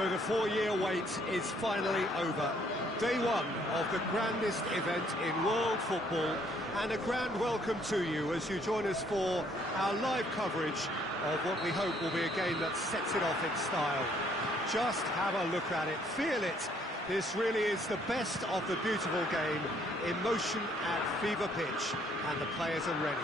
So the 4-year wait is finally over. Day one of the grandest event in world football, and a grand welcome to you as you join us for our live coverage of what we hope will be a game that sets it off in style. Just have a look at it, feel it. This really is the best of the beautiful game, in motion at fever pitch, and the players are ready.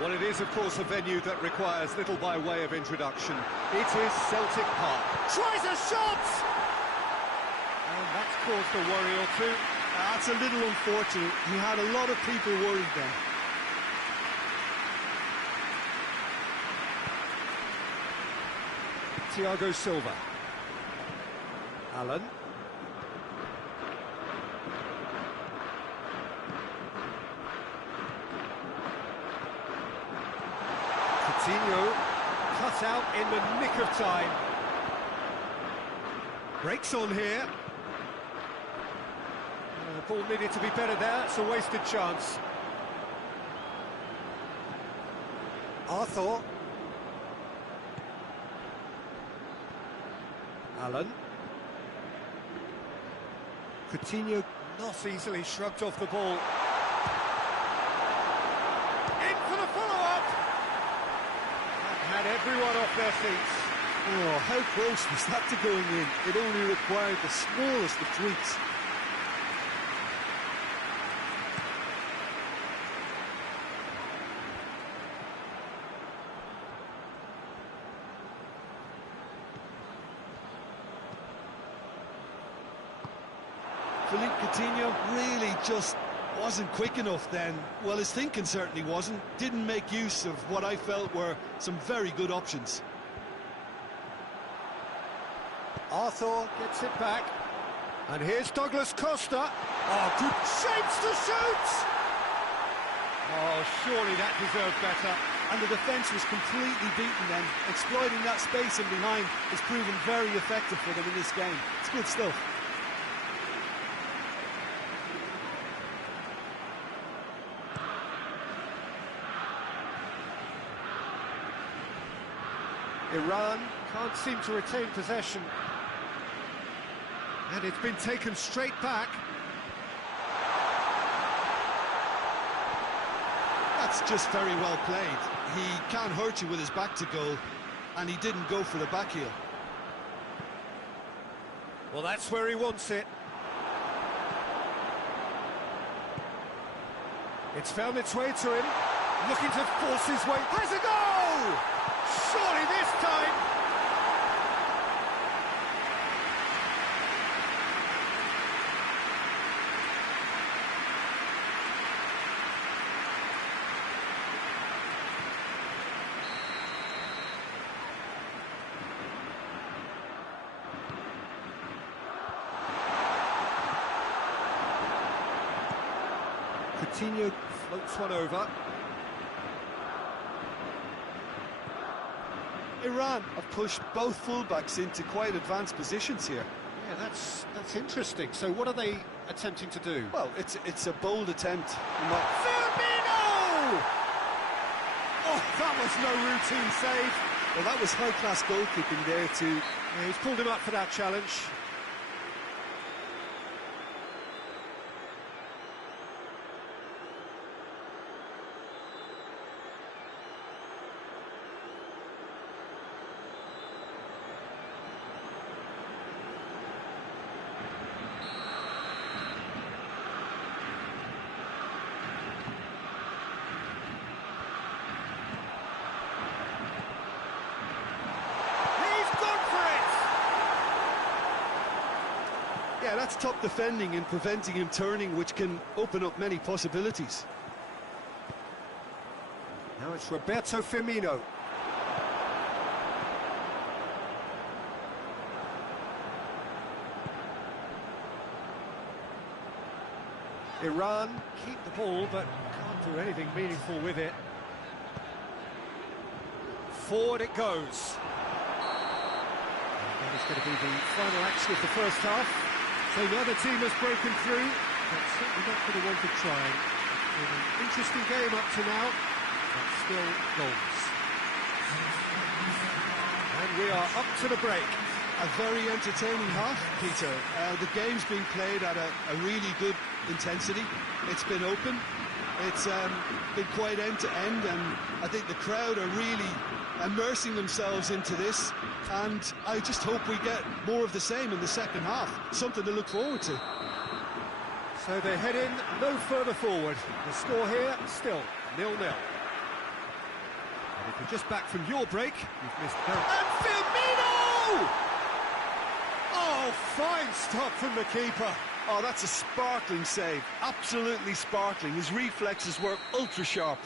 Well, it is, of course, a venue that requires little by way of introduction. It is Celtic Park. Tries a shot! And that's caused a worry or two. That's a little unfortunate. He had a lot of people worried then. Thiago Silva. Allen. Coutinho, cut out in the nick of time. Breaks on here. The ball needed to be better there, it's a wasted chance. Arthur. Allen. Coutinho not easily shrugged off the ball. In for the follow-up! Had everyone off their seats. Oh, how close was that to going in? It only required the smallest of tweaks. Philippe Coutinho really just wasn't quick enough then. Well, his thinking certainly wasn't. Didn't make use of what I felt were some very good options. Arthur gets it back. And here's Douglas Costa. Oh, good shapes to shoot! Oh, surely that deserved better. And the defence was completely beaten then. Exploiting that space in behind has proven very effective for them in this game. It's good stuff. Iran can't seem to retain possession. And it's been taken straight back. That's just very well played. He can't hurt you with his back to goal, and he didn't go for the back heel. Well, that's where he wants it. It's found its way to him. Looking to force his way. Has a goal! Surely this time! Coutinho floats one over. Iran have pushed both fullbacks into quite advanced positions here. Yeah, that's interesting. So what are they attempting to do? Well, it's a bold attempt. Firmino! Oh, that was no routine save. Well, that was high-class goalkeeping there too. Yeah, he's pulled him up for that challenge. Yeah, that's top defending and preventing him turning, which can open up many possibilities. Now it's Roberto Firmino. Iran keep the ball, but can't do anything meaningful with it. Forward it goes. That is going to be the final action of the first half. So neither team has broken through, but certainly not going to want to try. It's been an interesting game up to now, but still goals. And we are up to the break. A very entertaining half, Peter. The game's been played at a really good intensity. It's been open. It's been quite end-to-end, and I think the crowd are really immersing themselves into this, and I just hope we get more of the same in the second half. Something to look forward to. So they head in no further forward. The score here still 0-0. And if you're just back from your break, you've missed very... And Firmino! Oh, fine stop from the keeper. Oh, that's a sparkling save. Absolutely sparkling. His reflexes were ultra sharp.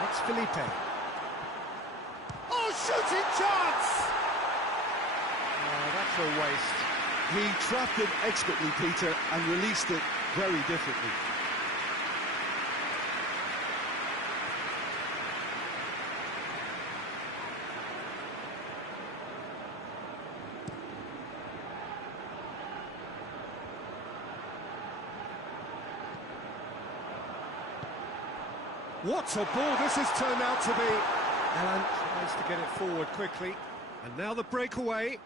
That's Felipe. Oh, shooting chance! Oh, that's a waste. He trapped it expertly, Peter, and released it very differently. What a ball this has turned out to be. Alan tries to get it forward quickly. And now the breakaway.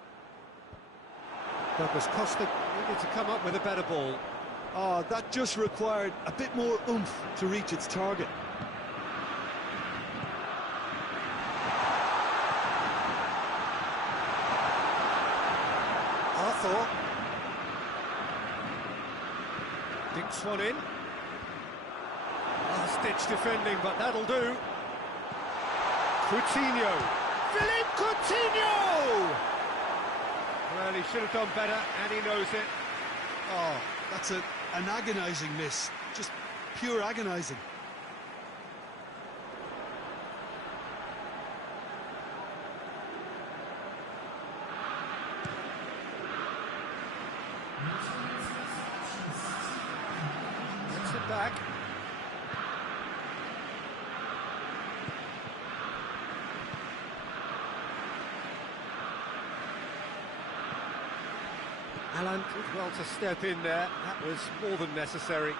Douglas Costa needed to come up with a better ball. Oh, that just required a bit more oomph to reach its target. Arthur. Dinks one in. Last-ditch defending, but that'll do. Coutinho. Philippe Coutinho! Well, he should have done better, and he knows it. Oh, that's an agonising miss. Just pure agonising. Gets it back. Alan did well to step in there. That was more than necessary.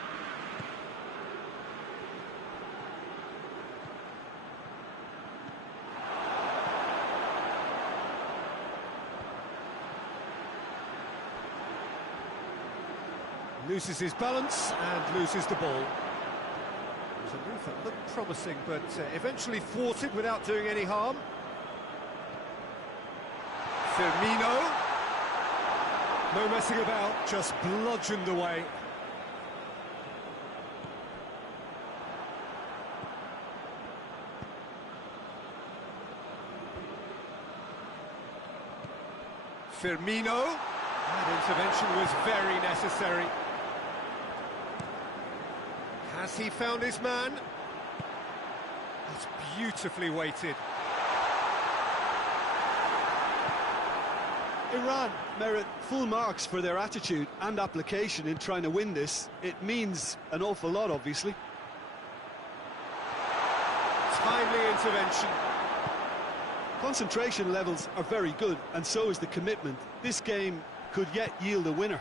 Loses his balance and loses the ball. It was a move that looked promising, but eventually thwarted without doing any harm. Firmino. No messing about, just bludgeoned away. Firmino. That intervention was very necessary. Has he found his man? That's beautifully weighted. Iran merit full marks for their attitude and application in trying to win this. It means an awful lot, obviously. Timely intervention. Concentration levels are very good, and so is the commitment. This game could yet yield a winner.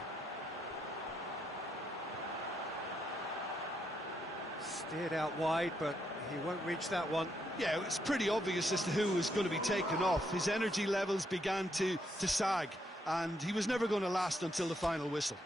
Steered out wide, but he won't reach that one. Yeah, it's pretty obvious as to who was going to be taken off. His energy levels began to sag, and he was never going to last until the final whistle.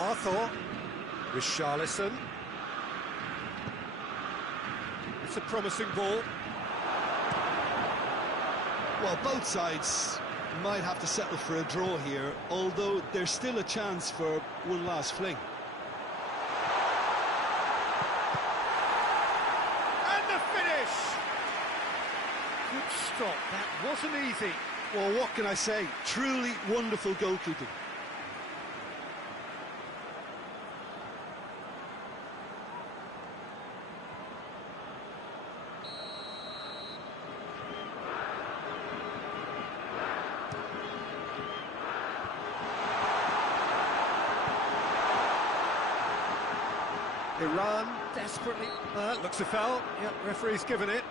Arthur, Richarlison. It's a promising ball. Well, both sides might have to settle for a draw here, although there's still a chance for one last fling. And the wasn't easy. Well, what can I say? Truly wonderful goalkeeping. Iran desperately... looks a foul. Yep, referee's given it.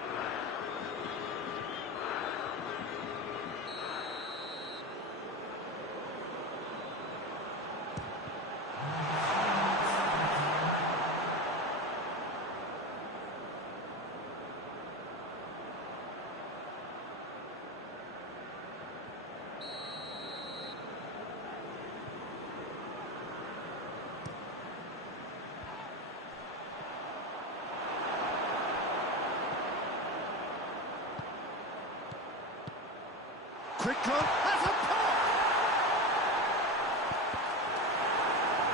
Quick run, has a pop!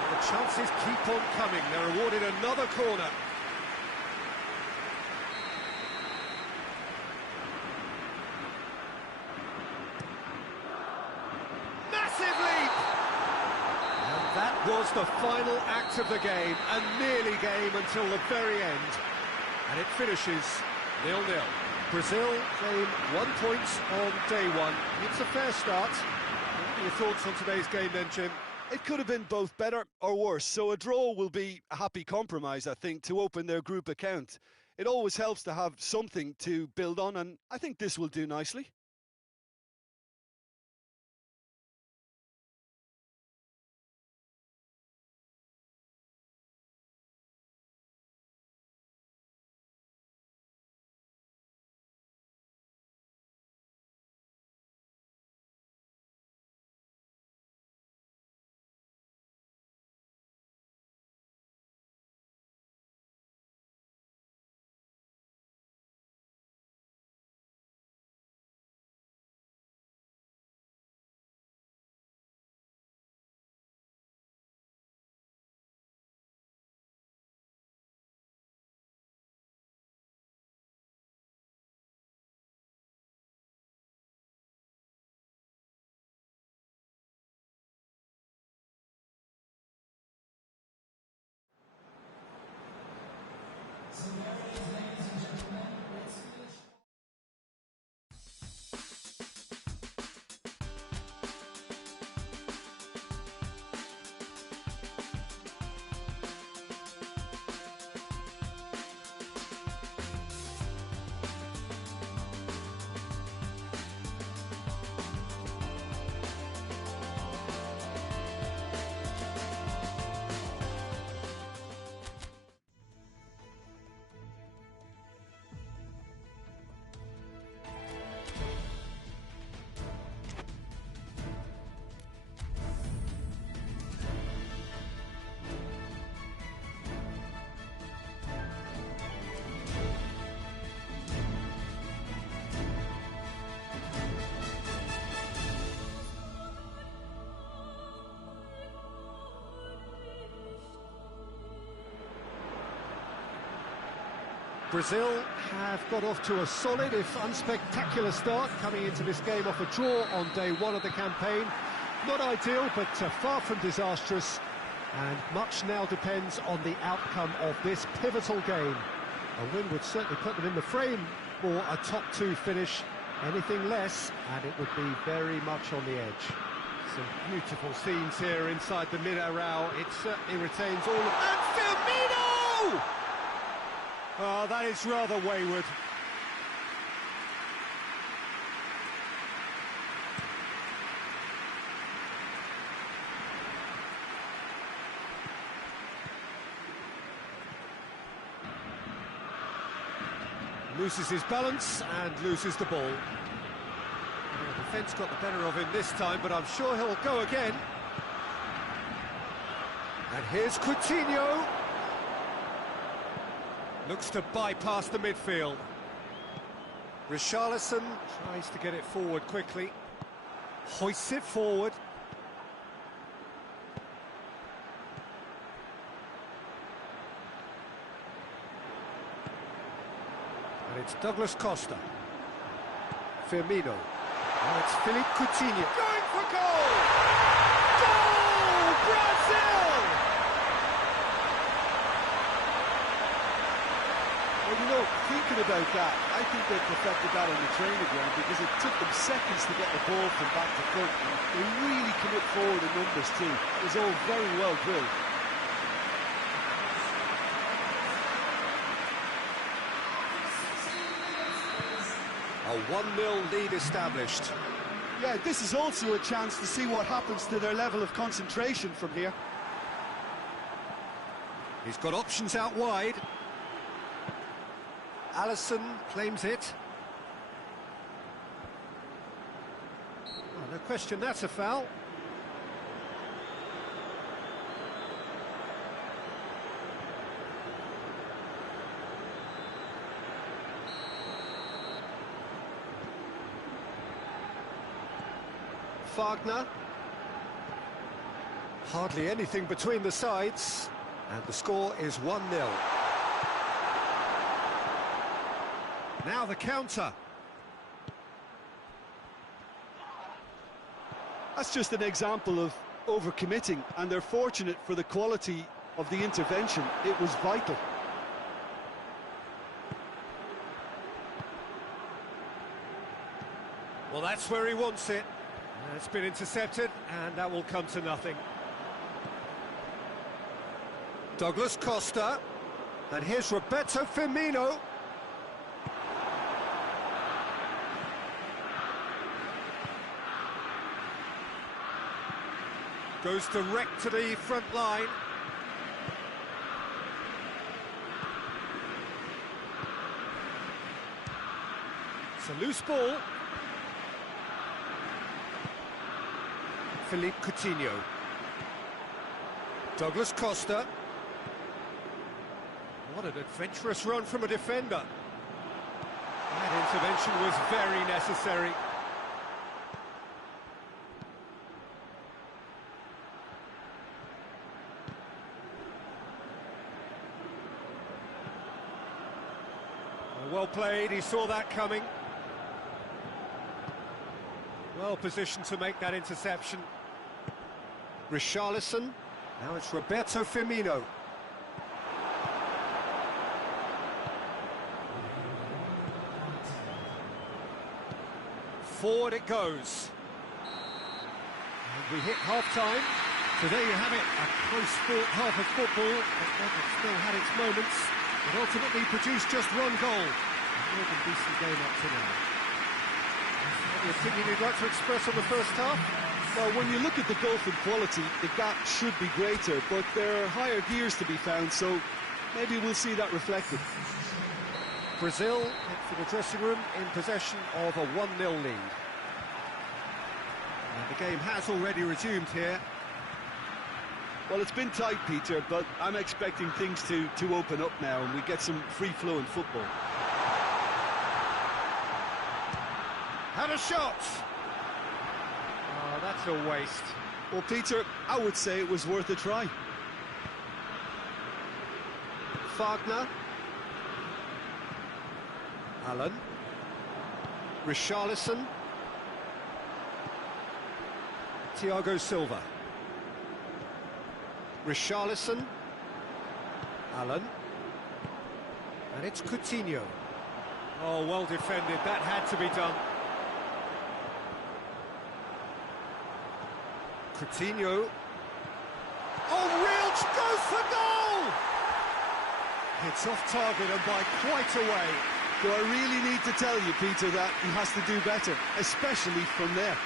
The chances keep on coming, they're awarded another corner. Massive leap! And that was the final act of the game, a nearly game until the very end. And it finishes 0-0. Brazil claim 1 point on day one. It's a fair start. What are your thoughts on today's game then, Jim? It could have been both better or worse, so a draw will be a happy compromise, I think, to open their group account. It always helps to have something to build on, and I think this will do nicely. Brazil have got off to a solid, if unspectacular start, coming into this game off a draw on day one of the campaign. Not ideal, but far from disastrous, and much now depends on the outcome of this pivotal game. A win would certainly put them in the frame for a top two finish. Anything less, and it would be very much on the edge. Some beautiful scenes here inside the mid-arow. It certainly retains all of... And Firmino! Oh, that is rather wayward. Loses his balance and loses the ball. The defence got the better of him this time, but I'm sure he'll go again. And here's Coutinho. Looks to bypass the midfield. Richarlison tries to get it forward quickly. Hoists it forward. And it's Douglas Costa. Firmino. Oh, it's Philippe Coutinho going for goal! Goal! Brazil! Well, you know, thinking about that, I think they perfected that on the training ground because it took them seconds to get the ball from back to front. They really commit forward in numbers too. It was all very well drilled. A 1-0 lead established. Yeah, this is also a chance to see what happens to their level of concentration from here. He's got options out wide. Allison claims it. Oh, no question, that's a foul. Wagner. Hardly anything between the sides, and the score is 1-0. Now the counter. That's just an example of overcommitting, and they're fortunate for the quality of the intervention. It was vital. Well, that's where he wants it. It's been intercepted, and that will come to nothing. Douglas Costa, and here's Roberto Firmino. Goes direct to the front line. It's a loose ball. Philippe Coutinho. Douglas Costa. What an adventurous run from a defender. That intervention was very necessary. Well played, he saw that coming. Well positioned to make that interception. Richarlison, now it's Roberto Firmino. Forward it goes. And we hit half-time. So there you have it, a close half of football, but it still had its moments. It ultimately produced just one goal. A more than decent game up to now. Any opinion you'd like to express on the first half? Well, when you look at the golf in quality, the gap should be greater, but there are higher gears to be found, so maybe we'll see that reflected. Brazil head for the dressing room in possession of a 1-0 lead. And the game has already resumed here. Well, it's been tight, Peter, but I'm expecting things to open up now and we get some free-flowing football. Had a shot! Oh, that's a waste. Well, Peter, I would say it was worth a try. Wagner. Allen. Richarlison. Thiago Silva. Richarlison. Allen. And it's Coutinho. Oh, well defended. That had to be done. Coutinho. Oh, Rilch goes for goal! It's off target and by quite a way. Do I really need to tell you, Peter, that he has to do better, especially from there?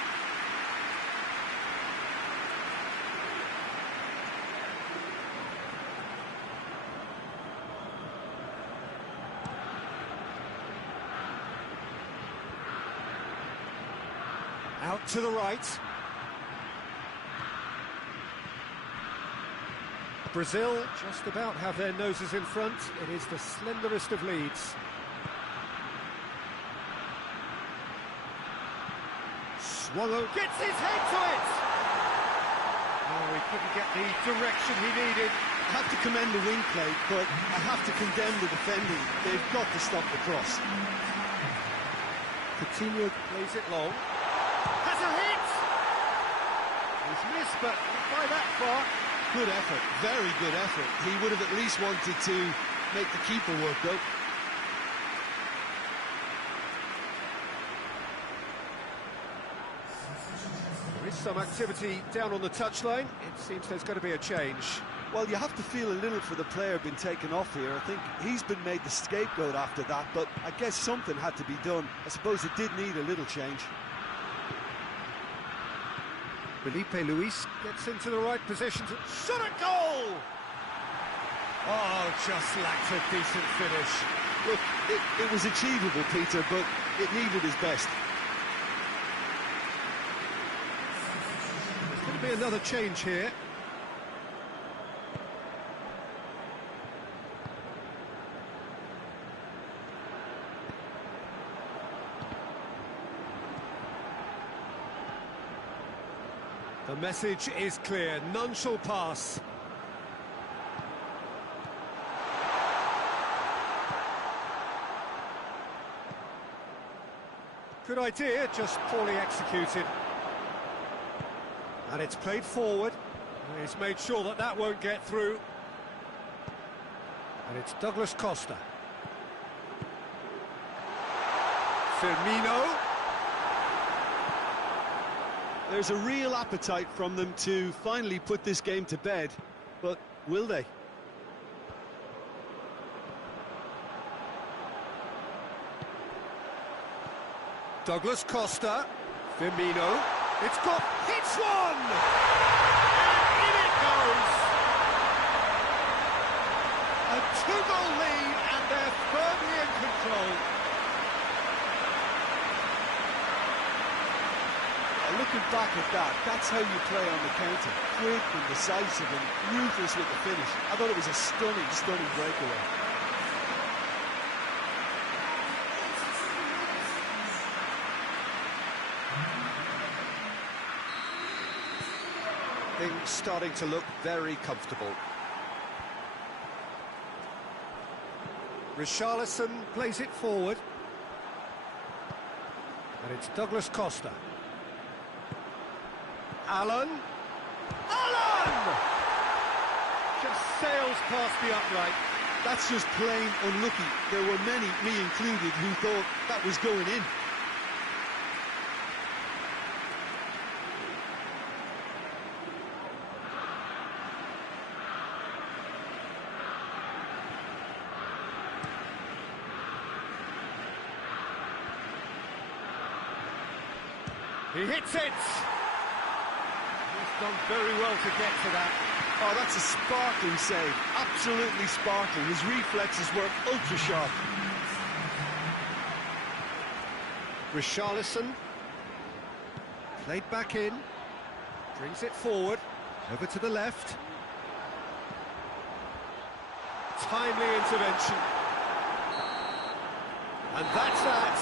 Out to the right. Brazil just about have their noses in front. It is the slenderest of leads. Swallow gets his head to it! Oh, he couldn't get the direction he needed. I have to commend the wing play, but I have to condemn the defending. They've got to stop the cross. Coutinho plays it long. close, but by that far. Good effort, very good effort. He would have at least wanted to make the keeper work, though. There is some activity down on the touchline. It seems there's going to be a change. Well, you have to feel a little for the player being taken off here. I think he's been made the scapegoat after that, but I guess something had to be done. I suppose it did need a little change. Felipe Luis gets into the right position to shot a goal! Oh, just lacked a decent finish. Look, it was achievable, Peter, but it needed his best. There's going to be another change here. The message is clear, none shall pass. Good idea, just poorly executed. And it's played forward. He's made sure that that won't get through. And it's Douglas Costa. Firmino. There's a real appetite from them to finally put this game to bed, but will they? Douglas Costa, Firmino, it's got, hits one! And in it goes! A two-goal lead and they're firmly in control. Looking back at that, that's how you play on the counter. Quick and decisive and ruthless with the finish. I thought it was a stunning, stunning breakaway. Things starting to look very comfortable. Richarlison plays it forward. And it's Douglas Costa. Allen! Just sails past the upright. That's just plain unlucky. There were many, me included, who thought that was going in. He hits it! Done very well to get to that. Oh, that's a sparkling save. Absolutely sparkling. His reflexes were ultra sharp. Richarlison. Played back in. Brings it forward. Over to the left. Timely intervention. And that's that.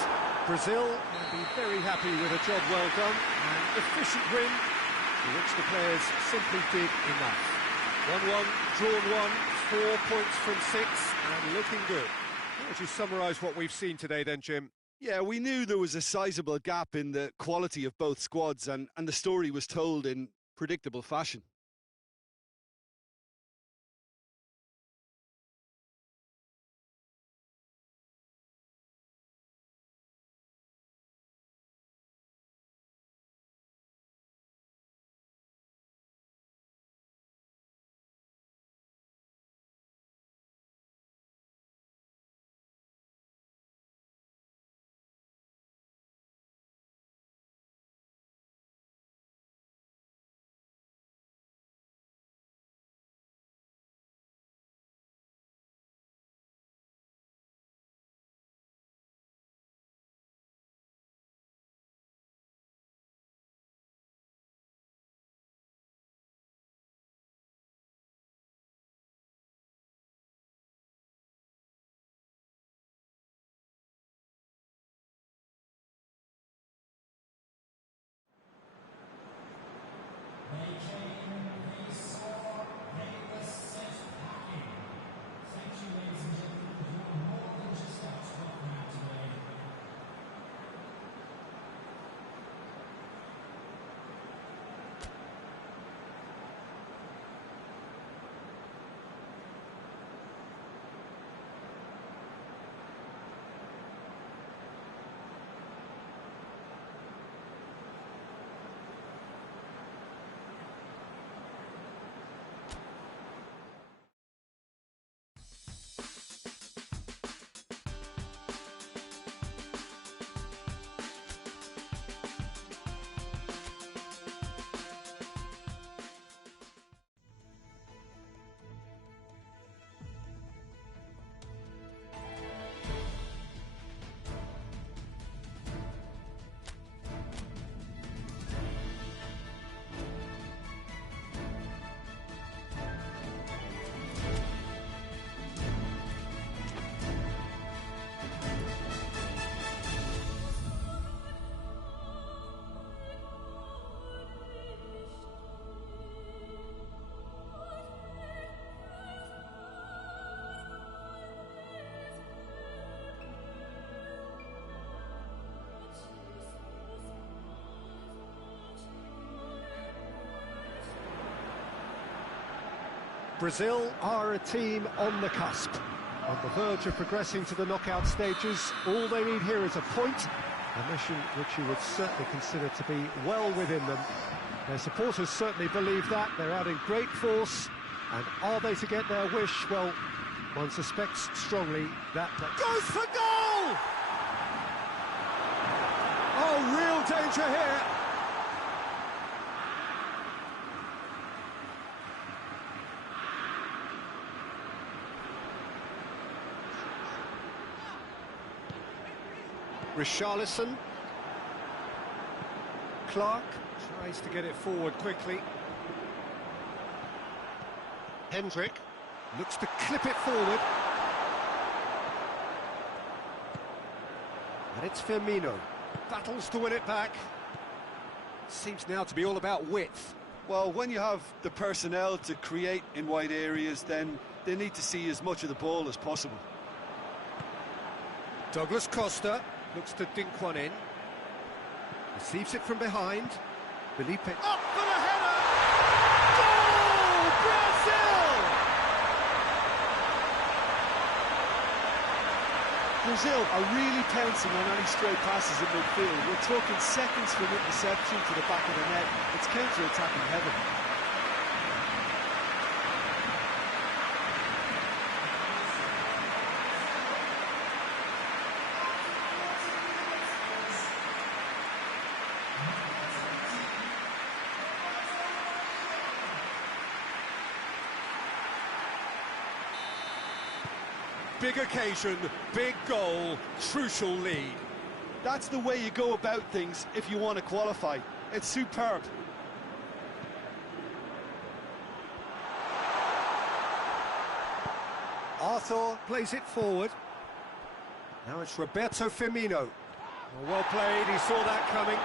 Brazil will be very happy with a job well done. An efficient win, for which the players simply did enough. 1-1, drawn 1, 4 points from 6, and looking good. How would you summarise what we've seen today then, Jim? Yeah, we knew there was a sizable gap in the quality of both squads, and the story was told in predictable fashion. Brazil are a team on the cusp, on the verge of progressing to the knockout stages. All they need here is a point, a mission which you would certainly consider to be well within them. Their supporters certainly believe that. They're out in great force, and are they to get their wish? Well, one suspects strongly that goes for goal! Oh, real danger here. Richarlison. Clark tries to get it forward quickly. Hendrick looks to clip it forward. And it's Firmino. Battles to win it back. Seems now to be all about width. Well, when you have the personnel to create in wide areas, then they need to see as much of the ball as possible. Douglas Costa looks to dink one in. Receives it from behind. Felipe up for the header! Goal! Brazil! Brazil are really pouncing on any stray passes in midfield. We're talking seconds from interception to the back of the net. It's counter-attacking heaven. Big occasion, big goal, crucial lead. That's the way you go about things if you want to qualify. It's superb. Arthur plays it forward. Now it's Roberto Firmino. Well played, he saw that coming.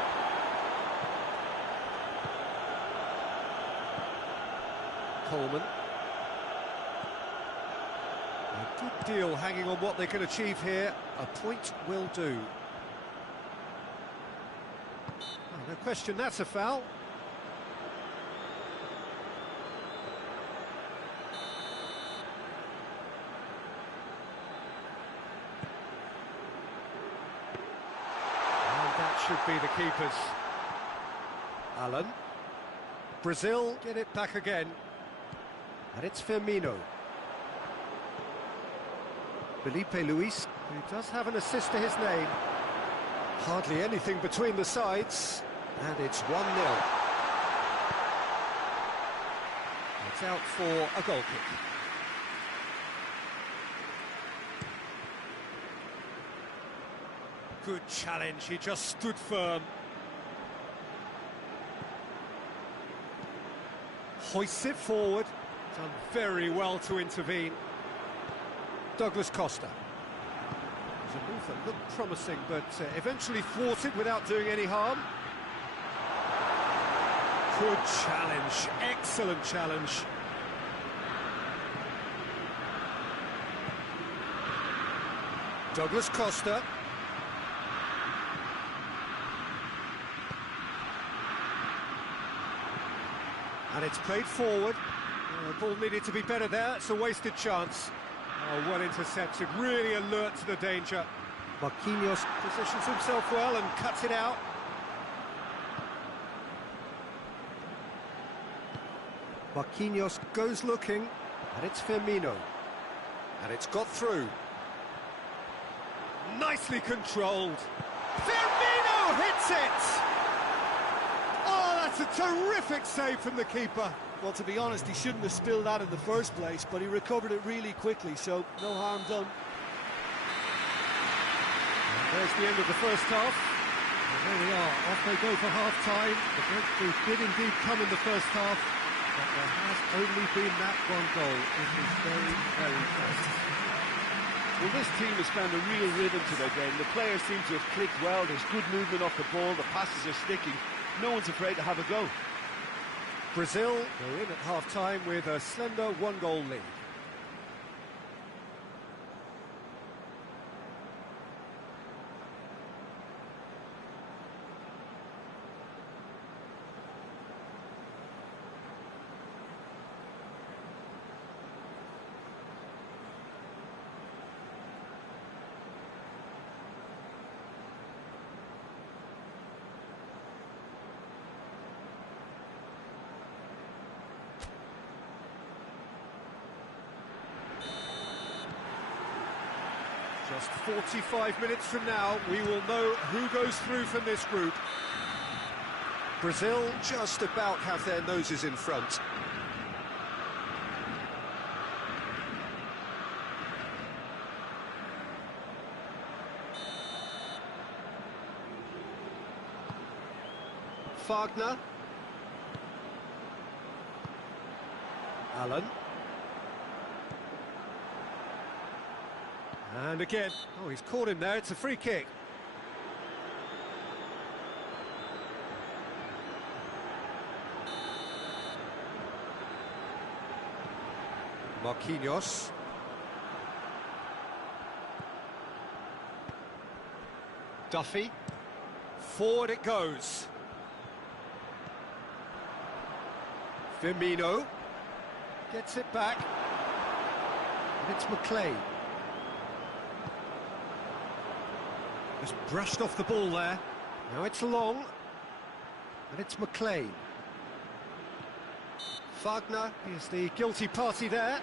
Coleman. A good deal hanging on what they can achieve here. A point will do. Oh, no question, that's a foul. And that should be the keepers. Allen. Brazil get it back again. And it's Firmino. Felipe Luis, who does have an assist to his name. Hardly anything between the sides, and it's 1-0. It's out for a goal kick. Good challenge, he just stood firm. Hoists it forward, done very well to intervene. Douglas Costa. It was a move that looked promising, but eventually thwarted without doing any harm. Good challenge, excellent challenge. Douglas Costa. And it's played forward. The ball needed to be better there, it's a wasted chance. Oh, well intercepted, really alert to the danger. Marquinhos positions himself well and cuts it out. Marquinhos goes looking, and it's Firmino. And it's got through. Nicely controlled. Firmino hits it! Oh, that's a terrific save from the keeper. Well, to be honest, he shouldn't have spilled that in the first place, but he recovered it really quickly, so no harm done. And there's the end of the first half. And there we are, off they go for half-time. The breakthrough did indeed come in the first half, but there has only been that one goal. It is very, very close. Well, this team has found a real rhythm to their game. The players seem to have clicked well. There's good movement off the ball. The passes are sticking. No one's afraid to have a go. Brazil go in at half-time with a slender one-goal lead. Just 45 minutes from now, we will know who goes through from this group. Brazil just about have their noses in front. Wagner. Allen. And again, oh, he's caught him there, it's a free kick. Marquinhos. Duffy. Forward it goes. Firmino. Gets it back. And it's McLean. Just brushed off the ball there. Now it's long. And it's McLean. Wagner is the guilty party there.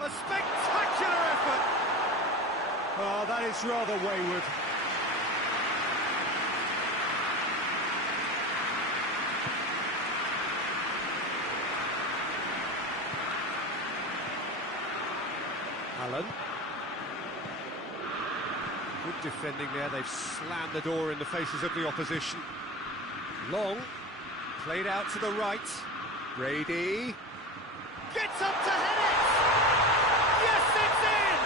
A spectacular effort! Oh, that is rather wayward. Allen. Good defending there, they've slammed the door in the faces of the opposition. Long, played out to the right. Brady gets up to hit it! Yes, it's in!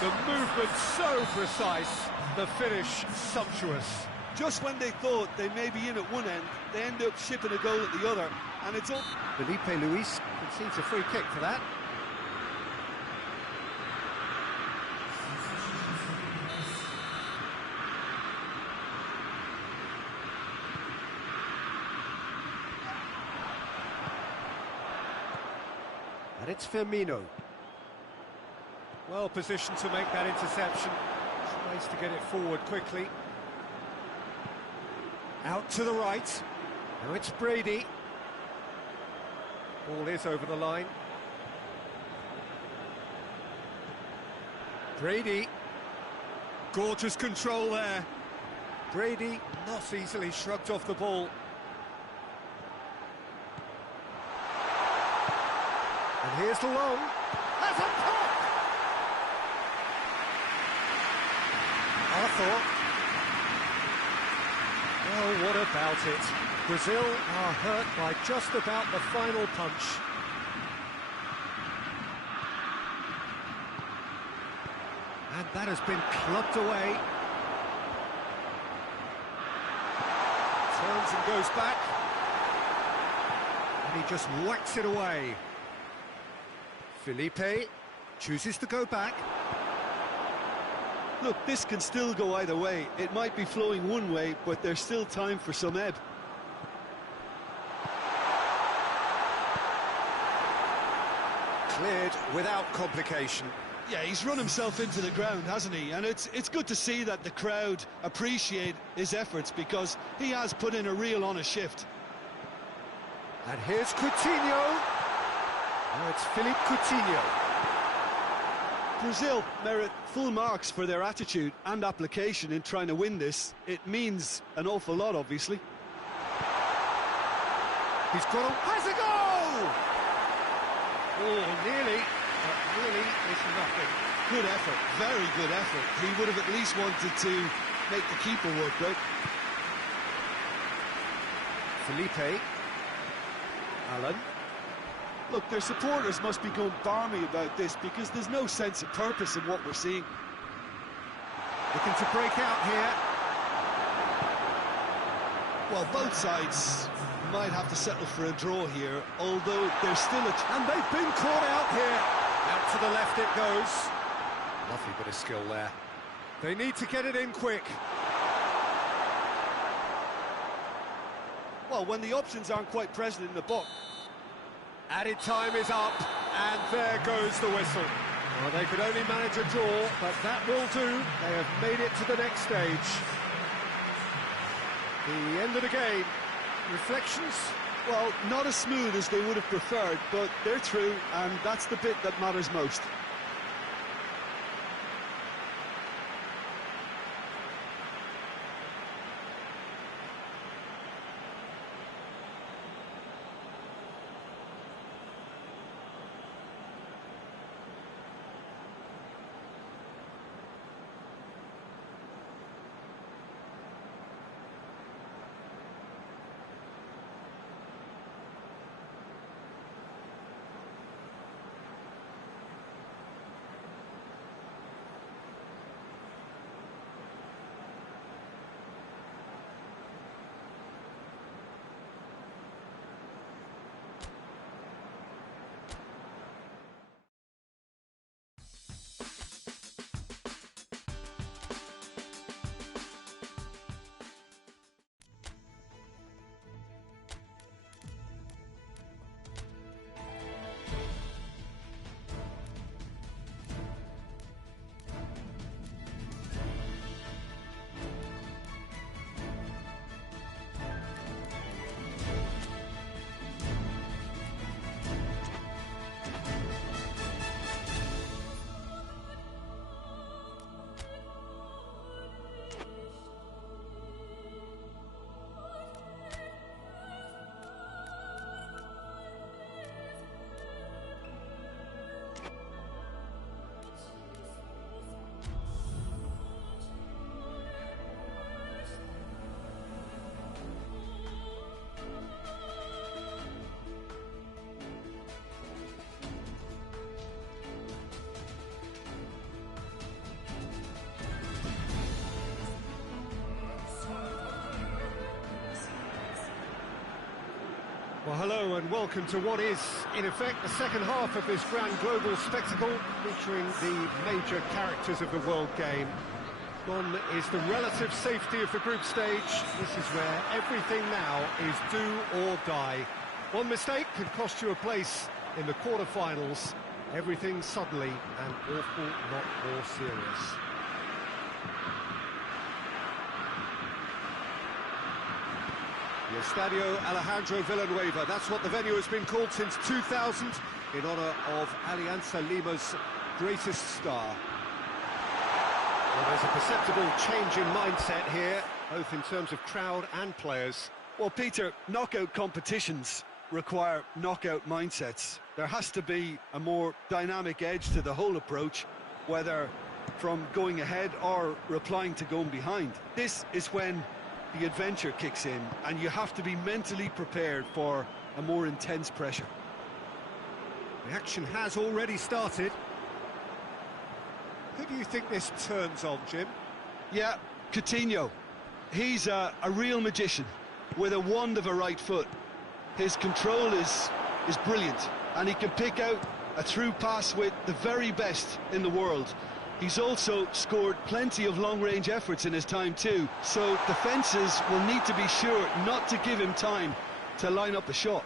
The movement so precise, the finish sumptuous. Just when they thought they may be in at one end, they end up shipping a goal at the other, and it's up. Felipe Luis concedes a free kick for that. And it's Firmino. Well positioned to make that interception. Tries to get it forward quickly. Out to the right. Now it's Brady. Ball is over the line. Brady. Gorgeous control there. Brady not easily shrugged off the ball. And here's the long. Has a pop! Arthur. Oh, what about it? Brazil are hurt by just about the final punch. And that has been clubbed away. Turns and goes back. And he just whacks it away. Felipe chooses to go back. Look, this can still go either way. It might be flowing one way, but there's still time for some ebb. Cleared without complication. Yeah, he's run himself into the ground, hasn't he? And it's good to see that the crowd appreciate his efforts, because he has put in a real honest shift. And here's Coutinho. Now it's Philippe Coutinho. Brazil merit full marks for their attitude and application in trying to win this. It means an awful lot, obviously. He's got a... has a goal! Oh, nearly, but really it's nothing. Good effort, very good effort. He would have at least wanted to make the keeper work, though. Felipe. Allen. Look, their supporters must be going barmy about this, because there's no sense of purpose in what we're seeing. Looking to break out here. Well, both sides might have to settle for a draw here, although there's still a... And they've been caught out here. Out to the left it goes. Lovely bit of skill there. They need to get it in quick. Well, when the options aren't quite present in the box. Added time is up, and there goes the whistle. Well, they could only manage a draw, but that will do. They have made it to the next stage. The end of the game reflections? Well, not as smooth as they would have preferred, but they're through, and that's the bit that matters most. Well, hello and welcome to what is, in effect, the second half of this grand global spectacle featuring the major characters of the world game. Gone is the relative safety of the group stage. This is where everything now is do or die. One mistake could cost you a place in the quarter-finals. Everything suddenly an awful lot more serious. The Estadio Alejandro Villanueva, that's what the venue has been called since 2000, in honour of Alianza Lima's greatest star. Well, there's a perceptible change in mindset here, both in terms of crowd and players. Well, Peter, knockout competitions require knockout mindsets. There has to be a more dynamic edge to the whole approach, whether from going ahead or replying to going behind. This is when the adventure kicks in, and you have to be mentally prepared for a more intense pressure. The action has already started. Who do you think this turns on, Jim? Yeah, Coutinho. He's a real magician with a wand of a right foot. His control is brilliant, and he can pick out a through pass with the very best in the world. He's also scored plenty of long-range efforts in his time too, so defences will need to be sure not to give him time to line up a shot.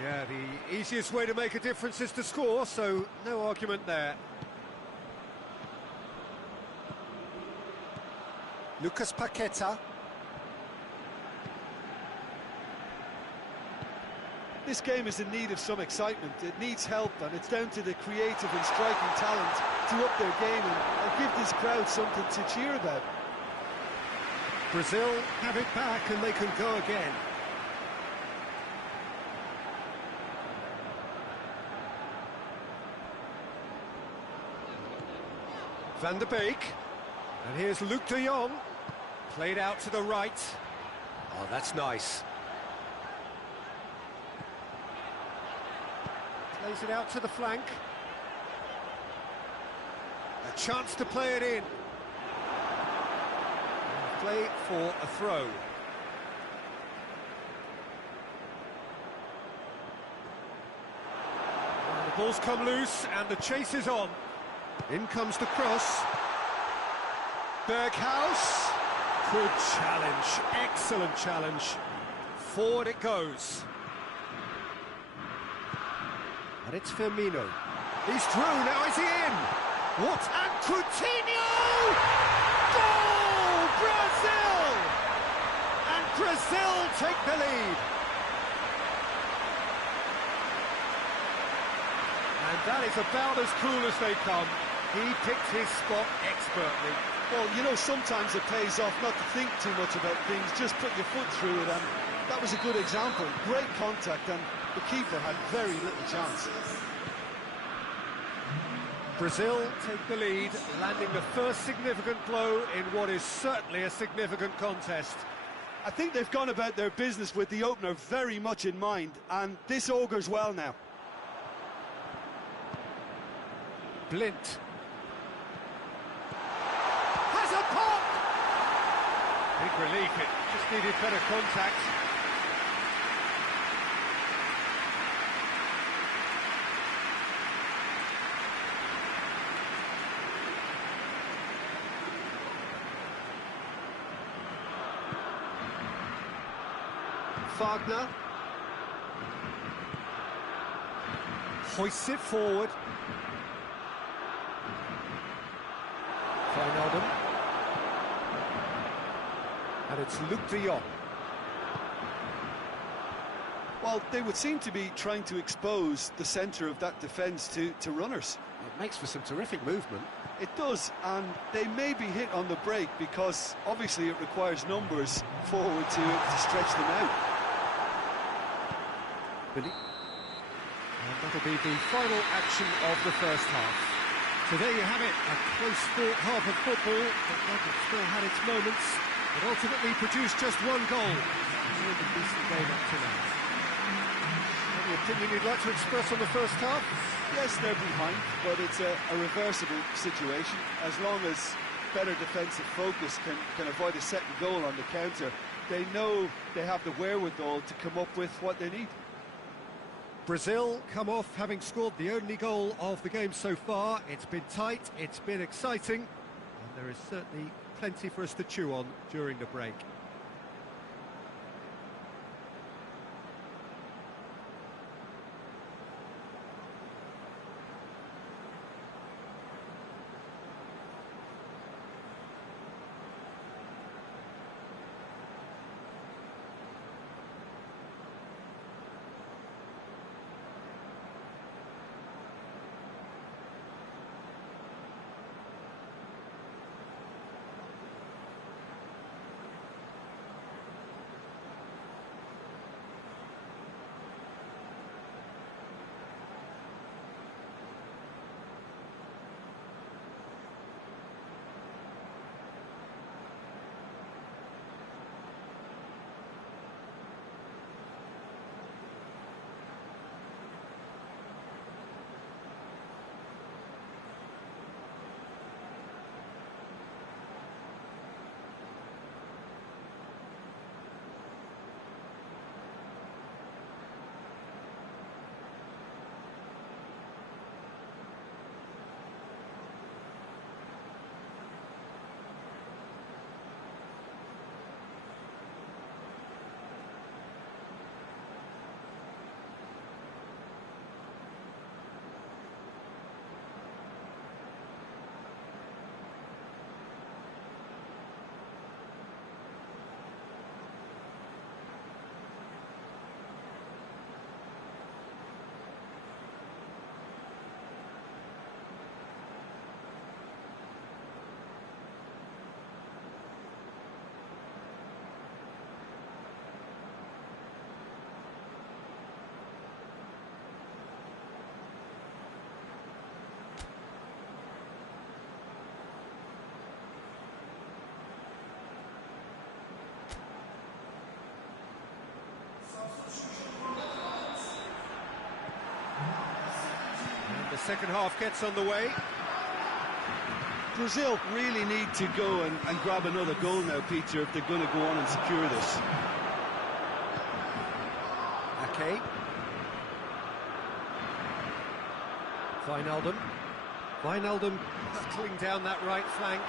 Yeah, the easiest way to make a difference is to score, so no argument there. Lucas Paqueta. This game is in need of some excitement. It needs help, and it's down to the creative and striking talent to up their game and give this crowd something to cheer about. Brazil have it back and they can go again. Van der Beek. And here's Luc de Jong. Played out to the right. Oh, that's nice. Plays it out to the flank. A chance to play it in. And play for a throw. And the ball's come loose and the chase is on. In comes the cross. Berghaus. Good challenge. Excellent challenge. Forward it goes. And it's Firmino. He's through, now is he in? What? And Coutinho! Goal! Brazil! And Brazil take the lead. That is about as cool as they come. He picked his spot expertly. Well, you know, sometimes it pays off not to think too much about things, just put your foot through it, and that was a good example. Great contact, and the keeper had very little chance. Brazil take the lead, landing the first significant blow in what is certainly a significant contest. I think they've gone about their business with the opener very much in mind, and this augurs well now. Blint. Has a pop! Big relief, it just needed better contact. Wagner hoists it forward. Wijnaldum. And it's Luc de Jong. Well, they would seem to be trying to expose the centre of that defence to runners. It makes for some terrific movement. It does, and they may be hit on the break because obviously it requires numbers forward to stretch them out. Billy. And that'll be the final action of the first half. So there you have it, a close-fought half of football, but London still had its moments. It ultimately produced just one goal. A decent game up to now. Any opinion you'd like to express on the first half? Yes, they're behind, but it's a reversible situation. As long as better defensive focus can avoid a second goal on the counter, they know they have the wherewithal to come up with what they need. Brazil come off having scored the only goal of the game so far. It's been tight, it's been exciting, and there is certainly plenty for us to chew on during the break. The second half gets underway. Brazil really need to go and grab another goal now, Peter, if they're going to go on and secure this. Ake. Wijnaldum. Wijnaldum hurtling down that right flank.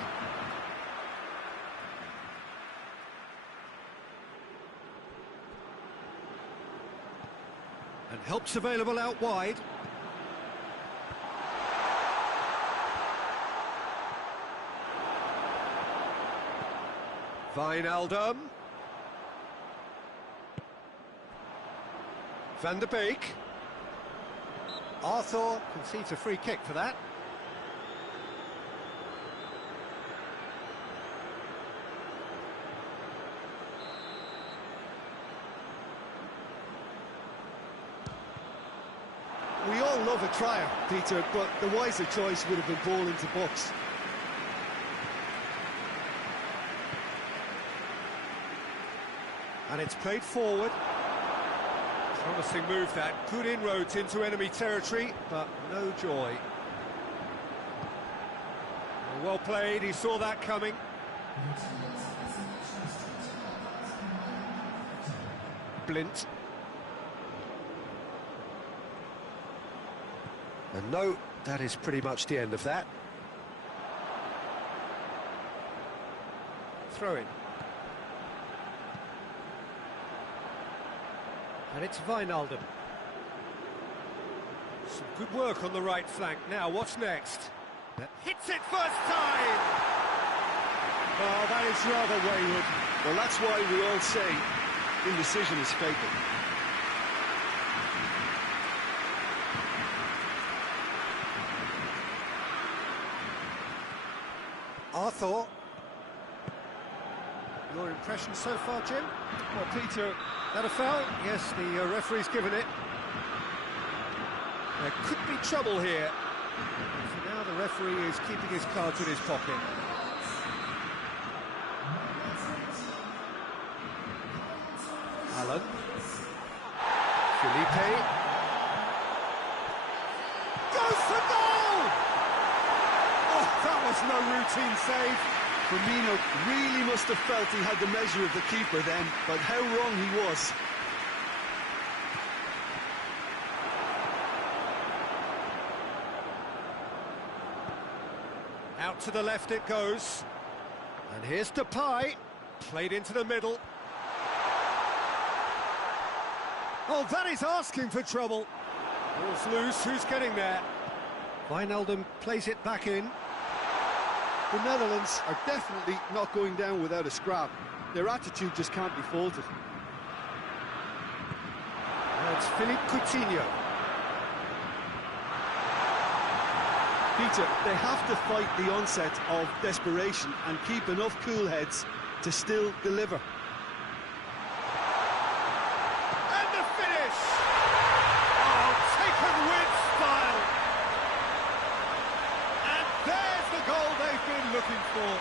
And help's available out wide. Wijnaldum. Van der Beek. Arthur concedes a free kick for that. We all love a trier, Peter, but the wiser choice would have been ball into box. And it's played forward. Promising move that. Good inroads into enemy territory, but no joy. Well played, he saw that coming. Blint. And no, that is pretty much the end of that. Throw in. And it's Wijnaldum. Some good work on the right flank. Now, what's next? That hits it first time! Oh, that is rather wayward. Well, that's why we all say indecision is fatal. Arthur. Your impression so far, Jim? Well, Peter... That a foul? Yes, the referee's given it. There could be trouble here. For now, the referee is keeping his cards in his pocket. Alan. Felipe. Goes for goal! Oh, that was no routine save. Firmino really must have felt he had the measure of the keeper then, but how wrong he was. Out to the left it goes. And here's Depay. Played into the middle. Oh, that is asking for trouble. Ball's loose, who's getting there? Wijnaldum plays it back in. The Netherlands are definitely not going down without a scrap. Their attitude just can't be faulted. Now it's Philippe Coutinho. Peter, they have to fight the onset of desperation and keep enough cool heads to still deliver. And the finish! Oh, taken with style! And there's the goal they've been looking for.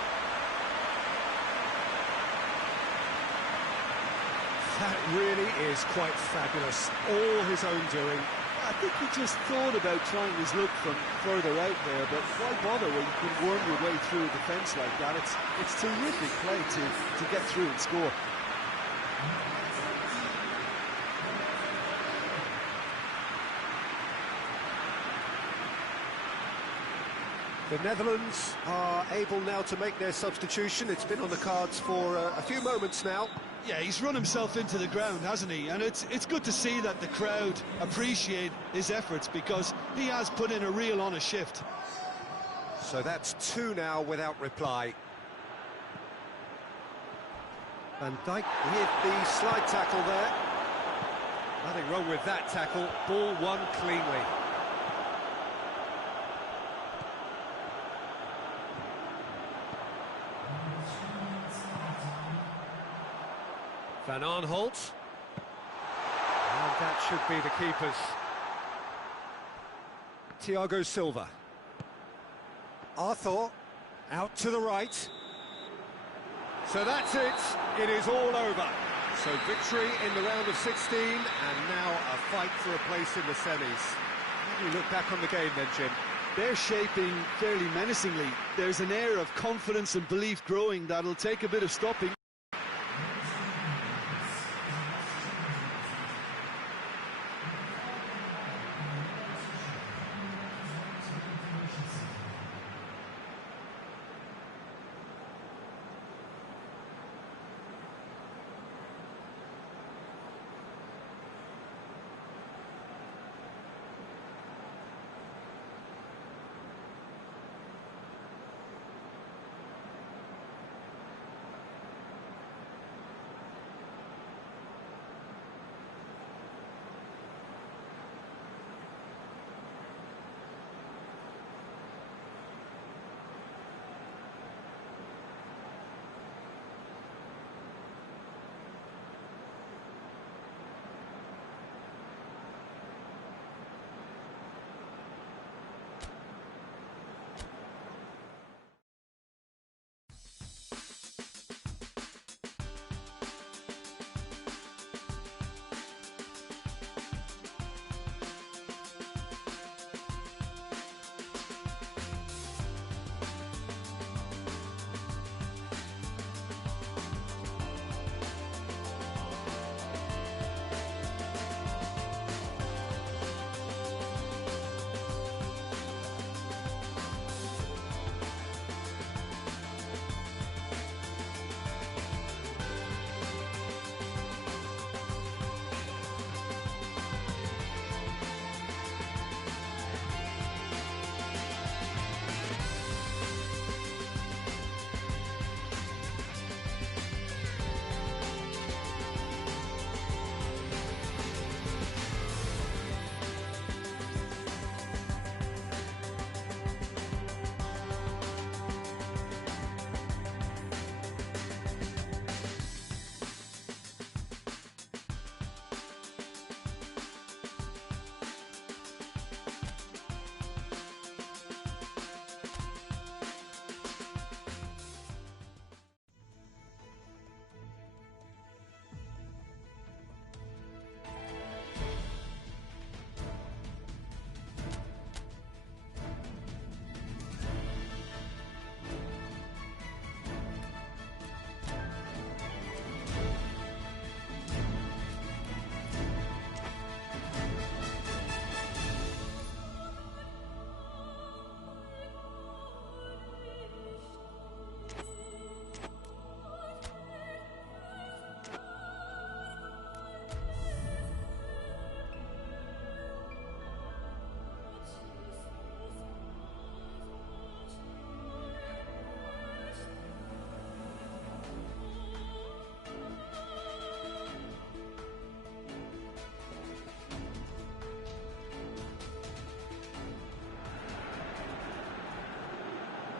That really is quite fabulous. All his own doing. I think he just thought about trying his luck from further out there, but why bother when you can worm your way through a defence like that? It's terrific play to get through and score. The Netherlands are able now to make their substitution. It's been on the cards for a few moments now. Yeah, he's run himself into the ground, hasn't he? And it's good to see that the crowd appreciate his efforts, because he has put in a real honest shift. So that's two now without reply. Van Dijk hit the slide tackle there. Nothing wrong with that tackle. Ball won cleanly. Van Aanholt. And that should be the keepers. Thiago Silva. Arthur. Out to the right. So that's it. It is all over. So victory in the round of 16, and now a fight for a place in the semis. How do you look back on the game then, Jim? They're shaping fairly menacingly. There's an air of confidence and belief growing that'll take a bit of stopping.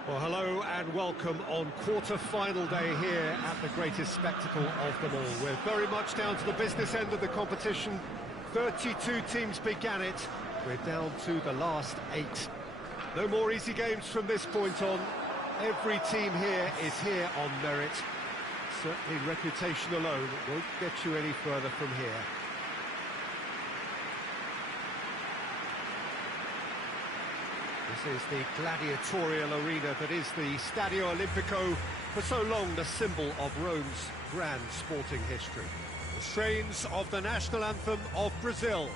Well, hello and welcome on quarter-final day here at the greatest spectacle of them all. We're very much down to the business end of the competition. 32 teams began it. We're down to the last 8. No more easy games from this point on. Every team here is here on merit. Certainly reputation alone won't get you any further from here. This is the gladiatorial arena that is the Stadio Olimpico, for so long the symbol of Rome's grand sporting history. The strains of the national anthem of Brazil.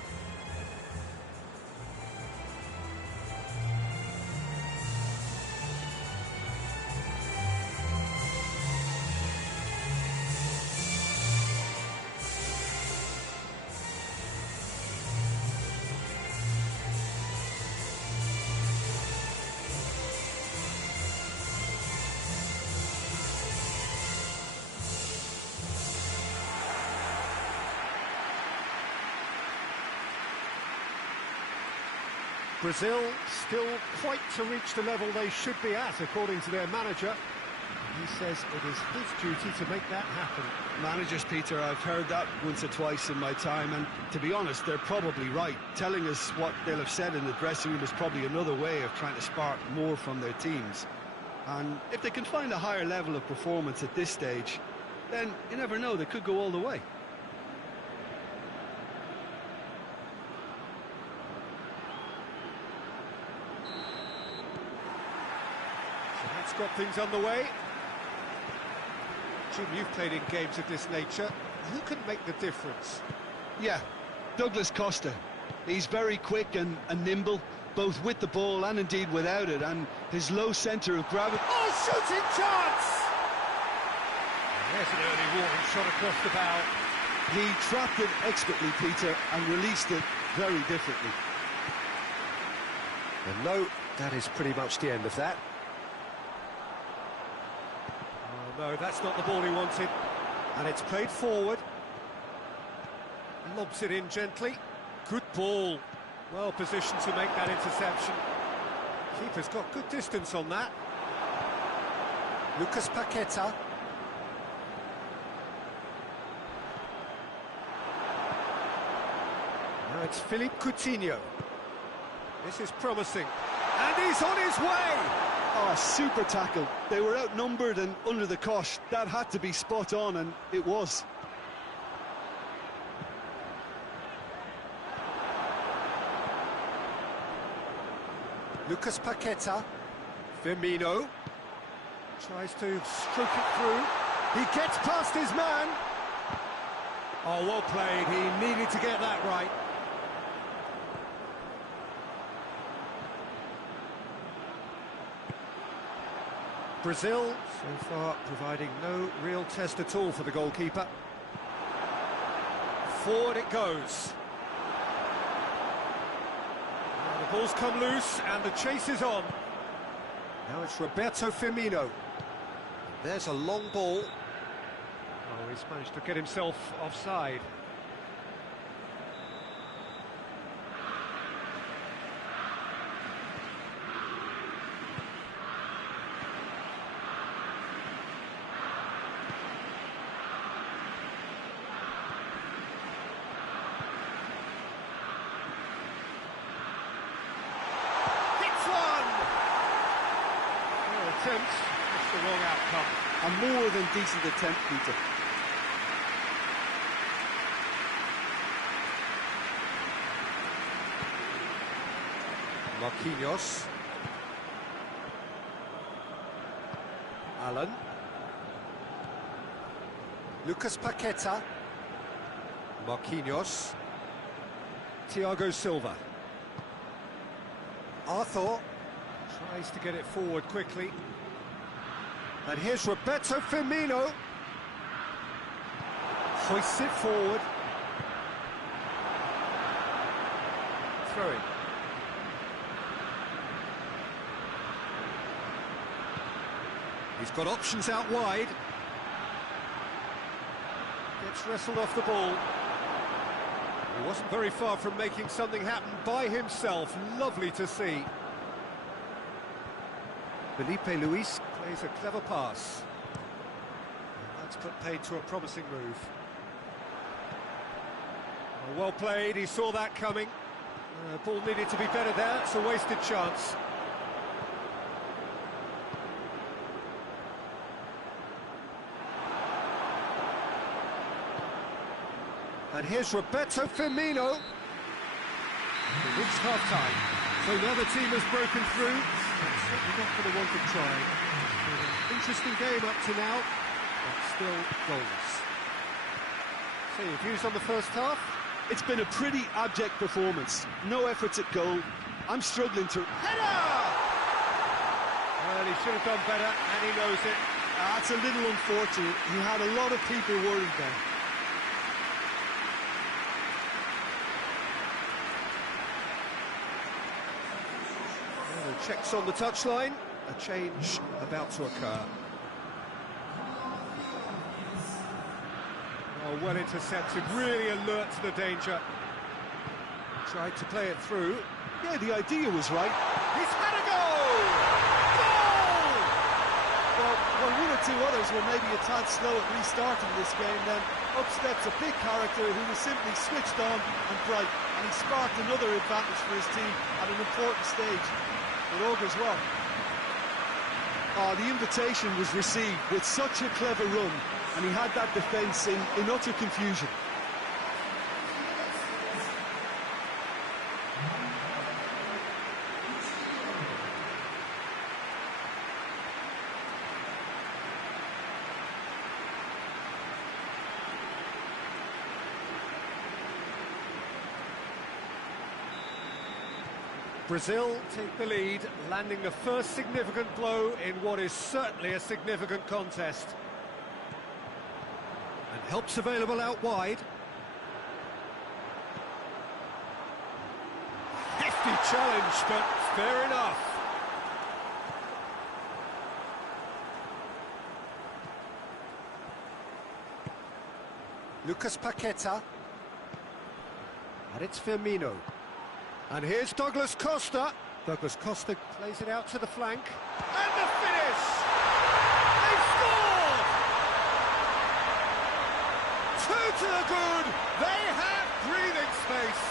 Brazil still quite to reach the level they should be at, according to their manager. He says it is his duty to make that happen. Managers, Peter, I've heard that once or twice in my time, and to be honest, they're probably right. Telling us what they'll have said in the dressing room is probably another way of trying to spark more from their teams. And if they can find a higher level of performance at this stage, then you never know, they could go all the way. Got things underway. Jim, you've played in games of this nature. Who can make the difference? Yeah, Douglas Costa. He's very quick and nimble, both with the ball and indeed without it, and his low centre of gravity. Oh, shooting chance! There's an early warning shot across the bow. He trapped it expertly, Peter, and released it very differently. And no, that is pretty much the end of that. No, that's not the ball he wanted. And it's played forward. Lobs it in gently. Good ball. Well positioned to make that interception. Keeper's got good distance on that. Lucas Paqueta. Now it's Philippe Coutinho. This is promising. And he's on his way! Oh, super tackle. They were outnumbered and under the cosh. That had to be spot on, and it was. Lucas Paqueta. Firmino. Tries to stroke it through. He gets past his man. Oh, well played. He needed to get that right. Brazil, so far, providing no real test at all for the goalkeeper. Forward it goes. Now the ball's come loose, and the chase is on. Now it's Roberto Firmino. There's a long ball. Oh, he's managed to get himself offside. Attempt, just the wrong outcome. A more than decent attempt, Peter. Marquinhos. Allen. Lucas Paqueta. Marquinhos. Thiago Silva. Arthur tries to get it forward quickly. And here's Roberto Firmino. Hoists it forward. Throw in. He's got options out wide. Gets wrestled off the ball. He wasn't very far from making something happen by himself. Lovely to see. Felipe Luis plays a clever pass. And that's put paid to a promising move. Well played, he saw that coming. Ball needed to be better there, it's a wasted chance. And here's Roberto Firmino. It reached half-time. So now the team has broken through. That's certainly not for the want of trying. Interesting game up to now, but still goals. So your views on the first half? It's been a pretty abject performance. No efforts at goal. I'm struggling to... Header! Well, he should have done better, and he knows it. That's a little unfortunate. He had a lot of people worried there. Checks on the touchline, a change about to occur. Oh, well intercepted, really alert to the danger. Tried to play it through. Yeah, the idea was right. He's had a goal! Goal! Well, one or two others were maybe a tad slow at restarting this game, then up steps a big character who was simply switched on and bright, and he sparked another advantage for his team at an important stage. It augurs well. The invitation was received with such a clever run, and he had that defence in utter confusion. Brazil take the lead, landing the first significant blow in what is certainly a significant contest. And help's available out wide. Hefty challenge, but fair enough. Lucas Paqueta. And it's Firmino. And here's Douglas Costa. Douglas Costa plays it out to the flank. And the finish! They've scored! Two to the good! They have breathing space!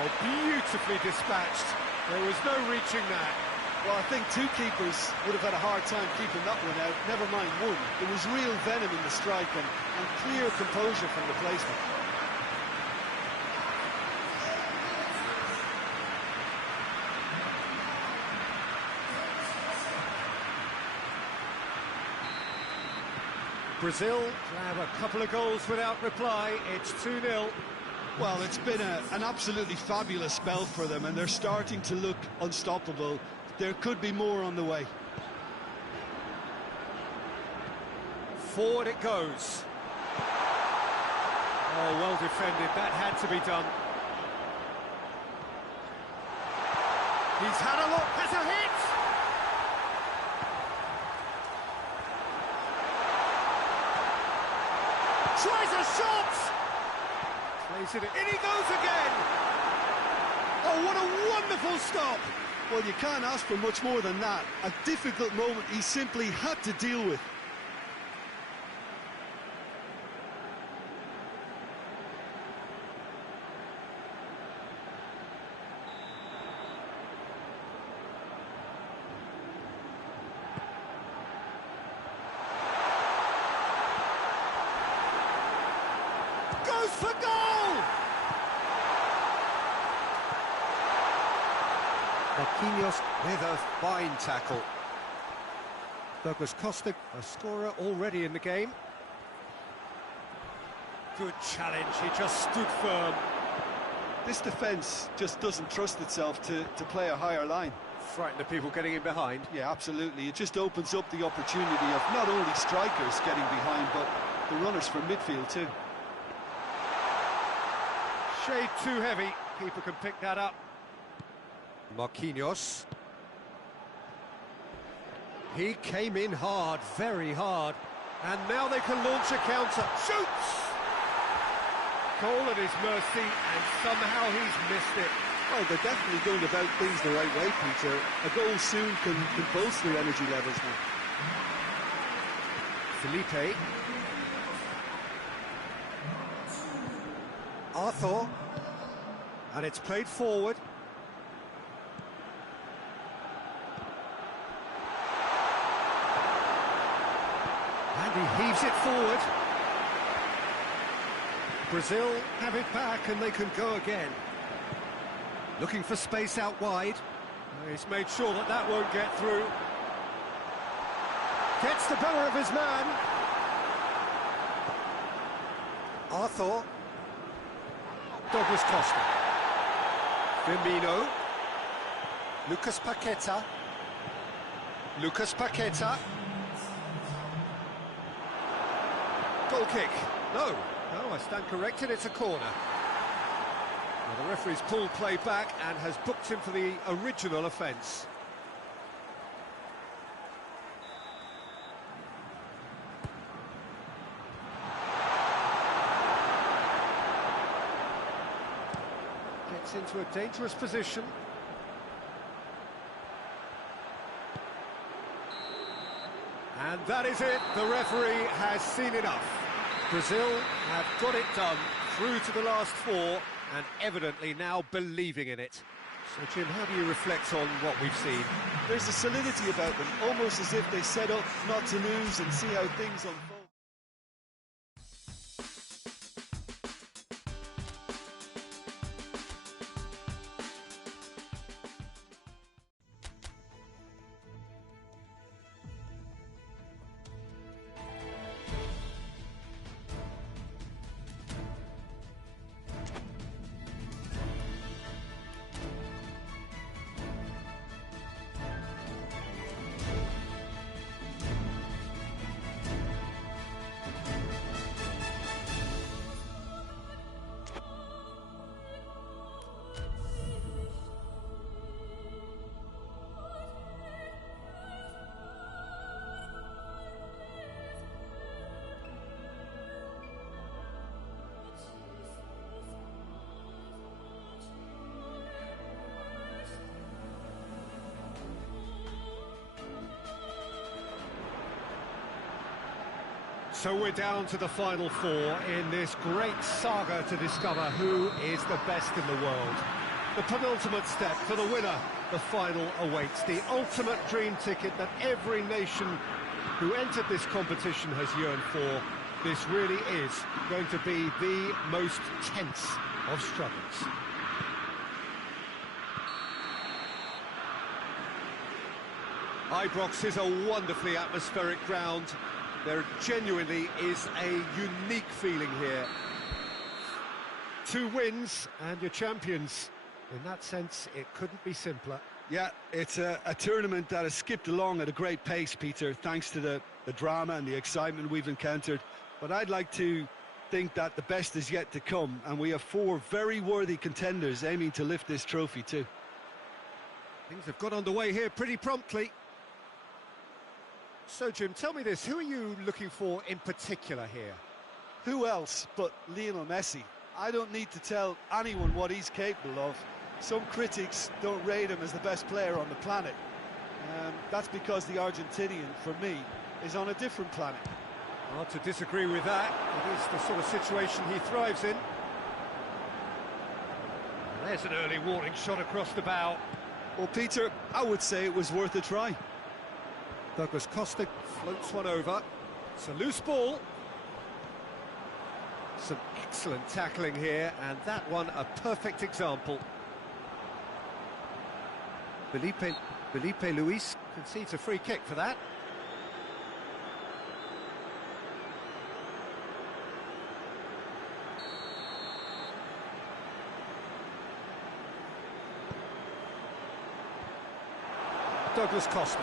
Oh, beautifully dispatched. There was no reaching that. Well, I think two keepers would have had a hard time keeping that one out, never mind one. There was real venom in the strike and clear composure from the placement. Brazil grab a couple of goals without reply. It's 2-0. Well, it's been an absolutely fabulous spell for them, and they're starting to look unstoppable. There could be more on the way. Forward it goes. Oh, well defended. That had to be done. He's had a look. Has a hit. Tries a shot! Plays it in he goes again! Oh, what a wonderful stop! Well, you can't ask for much more than that. A difficult moment he simply had to deal with. Goes for goal! Marquinhos with a fine tackle. Douglas Costa, a scorer already in the game. Good challenge, he just stood firm. This defence just doesn't trust itself to play a higher line. Frighten the people getting in behind. Yeah, absolutely. It just opens up the opportunity of not only strikers getting behind, but the runners from midfield too. Shade too heavy, keeper can pick that up. Marquinhos. He came in hard, very hard, and now they can launch a counter. Shoots! Goal at his mercy, and somehow he's missed it. Well, they're definitely going about things the right way, Peter. A goal soon can boost their energy levels now. Felipe. Arthur. And it's played forward. And he heaves it forward. Brazil have it back and they can go again. Looking for space out wide. He's made sure that that won't get through. Gets the better of his man. Arthur. Douglas Costa. Firmino. Lucas Paqueta. Lucas Paqueta. Goal kick. No, I stand corrected, it's a corner. Well, the referee's pulled play back and has booked him for the original offence. Gets into a dangerous position. And that is it, the referee has seen enough. Brazil have got it done, through to the last four, and evidently now believing in it. So, Jim, how do you reflect on what we've seen? There's a solidity about them, almost as if they set up not to lose and see how things unfold. So we're down to the final four in this great saga to discover who is the best in the world. The penultimate step for the winner, the final awaits. The ultimate dream ticket that every nation who entered this competition has yearned for. This really is going to be the most tense of struggles. Ibrox is a wonderfully atmospheric ground. There genuinely is a unique feeling here. 2 wins and you're champions. In that sense, it couldn't be simpler. Yeah, it's a tournament that has skipped along at a great pace, Peter, thanks to the drama and the excitement we've encountered. But I'd like to think that the best is yet to come, and we have 4 very worthy contenders aiming to lift this trophy too. Things have got underway here pretty promptly. So, Jim, tell me this, who are you looking for in particular here? Who else but Lionel Messi? I don't need to tell anyone what he's capable of. Some critics don't rate him as the best player on the planet. That's because the Argentinian, for me, is on a different planet. Hard to disagree with that. It is the sort of situation he thrives in. There's an early warning shot across the bow. Well, Peter, I would say it was worth a try. Douglas Costa floats one over. It's a loose ball. Some excellent tackling here, and that one a perfect example. Felipe Luis concedes a free kick for that. Douglas Costa.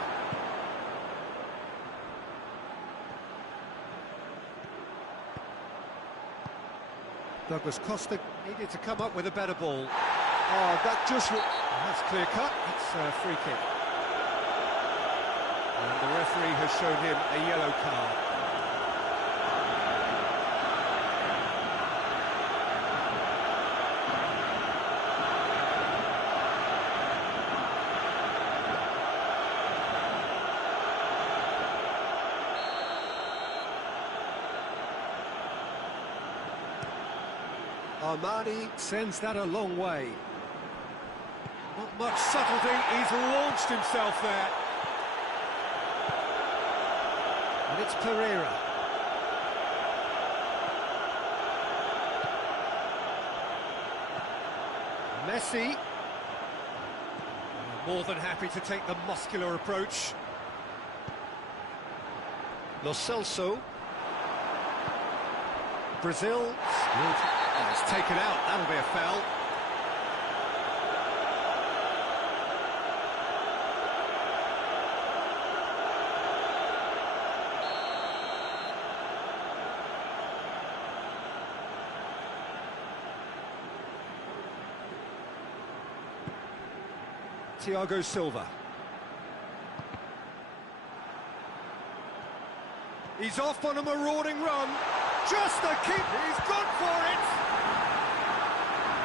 Douglas Costa needed to come up with a better ball. Oh, That's clear cut. It's a free kick. And the referee has shown him a yellow card. Armani sends that a long way. Not much subtlety, he's launched himself there. And it's Pereira. Messi. More than happy to take the muscular approach. Lo Celso. Brazil. Oh, it's taken out, that'll be a foul. Thiago Silva. He's off on a marauding run. Just a keep. He's gone for it.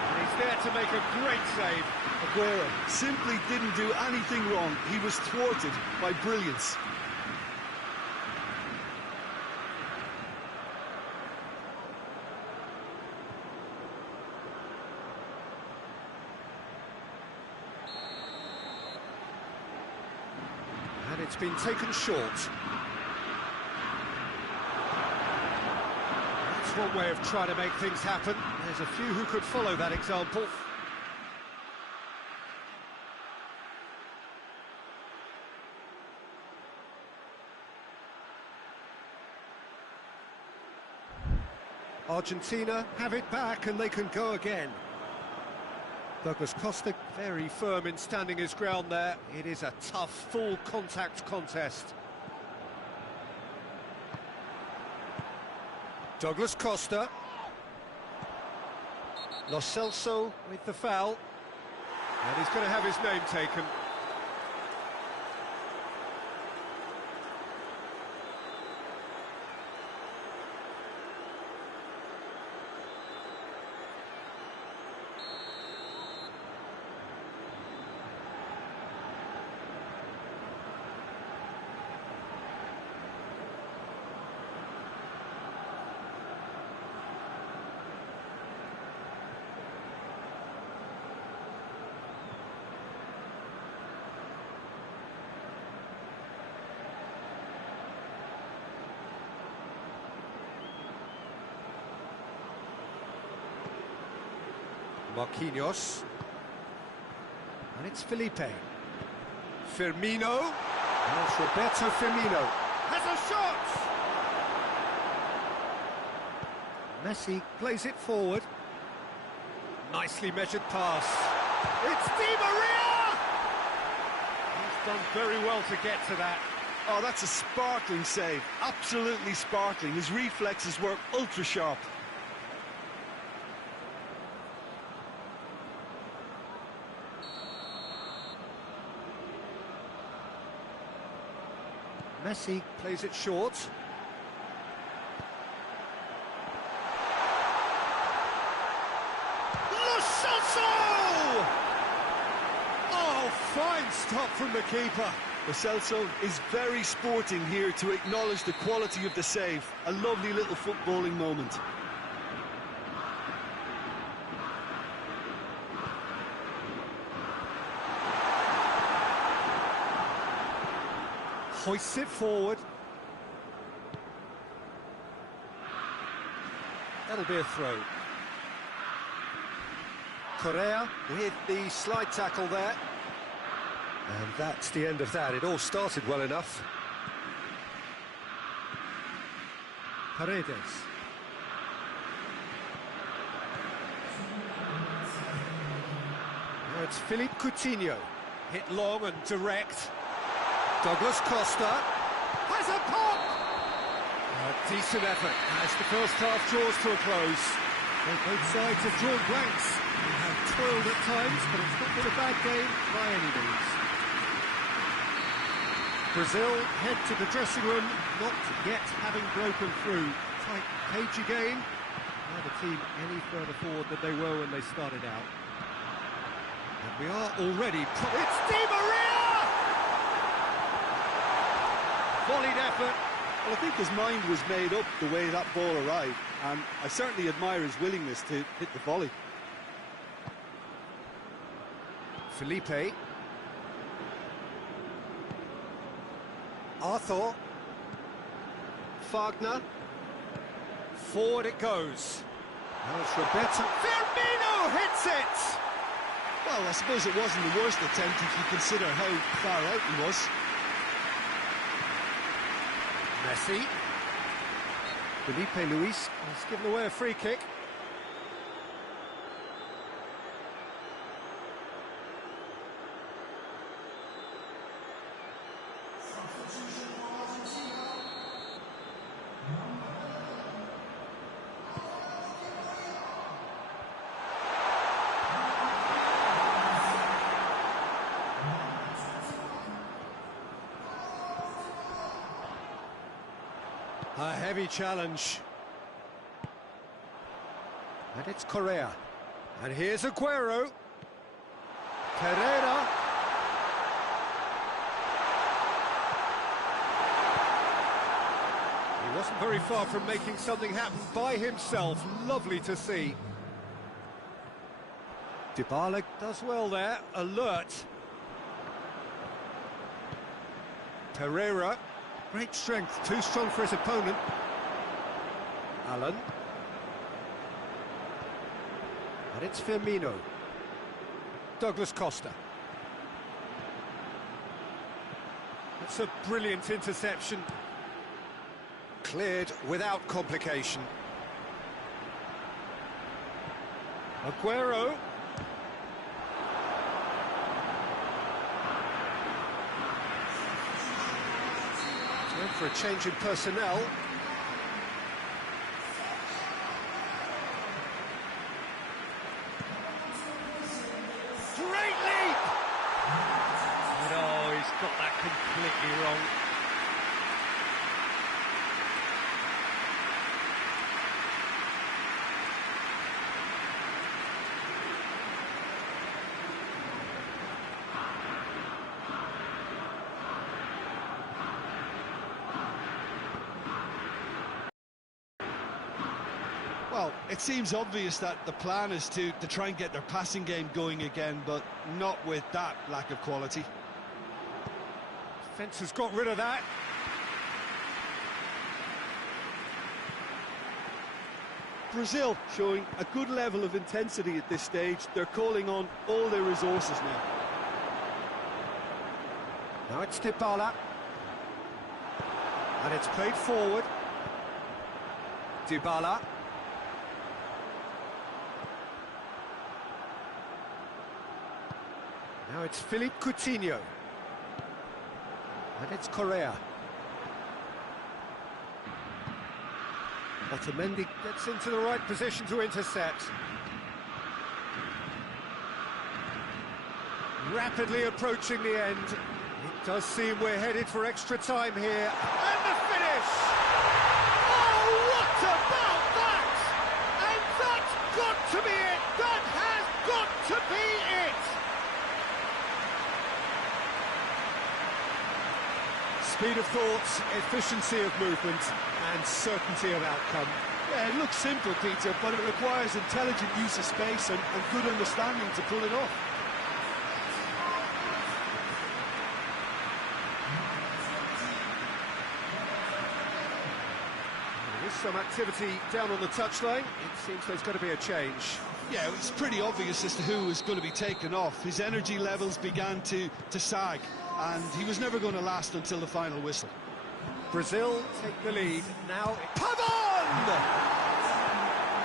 And he's there to make a great save. Aguero simply didn't do anything wrong. He was thwarted by brilliance. And it's been taken short. That's one way of trying to make things happen. There's a few who could follow that example. Argentina have it back and they can go again. Douglas Costa very firm in standing his ground there. It is a tough, full contact contest. Douglas Costa. Lo Celso with the foul. And he's going to have his name taken. Marquinhos. And it's Felipe. Firmino. And it's Roberto Firmino. Has a shot! Messi plays it forward. Nicely measured pass. It's Di Maria! He's done very well to get to that. Oh, that's a sparkling save. Absolutely sparkling. His reflexes work ultra sharp. Messi plays it short. Lo Celso! Oh, fine stop from the keeper. Lo Celso is very sporting here to acknowledge the quality of the save. A lovely little footballing moment. Hoists it forward. That'll be a throw. Correa with the slide tackle there. And that's the end of that. It all started well enough. Paredes. Now it's Philippe Coutinho. Hit long and direct. Douglas Costa has a pop! A decent effort as the first half draws to a close. Well, both sides have drawn blanks. They have toiled at times, but it's not been a bad game by any means. Brazil head to the dressing room, not yet having broken through. Tight, cagey game. Neither team any further forward than they were when they started out. And we are already... It's Di Maria! Volleyed effort, Well, I think his mind was made up the way that ball arrived, and I certainly admire his willingness to hit the volley. Felipe. Arthur. Wagner. Forward it goes. Now it's Roberto. Firmino hits it! Well, I suppose it wasn't the worst attempt if you consider how far out he was. Messi. Felipe Luis has given away a free kick. A heavy challenge. And it's Correa. And here's Aguero. Pereira. He wasn't very far from making something happen by himself. Lovely to see. Dybala does well there. Alert. Pereira. Great strength, too strong for his opponent. Allen. And it's Firmino. Douglas Costa. That's a brilliant interception. Cleared without complication. Aguero. For a change in personnel. Great leap! No, he's got that completely wrong. Well, it seems obvious that the plan is to try and get their passing game going again, but not with that lack of quality. Defence has got rid of that. Brazil showing a good level of intensity at this stage. They're calling on all their resources now. Now it's Dybala. And it's played forward. Dybala. Now it's Philippe Coutinho. And it's Correa. Otamendi gets into the right position to intercept. Rapidly approaching the end. It does seem we're headed for extra time here. And the finish! Oh, what about that? And that's got to be it! That has got to be it! Speed of thought, efficiency of movement, and certainty of outcome. Yeah, it looks simple, Peter, but it requires intelligent use of space and good understanding to pull it off. There is some activity down on the touchline. It seems there's got to be a change. Yeah, it's pretty obvious as to who was going to be taken off. His energy levels began to sag, and he was never going to last until the final whistle. Brazil take the lead. Now, Pavon!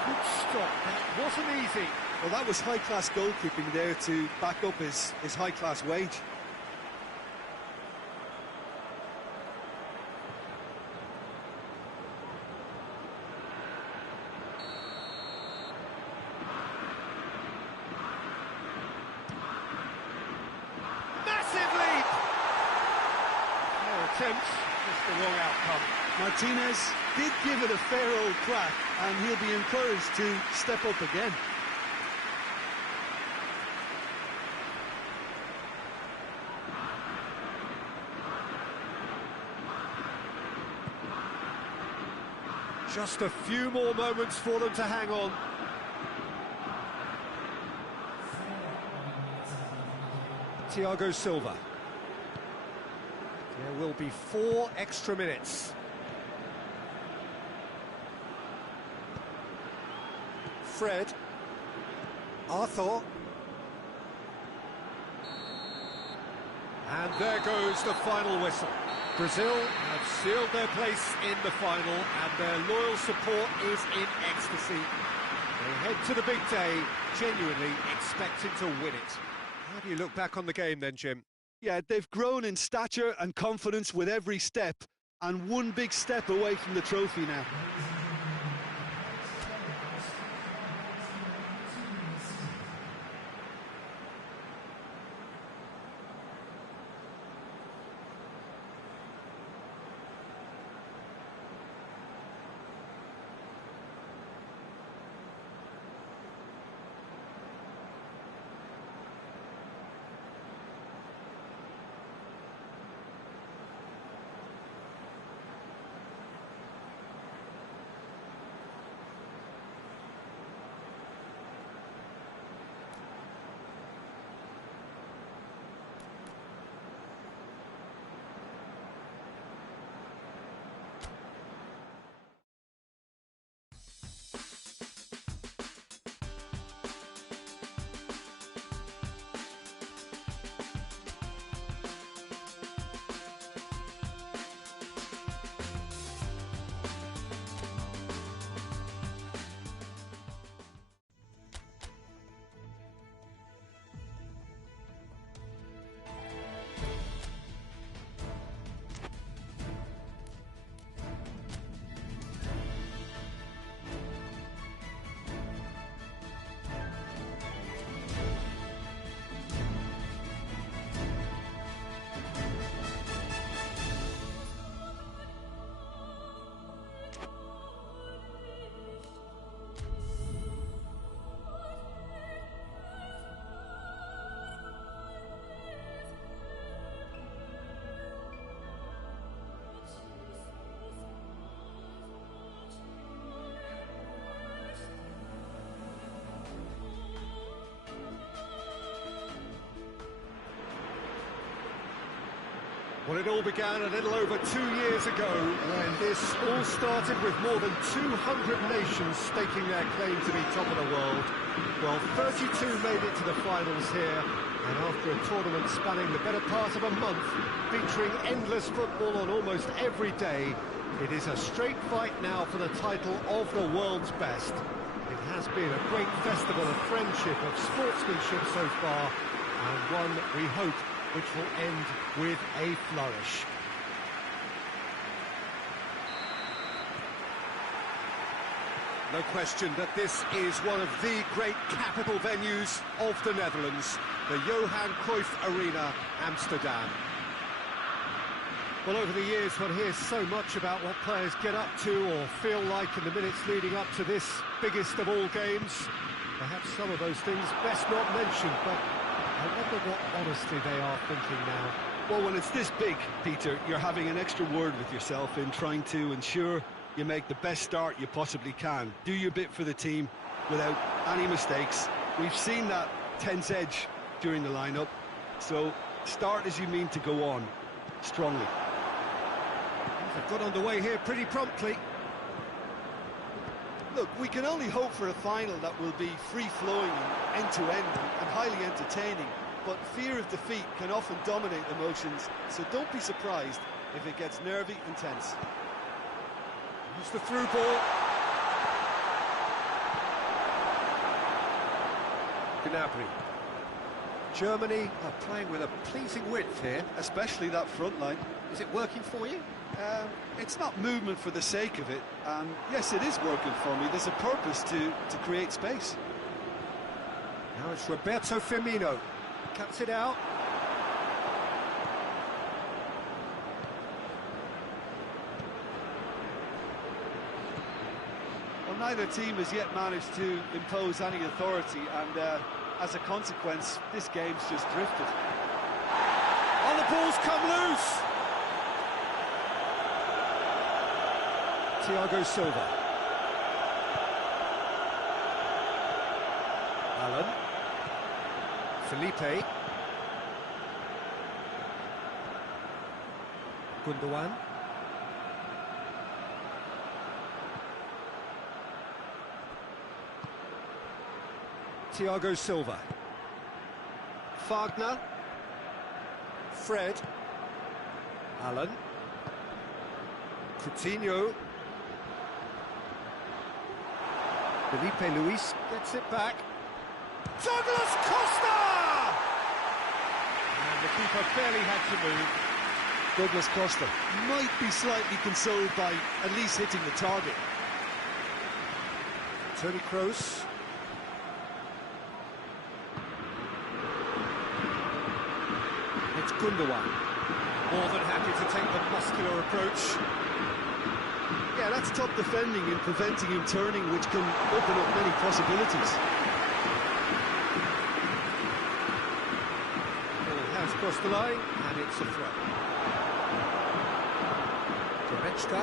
Good stop. That wasn't easy. Well, that was high-class goalkeeping there to back up his high-class wage. Attempts, just the wrong outcome. Martinez did give it a fair old crack, and he'll be encouraged to step up again. Just a few more moments for them to hang on. Thiago Silva. There will be 4 extra minutes. Fred. Arthur. And there goes the final whistle. Brazil have sealed their place in the final, and their loyal support is in ecstasy. They head to the big day, genuinely expecting to win it. How do you look back on the game then, Jim? Yeah, they've grown in stature and confidence with every step, and one big step away from the trophy now. Well, it all began a little over 2 years ago when this all started with more than 200 nations staking their claim to be top of the world. Well, 32 made it to the finals here, and after a tournament spanning the better part of a month, featuring endless football on almost every day, it is a straight fight now for the title of the world's best. It has been a great festival of friendship, of sportsmanship so far, and one we hope which will end with a flourish. No question that this is one of the great capital venues of the Netherlands, the Johan Cruyff Arena, Amsterdam. Well, over the years, one hears so much about what players get up to or feel like in the minutes leading up to this biggest of all games. Perhaps some of those things best not mentioned, but I wonder what honestly they are thinking now. Well, when it's this big, Peter, you're having an extra word with yourself in trying to ensure you make the best start you possibly can. Do your bit for the team without any mistakes. We've seen that tense edge during the lineup, so start as you mean to go on, strongly. They've got underway here pretty promptly. Look, we can only hope for a final that will be free-flowing and end-to-end and highly entertaining, but fear of defeat can often dominate emotions, so don't be surprised if it gets nervy and tense. Here's the through ball. Gnabry. Germany are playing with a pleasing width here. Especially that front line. Is it working for you? It's not movement for the sake of it, and yes, it is working for me. There's a purpose to create space. Now it's Roberto Firmino. Cuts it out. Well, neither team has yet managed to impose any authority, and as a consequence, this game's just drifted. Oh, the ball's come loose! Thiago Silva. Alan. Felipe. Gundogan. Thiago Silva. Wagner. Fred. Alan. Coutinho. Felipe Luis gets it back. Douglas Costa! And the keeper barely had to move. Douglas Costa might be slightly consoled by at least hitting the target. Toni Kroos. It's Gundogan. More than happy to take the muscular approach. Yeah, that's top defending and preventing him turning, which can open up many possibilities. Ball has crossed the line, and it's a throw. Goretzka.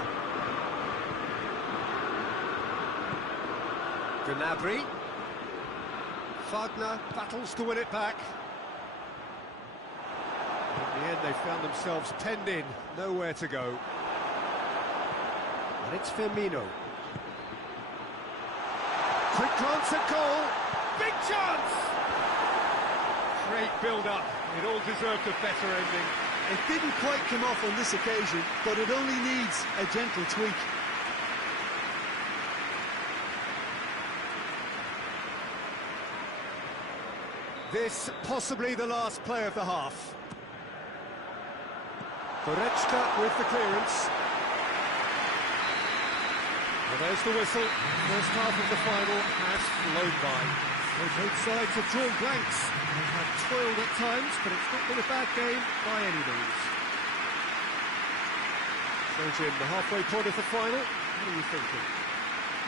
Gnabry. Wagner battles to win it back. In the end, they found themselves penned in, nowhere to go. And it's Firmino. Quick glance at goal. Big chance! Great build-up. It all deserved a better ending. It didn't quite come off on this occasion, but it only needs a gentle tweak. This possibly the last play of the half. Goretzka with the clearance. Well, there's the whistle. First half of the final has flown by. Both sides have drawn blanks. They have toiled at times, but it's not been a bad game by any means. So, Jim, the halfway point of the final, what are you thinking?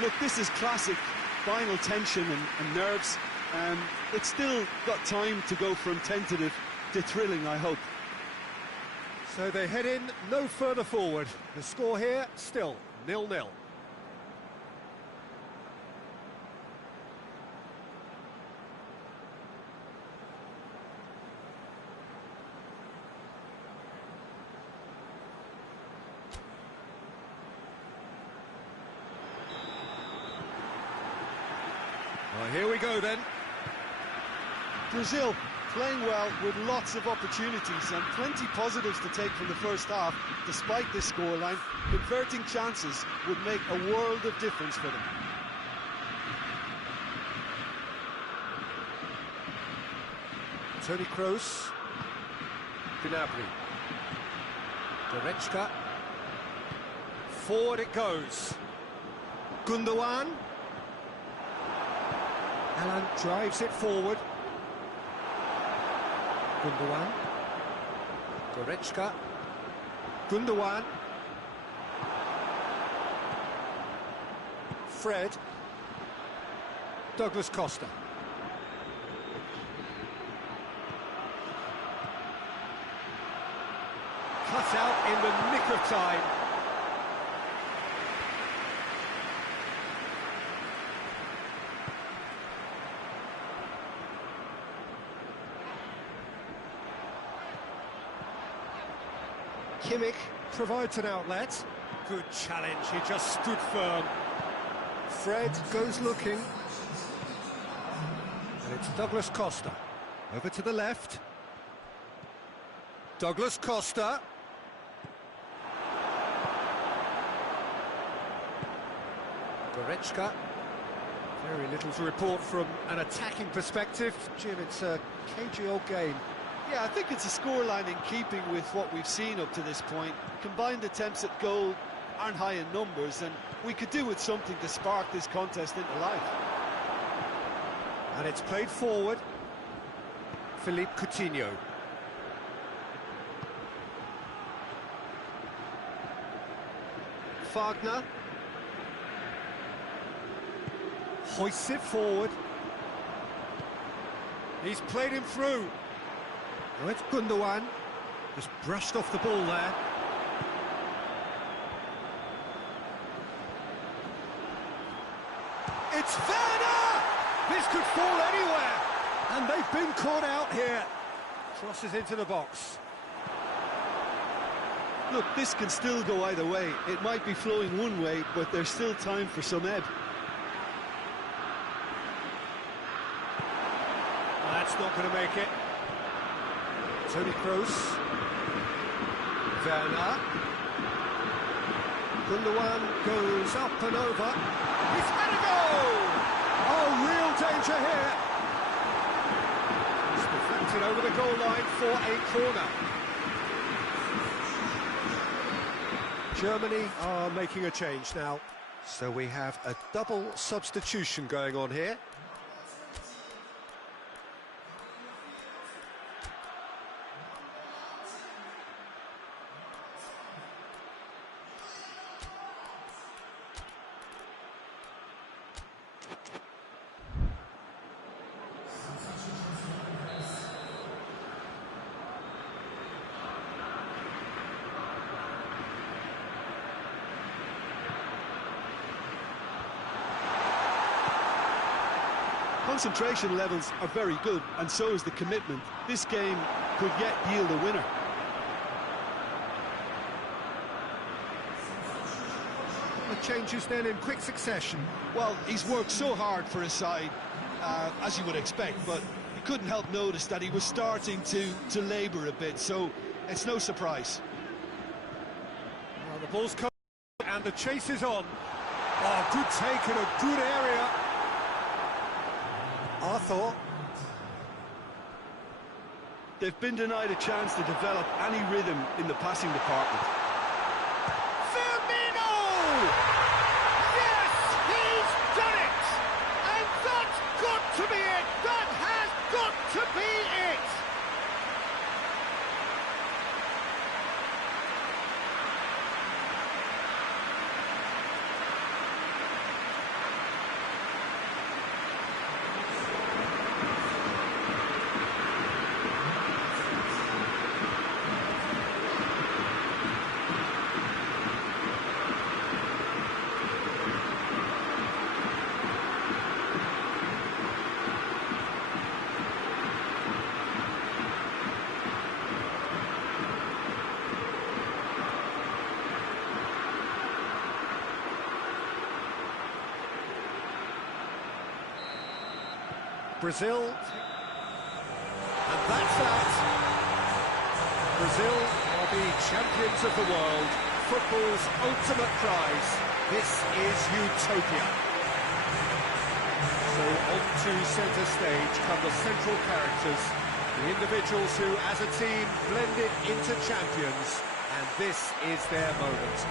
Look, this is classic final tension and nerves. It's still got time to go from tentative to thrilling, I hope. So they head in no further forward. The score here, still 0-0. Well, here we go then. Brazil playing well with lots of opportunities and plenty positives to take from the first half. Despite this scoreline, converting chances would make a world of difference for them. Toni Kroos. Gnabry. Goretzka. Forward it goes. Gundogan. Alan drives it forward. Gundogan. Goretzka. Gundogan. Fred. Douglas Costa. Cut out in the nick of time. Kimmich provides an outlet. Good challenge, he just stood firm. Fred goes looking. And it's Douglas Costa. Over to the left. Douglas Costa. Goretzka. Very little to report from an attacking perspective. Jim, it's a cagey old game. Yeah, I think it's a scoreline in keeping with what we've seen up to this point. Combined attempts at goal aren't high in numbers, and we could do with something to spark this contest into life. And it's played forward. Philippe Coutinho. Wagner. Hoists it forward. He's played him through. Now it's Gundogan. Just brushed off the ball there. It's Werner! This could fall anywhere, and they've been caught out here. Crosses into the box. Look, this can still go either way. It might be flowing one way, but there's still time for some ebb. That's not going to make it. Toni Kroos. Werner. Gundogan goes up and over. He's had a goal! Oh, real danger here. It's deflected over the goal line for a corner. Germany are making a change now. So we have a double substitution going on here. Concentration levels are very good, and so is the commitment. This game could yet yield a winner. The changes then in quick succession. Well, he's worked so hard for his side, as you would expect, but you couldn't help notice that he was starting to labour a bit, so it's no surprise. Well, the ball's coming and the chase is on. Oh, good take in a good area. Arthur. They've been denied a chance to develop any rhythm in the passing department. Firmino! Yes, he's done it! And that's got to be it! That has got to be it! Brazil, and that's that. Brazil are the champions of the world, football's ultimate prize. This is utopia. So on to centre stage come the central characters, the individuals who, as a team, blended into champions, and this is their moment.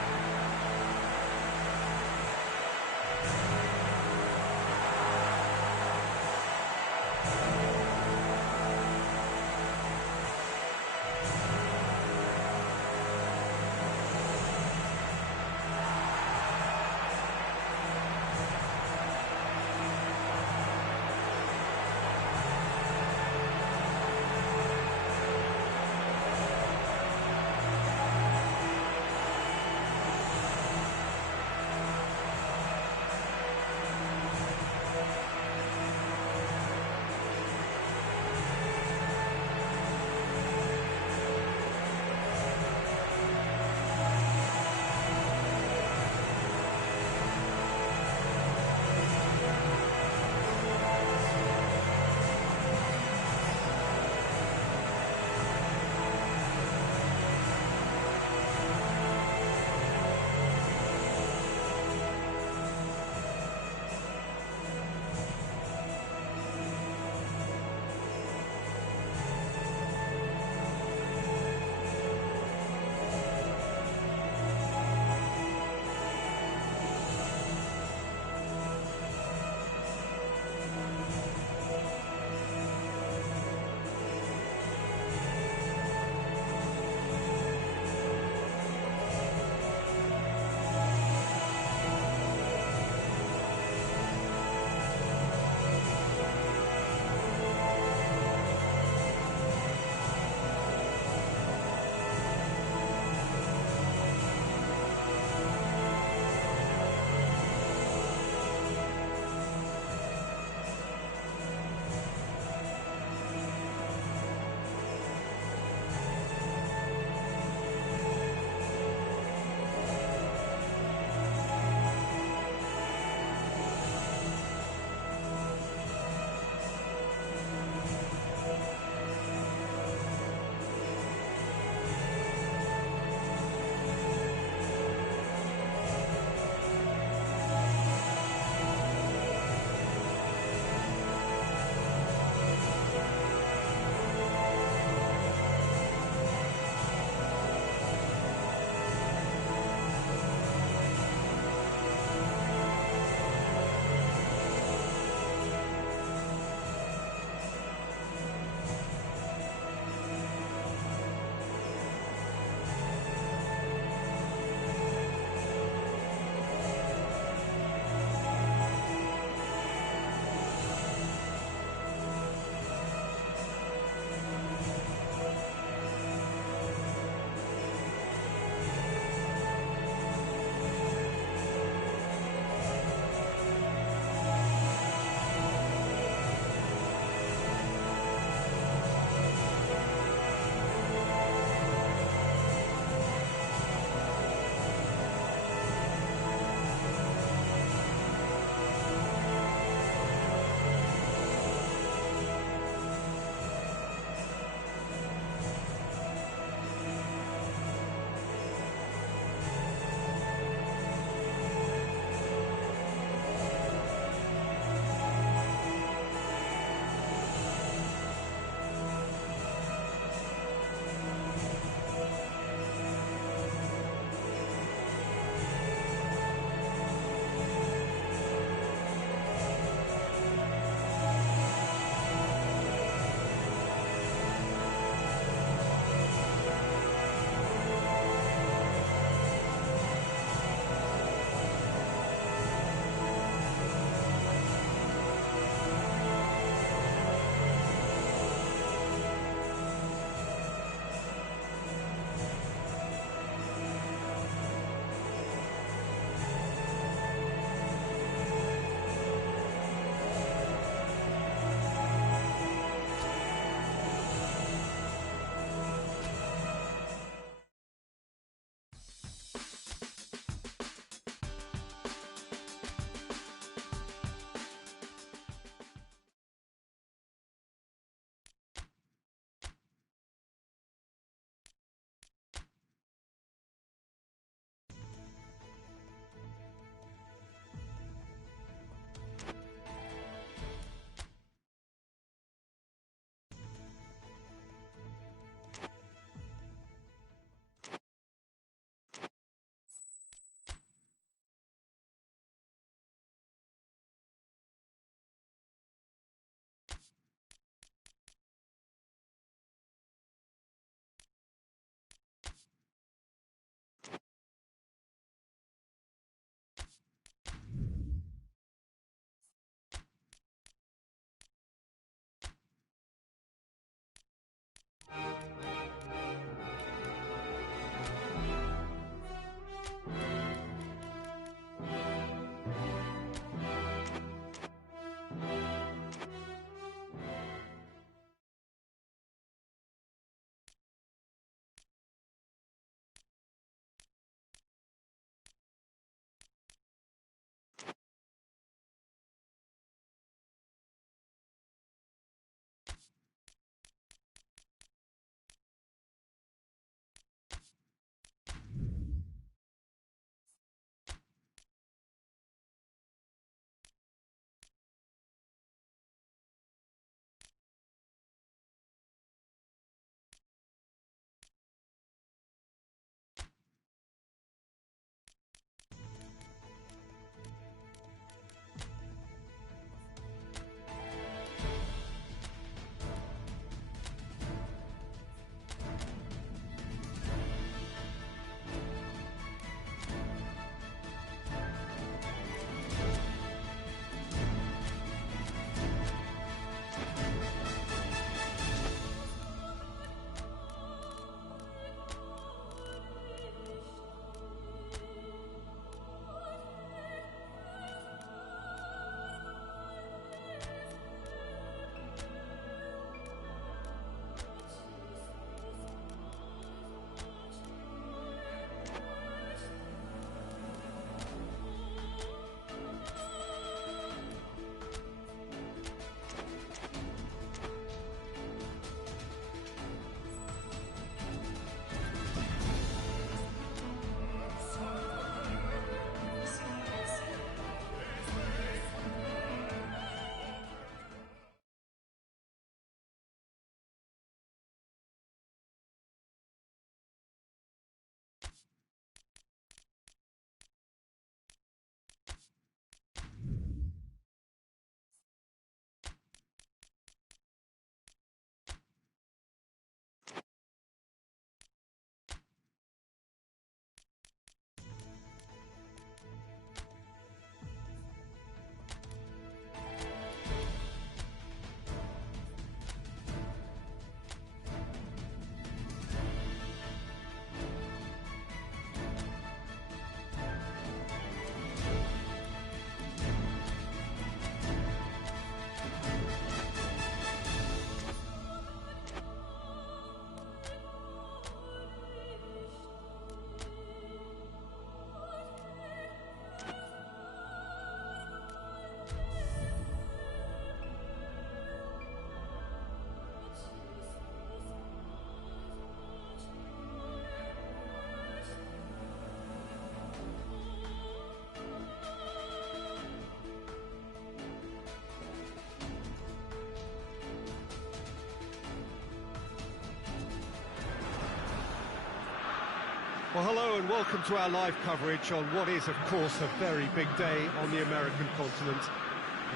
Well, hello and welcome to our live coverage on what is, of course, a very big day on the American continent.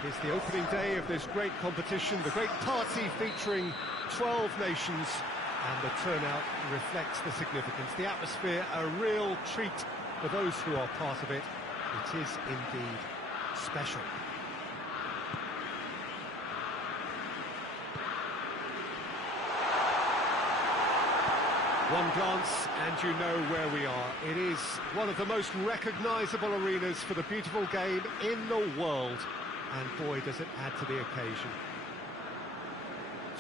It is the opening day of this great competition, the great party featuring 12 nations, and the turnout reflects the significance. The atmosphere, a real treat for those who are part of it. It is indeed special. One glance and you know where we are. It is one of the most recognisable arenas for the beautiful game in the world. And boy, does it add to the occasion.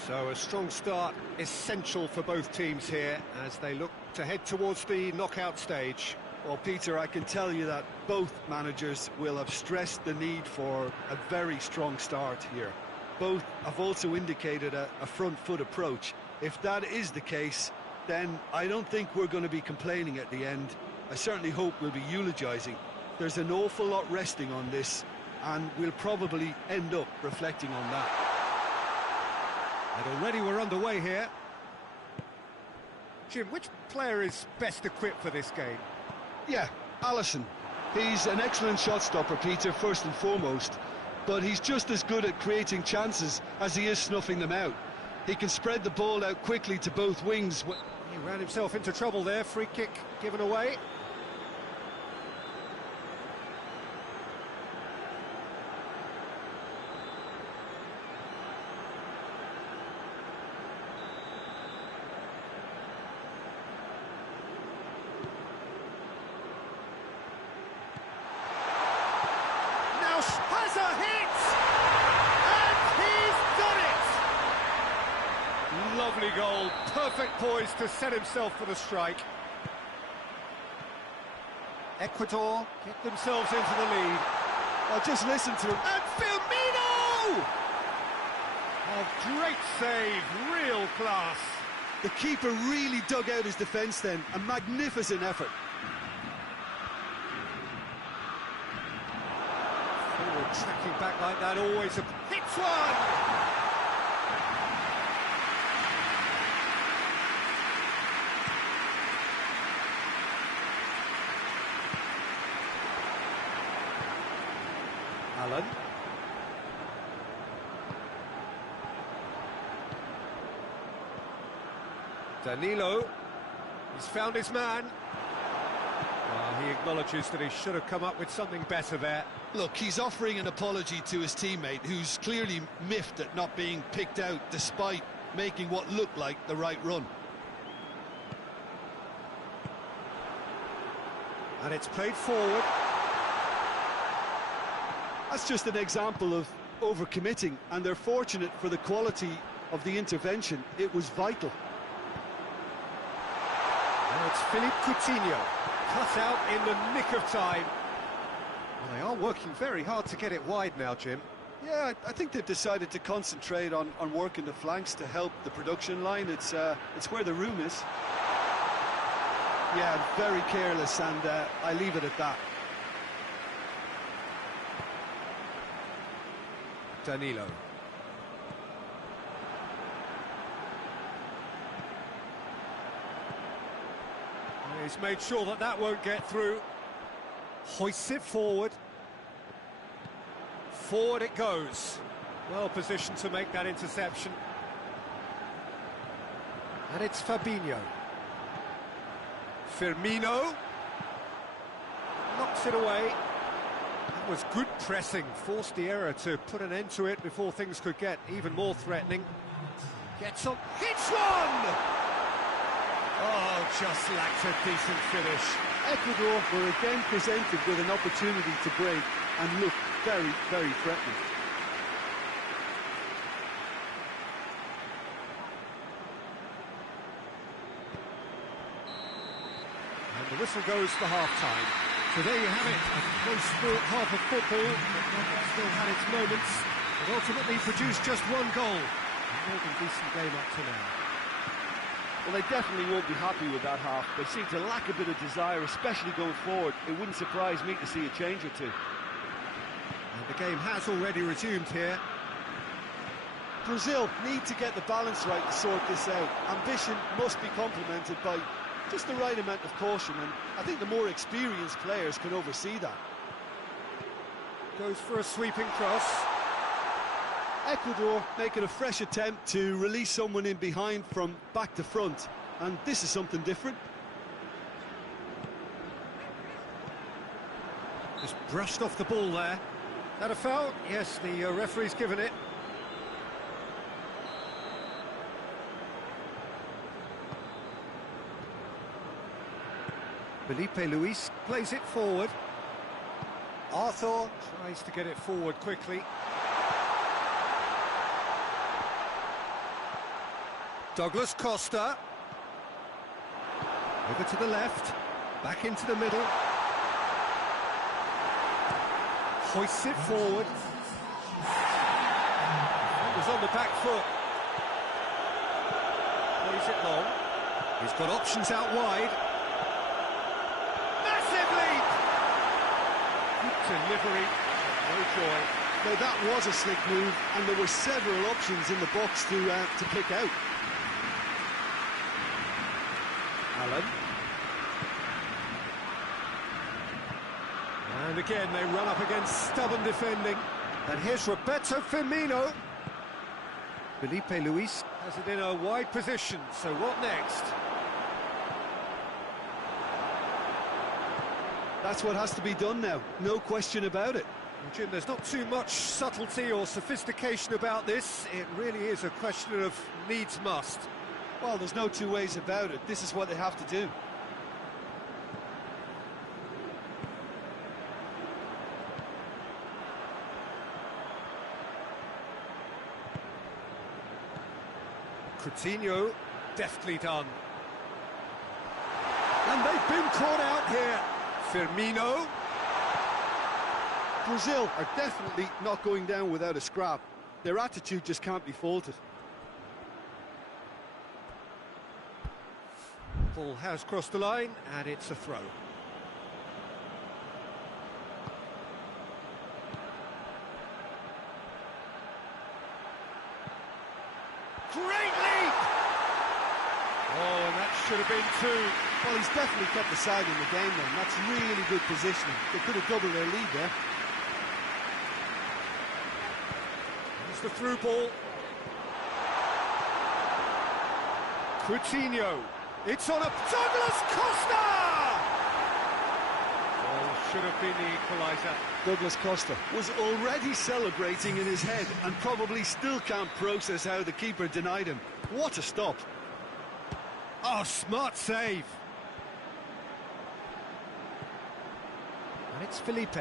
So a strong start essential for both teams here as they look to head towards the knockout stage. Well, Peter, I can tell you that both managers will have stressed the need for a very strong start here. Both have also indicated a front foot approach. If that is the case, then I don't think we're going to be complaining at the end. I certainly hope we'll be eulogising. There's an awful lot resting on this, and we'll probably end up reflecting on that. And already we're underway here. Jim, which player is best equipped for this game? Yeah, Alisson. He's an excellent shot stopper, Peter, first and foremost, but he's just as good at creating chances as he is snuffing them out. He can spread the ball out quickly to both wings. He ran himself into trouble there, free kick given away. Now has a hit! Lovely goal, perfect poise to set himself for the strike. Ecuador get themselves into the lead. Oh, just listen to him. And Firmino! A great save, real class. The keeper really dug out his defence then, a magnificent effort. Forward tracking back like that, always a... hits one! Allen. Danilo. He's found his man. He acknowledges that he should have come up with something better there. Look, he's offering an apology to his teammate, who's clearly miffed at not being picked out despite making what looked like the right run. And it's played forward. That's just an example of overcommitting, and they're fortunate for the quality of the intervention. It was vital. Now it's Philippe Coutinho, cut out in the nick of time. Well, they are working very hard to get it wide now, Jim. Yeah, I think they've decided to concentrate on working the flanks to help the production line. It's where the room is. Yeah, very careless, and I leave it at that. Danilo. He's made sure that that won't get through. Hoists it forward. Forward it goes. Well positioned to make that interception. And it's Fabinho. Firmino. Knocks it away. That was good pressing, forced the error to put an end to it before things could get even more threatening. Gets on, hits one! Oh, just lacked a decent finish. Ecuador were again presented with an opportunity to break and look very, very threatening. And the whistle goes for half-time. So there you have it, a close half of football, but one that still had its moments, but ultimately produced just one goal. A more than decent game up to now. Well, they definitely won't be happy with that half. They seem to lack a bit of desire, especially going forward. It wouldn't surprise me to see a change or two. And the game has already resumed here. Brazil need to get the balance right to sort this out. Ambition must be complemented by Just the right amount of caution, and I think the more experienced players can oversee that. Goes for a sweeping cross. Ecuador making a fresh attempt to release someone in behind from back to front, and this is something different. Just brushed off the ball there. That a foul? Yes, the referee's given it. Felipe Luis plays it forward. Arthur tries to get it forward quickly. Douglas Costa. Over to the left. Back into the middle. Hoists it forward. It was on the back foot. Plays it long. He's got options out wide. Massive leap! Good delivery. No joy. Now that was a slick move, and there were several options in the box to pick out. Allen. And again, they run up against stubborn defending. And here's Roberto Firmino. Felipe Luis has it in a wide position, so what next? That's what has to be done now, no question about it. Well, Jim, there's not too much subtlety or sophistication about this. It really is a question of needs must. Well, there's no two ways about it. This is what they have to do. Coutinho, deftly done. And they've been caught out here. Firmino. Brazil are definitely not going down without a scrap. Their attitude just can't be faulted. Ball has crossed the line, and it's a throw. Great leap! Oh, and that should have been two. Well, he's definitely kept the side in the game then. That's really good positioning. They could have doubled their lead there. It's the through ball. Coutinho. It's on a Douglas Costa! Oh, should have been the equaliser. Douglas Costa was already celebrating in his head and probably still can't process how the keeper denied him. What a stop. Oh, smart save. And it's Felipe.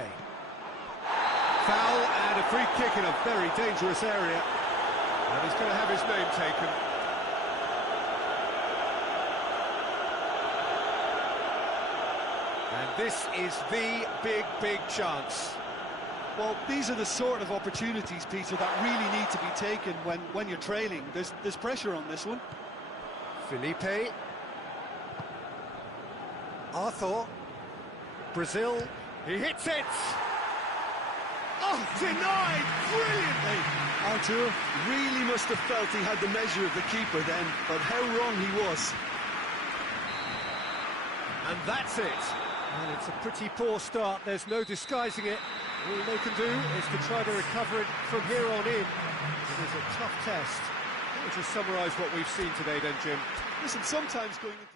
Foul and a free kick in a very dangerous area. And he's going to have his name taken. And this is the big chance. Well, these are the sort of opportunities, Peter, that really need to be taken when you're trailing. There's pressure on this one. Felipe. Arthur. Brazil. He hits it! Oh, denied brilliantly! Arthur really must have felt he had the measure of the keeper then, but how wrong he was. And that's it. And it's a pretty poor start, there's no disguising it. All they can do is to try to recover it from here on in. It is a tough test. We'll just summarise what we've seen today then, Jim. Listen, sometimes going into...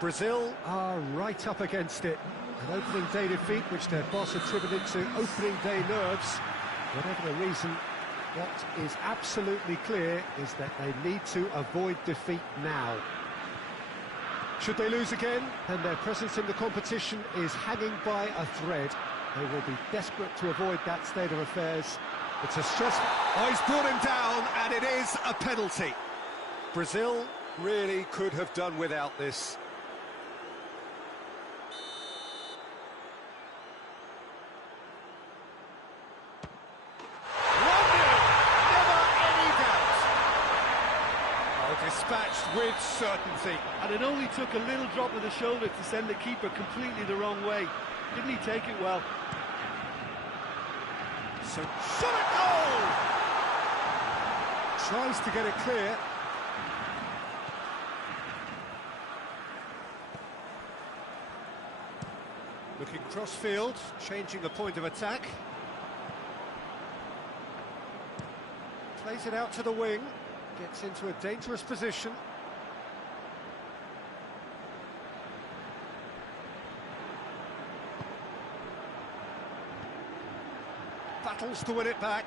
Brazil are right up against it. An opening day defeat, which their boss attributed to opening day nerves. Whatever the reason, what is absolutely clear is that they need to avoid defeat now. Should they lose again, then their presence in the competition is hanging by a thread. They will be desperate to avoid that state of affairs. It's a stressful... Oh, he's brought him down, and it is a penalty. Brazil really could have done without this. Dispatched with certainty. And it only took a little drop of the shoulder to send the keeper completely the wrong way. Didn't he take it well? So, shot it! Goal! Tries to get it clear. Looking cross-field, changing the point of attack. Plays it out to the wing. Gets into a dangerous position. Battles to win it back.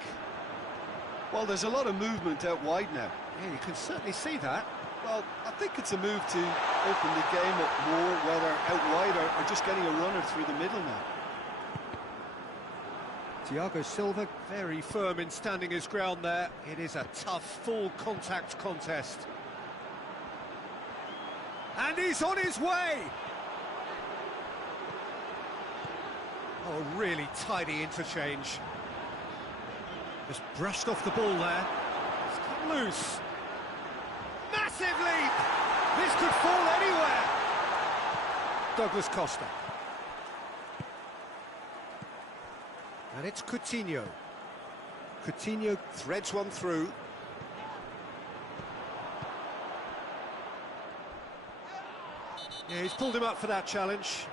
Well, there's a lot of movement out wide now. Yeah, you can certainly see that. Well, I think it's a move to open the game up more, whether out wide or just getting a runner through the middle now. Thiago Silva, very firm in standing his ground there. It is a tough, full-contact contest. And he's on his way! Oh, really tidy interchange. Just brushed off the ball there. It's come loose. Massive leap! This could fall anywhere! Douglas Costa. And it's Coutinho. Coutinho threads one through. Yeah, he's pulled him up for that challenge.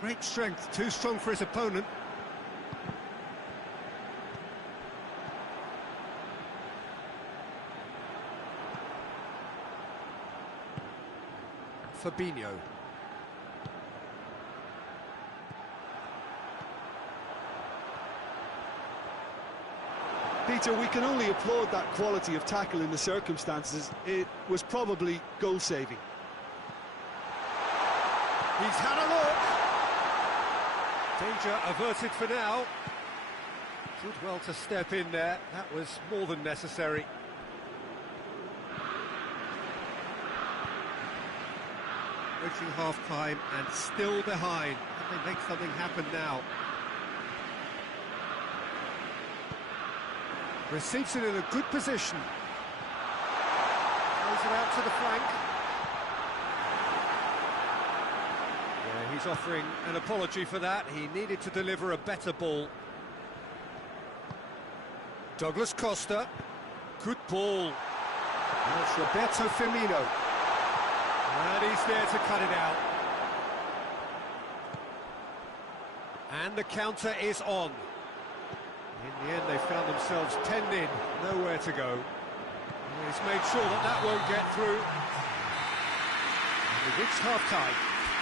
Great strength, too strong for his opponent. Fabinho. Peter, we can only applaud that quality of tackle in the circumstances. It was probably goal-saving. He's had a look. Danger averted for now. Did well to step in there. That was more than necessary. Reaching half-time and still behind. Can they make something happen now? Receives it in a good position. Throws it out to the flank. Yeah, he's offering an apology for that. He needed to deliver a better ball. Douglas Costa. Good ball. That's Roberto Firmino. And he's there to cut it out. And the counter is on. In the end, they found themselves penned in, nowhere to go. And he's made sure that that won't get through. And we've reached half-time.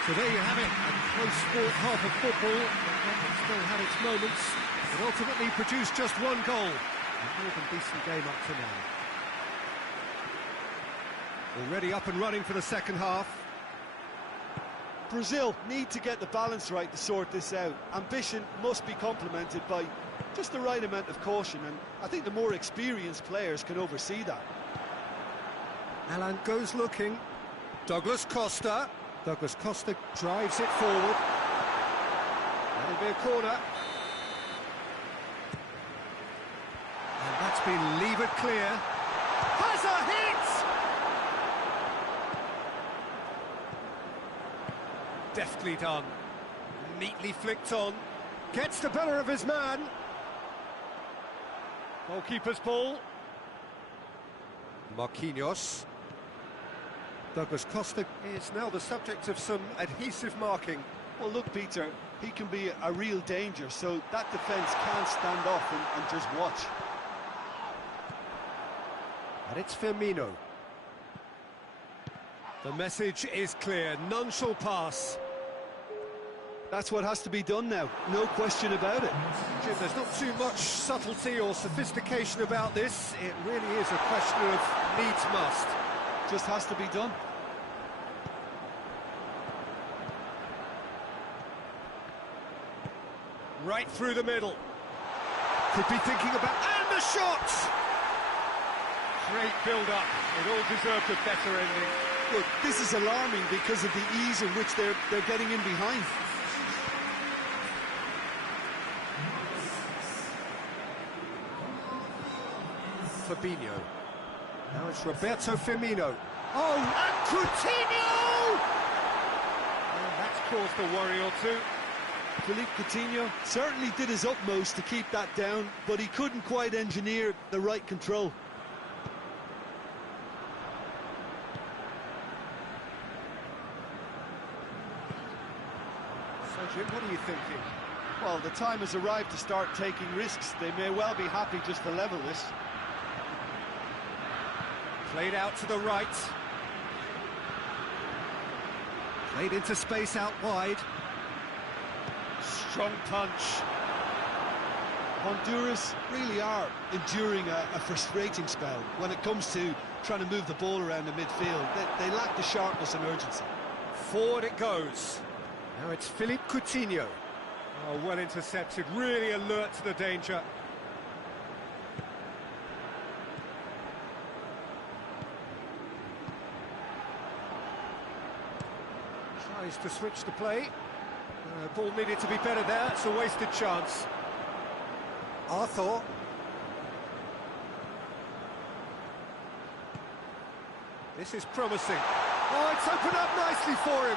So there you have it, a close sport half of football. It still had its moments, but ultimately produced just one goal. A more than decent game up to now. Already up and running for the second half. Brazil need to get the balance right to sort this out. Ambition must be complemented by just the right amount of caution, and I think the more experienced players can oversee that. Alan goes looking. Douglas Costa. Douglas Costa drives it forward. That'll be a corner. And that's been levered clear. Has a hit! Deftly done. Neatly flicked on. Gets the better of his man. Goalkeeper's ball. Marquinhos. Douglas Costa is now the subject of some adhesive marking. Well, look, Peter, he can be a real danger, so that defence can't stand off and just watch. And it's Firmino. The message is clear, none shall pass. That's what has to be done now, no question about it. Jim, there's not too much subtlety or sophistication about this. It really is a question of needs must. Just has to be done. Right through the middle. Could be thinking about... And the shot! Great build-up. It all deserved a better ending. Look, this is alarming because of the ease in which they're getting in behind. Fabinho. Now it's Roberto Firmino. Oh, and Coutinho! Well, that's caused a worry or two. Philippe Coutinho certainly did his utmost to keep that down, but he couldn't quite engineer the right control. So, Jim, what are you thinking? Well, the time has arrived to start taking risks. They may well be happy just to level this. Played out to the right. Played into space out wide. Strong punch. Honduras really are enduring a frustrating spell when it comes to trying to move the ball around the midfield. They lack the sharpness and urgency. Forward it goes. Now it's Philippe Coutinho. Oh, well intercepted, really alert to the danger. Tries to switch the play. Ball needed to be better there, it's a wasted chance. Arthur. This is promising. Oh, it's opened up nicely for him.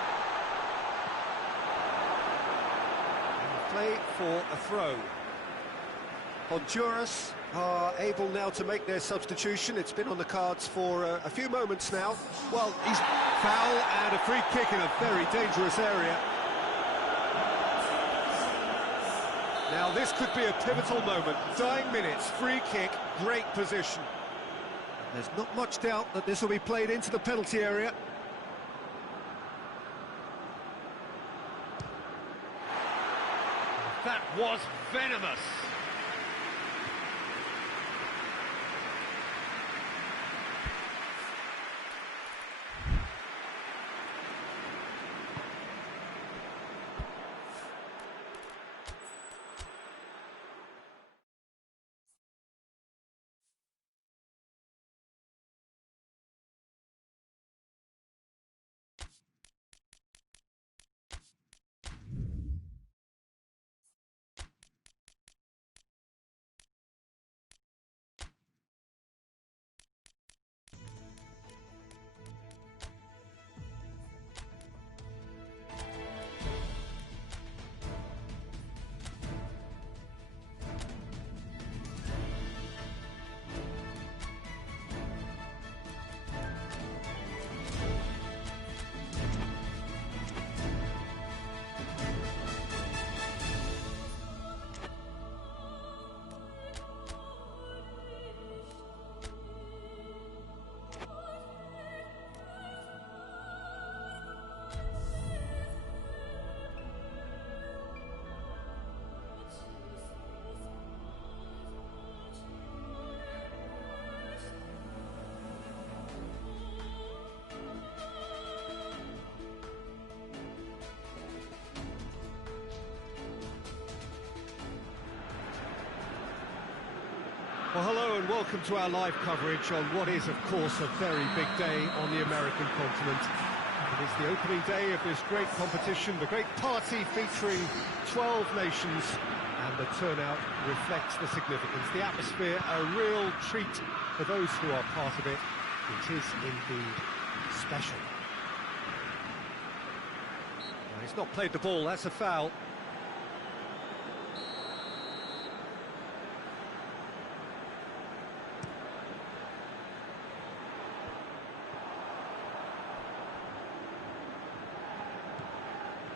And play for a throw. Honduras are able now to make their substitution. It's been on the cards for a few moments now. Well, he's foul and a free kick in a very dangerous area. Now this could be a pivotal moment. Dying minutes, free kick, great position. There's not much doubt that this will be played into the penalty area. That was venomous. Well, hello and welcome to our live coverage on what is, of course, a very big day on the American continent. It is the opening day of this great competition, the great party featuring 12 nations, and the turnout reflects the significance. The atmosphere, a real treat for those who are part of it. It is indeed special. Well, he's not played the ball, that's a foul.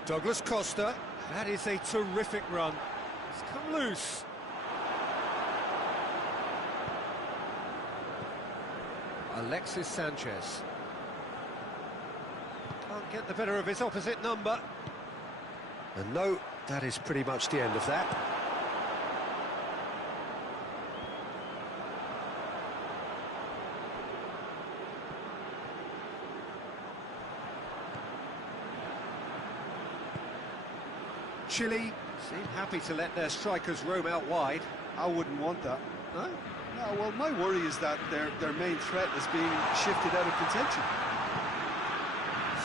Douglas Costa, that is a terrific run. It's come loose. Alexis Sanchez. get the better of his opposite number. And no, that is pretty much the end of that. Chile seem happy to let their strikers roam out wide. I wouldn't want that. No? No, well, my worry is that their main threat is being shifted out of contention.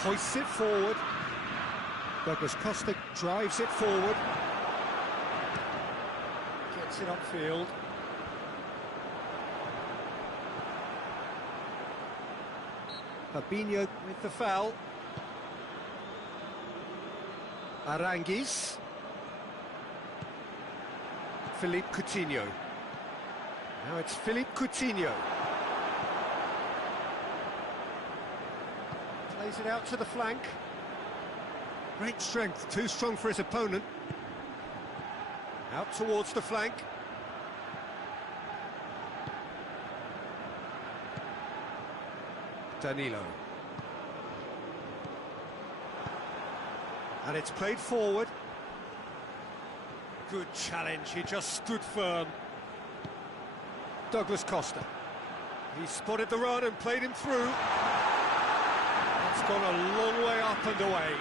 Hoists it forward. Douglas Costa drives it forward. Gets it upfield. Fabinho with the foul. Aranguiz. Philippe Coutinho. Now it's Philippe Coutinho. Plays it out to the flank. Great strength, too strong for his opponent. Out towards the flank. Danilo. And it's played forward. Good challenge, he just stood firm. Douglas Costa. He spotted the run and played him through. It's gone a long way up and away.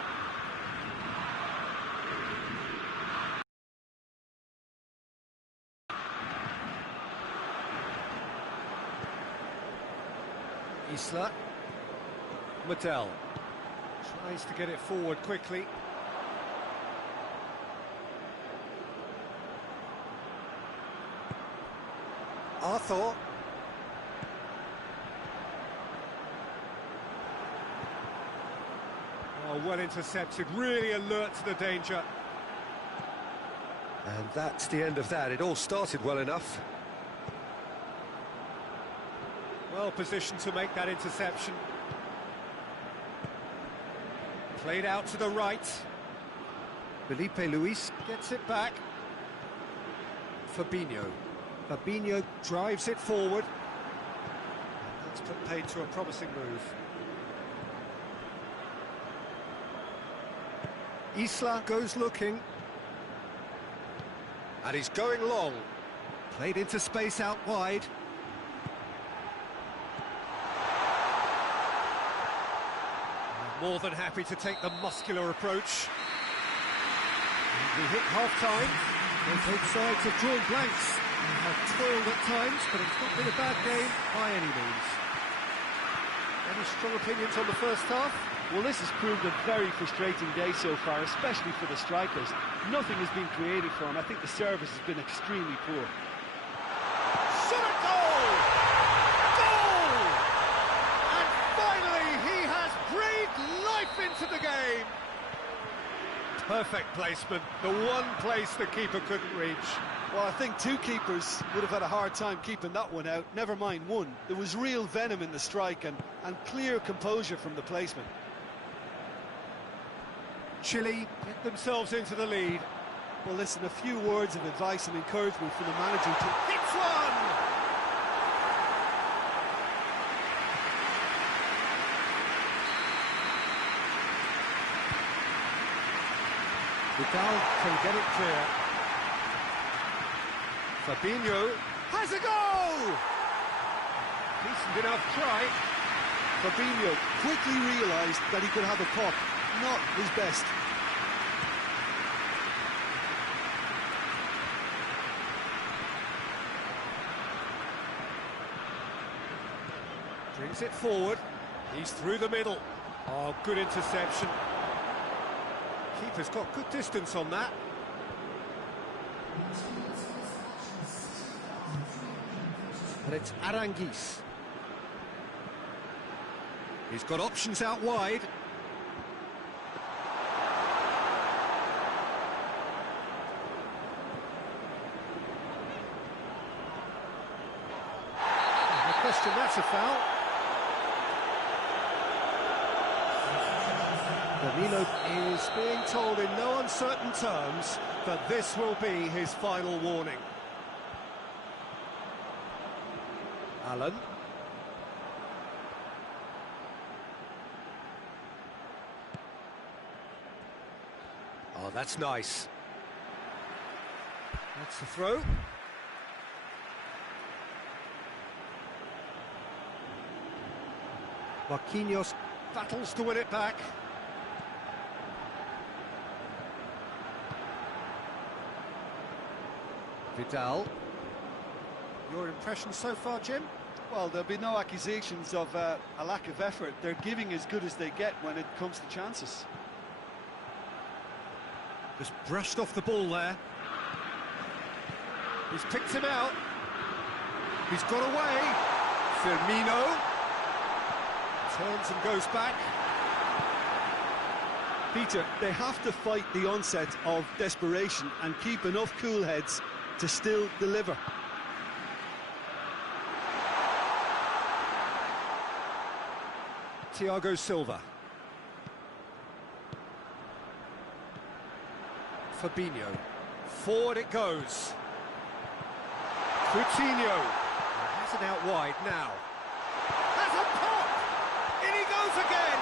Isla. Mattel. Tries to get it forward quickly. Arthur. Oh, well intercepted, really alert to the danger. And that's the end of that. It all started well enough. Well positioned to make that interception. Played out to the right. Felipe Luis gets it back. Fabinho. Fabinho drives it forward. That's put paid to a promising move. Isla goes looking. And he's going long. Played into space out wide. More than happy to take the muscular approach. We hit half-time. Both sides have drawn blanks. They have toiled at times, but it's not been a bad game by any means. Any strong opinions on the first half? Well, this has proved a very frustrating day so far, especially for the strikers. Nothing has been created for them. I think the service has been extremely poor. Shot at goal! Goal! And finally, he has breathed life into the game. Perfect placement, the one place the keeper couldn't reach. Well, I think two keepers would have had a hard time keeping that one out, never mind one. There was real venom in the strike and clear composure from the placement. Chile get themselves into the lead. Well, listen, a few words of advice and encouragement from the manager to... Hits one! Vidal can get it clear. Fabinho has a goal! Decent enough try. Fabinho quickly realised that he could have a pop, not his best. Brings it forward. He's through the middle. Oh, good interception. Keeper's got good distance on that. And it's Aranguiz. He's got options out wide. No question, that's a foul. Danilo is being told in no uncertain terms that this will be his final warning. Allen. Oh, that's nice. That's the throw. Marquinhos battles to win it back. Vidal. Your impression so far, Jim? Well, there'll be no accusations of a lack of effort. They're giving as good as they get when it comes to chances. Just brushed off the ball there. He's picked him out. He's got away. Firmino turns and goes back. Peter, they have to fight the onset of desperation and keep enough cool heads to still deliver. Thiago Silva. Fabinho. Forward it goes. Coutinho. Has it out wide now. Has a pop! In he goes again!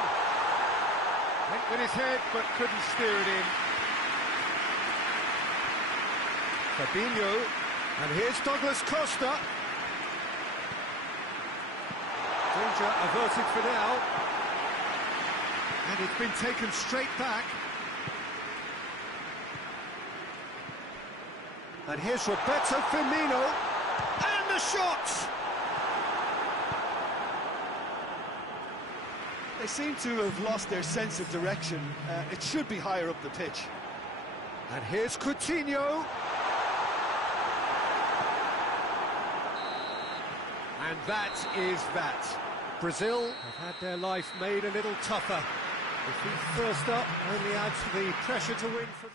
Went with his head, but couldn't steer it in. Fabinho. And here's Douglas Costa. Danger averted for now. And it's been taken straight back. And here's Roberto Firmino. And the shot! They seem to have lost their sense of direction. It should be higher up the pitch. And here's Coutinho. And that is that. Brazil have had their life made a little tougher. Defeat first up only adds to the pressure to win from...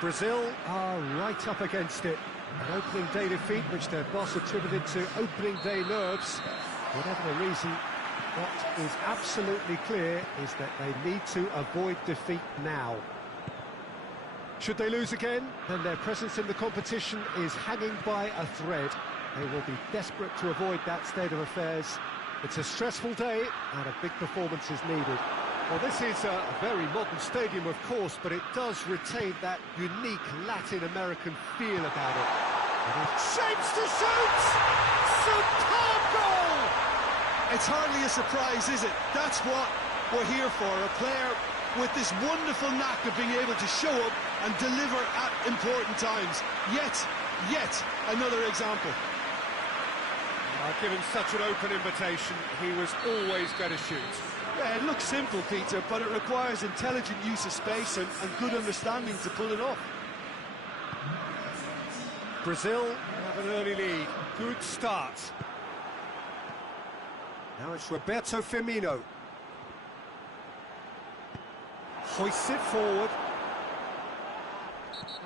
Brazil are right up against it. An opening day defeat which their boss attributed to opening day nerves. Whatever the reason, what is absolutely clear is that they need to avoid defeat now. Should they lose again, then their presence in the competition is hanging by a thread. They will be desperate to avoid that state of affairs. It's a stressful day and a big performance is needed. Well, this is a very modern stadium, of course, but it does retain that unique Latin American feel about it. Shapes to shoot! Superb goal! It's hardly a surprise, is it? That's what we're here for, a player with this wonderful knack of being able to show up and deliver at important times. Yet another example. Given such an open invitation, he was always going to shoot. Yeah, it looks simple, Peter, but it requires intelligent use of space and good understanding to pull it off. Brazil have an early lead. Good start. Now it's Roberto Firmino. Hoists it forward.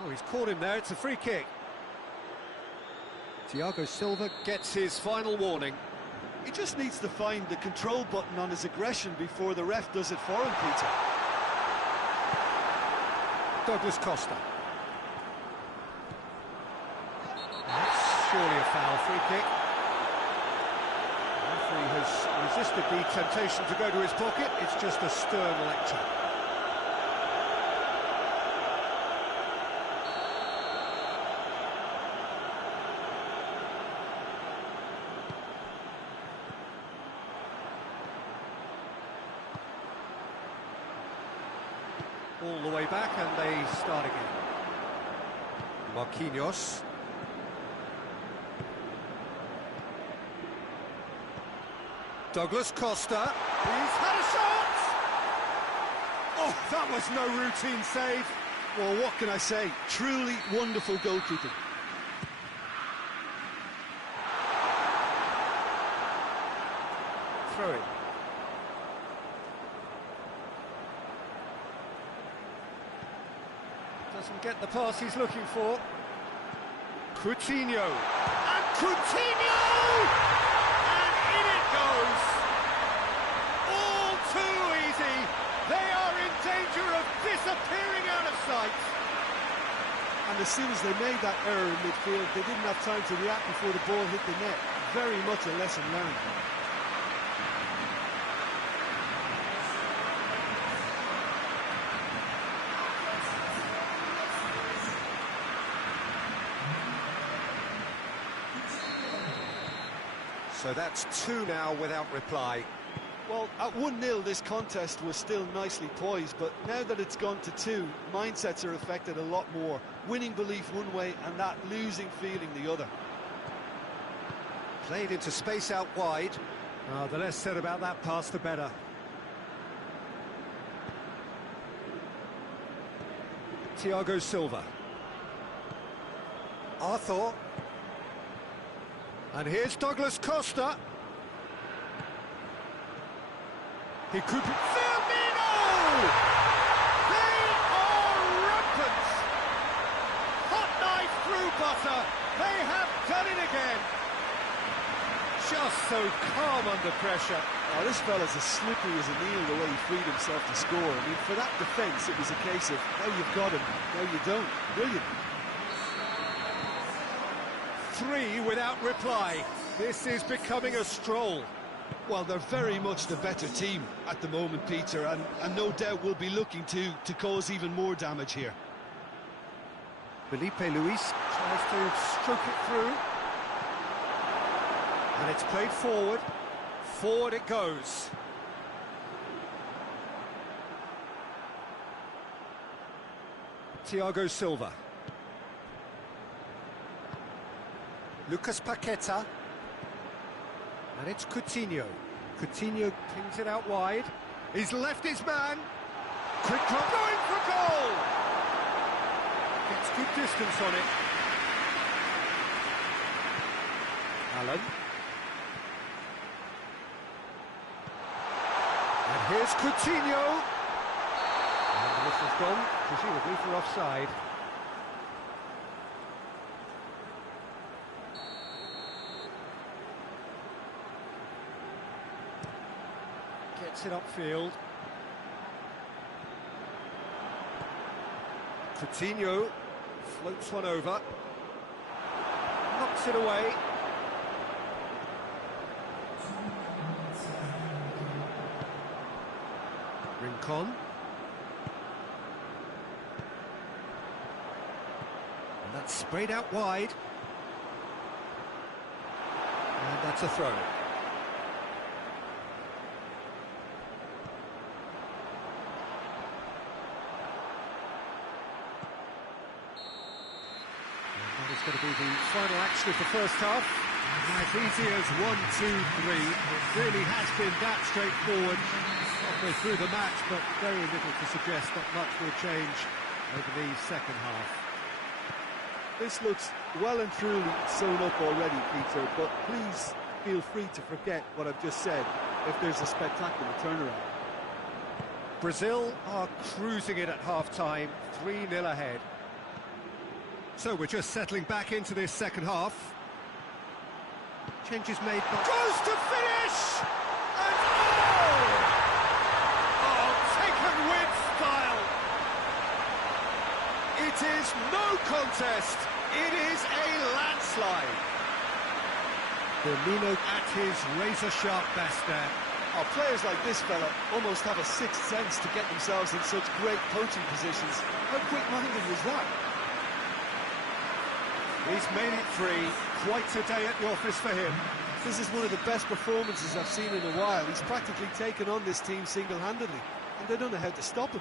Oh, he's caught him there. It's a free kick. Thiago Silva gets his final warning. He just needs to find the control button on his aggression before the ref does it for him, Peter. Douglas Costa. That's surely a foul. Free kick. The referee has resisted the temptation to go to his pocket. It's just a stern lecture. All the way back and they start again. Marquinhos. Douglas Costa, he's had a shot! Oh, that was no routine save. Well, what can I say? Truly wonderful goalkeeping. Throw it. Doesn't get the pass he's looking for. Coutinho. And Coutinho! And in it goes! All too easy. They are in danger of disappearing out of sight. And as soon as they made that error in midfield, they didn't have time to react before the ball hit the net. Very much a lesson learned. So that's 2 now without reply. Well, at 1-0 this contest was still nicely poised, but now that it's gone to 2, mindsets are affected a lot more. Winning belief one way and that losing feeling the other. Played into space out wide. The less said about that pass, the better. Thiago Silva. Arthur. And here's Douglas Costa. He could be... Firmino! They are rampant! Hot knife through butter. They have done it again. Just so calm under pressure. Oh, this fella's as slippery as an eel the way he freed himself to score. I mean, for that defence, it was a case of, now you've got him, now you don't. Brilliant. 3 without reply. This is becoming a stroll. Well, they're very much the better team at the moment, Peter, and no doubt will be looking to cause even more damage here. Felipe Luis tries to stroke it through. And it's played forward. Forward it goes. Thiago Silva. Lucas Paqueta. And it's Coutinho. Coutinho pings it out wide. He's left his man. Quick drop, going for goal! Gets good distance on it. Allen. And here's Coutinho. And this has gone, presumably for offside. Gets it upfield. Coutinho floats one over. Knocks it away. Rincon. And that's sprayed out wide. And that's a throw. It's going to be the final action of the first half. As easy as 1, 2, 3. It really has been that straightforward halfway through the match, but very little to suggest that much will change over the second half. This looks well and truly sewn up already, Peter, but please feel free to forget what I've just said if there's a spectacular turnaround. Brazil are cruising it at half-time, 3-0 ahead. So we're just settling back into this second half. Changes made by... Goes to finish! And oh, taken with style! It is no contest. It is a landslide. Firmino at his razor-sharp best there. Oh, players like this fella almost have a sixth sense to get themselves in such great coaching positions. How quick-minded was that? He's made it 3. Quite a day at the office for him. This is one of the best performances I've seen in a while. He's practically taken on this team single-handedly, and they don't know how to stop him.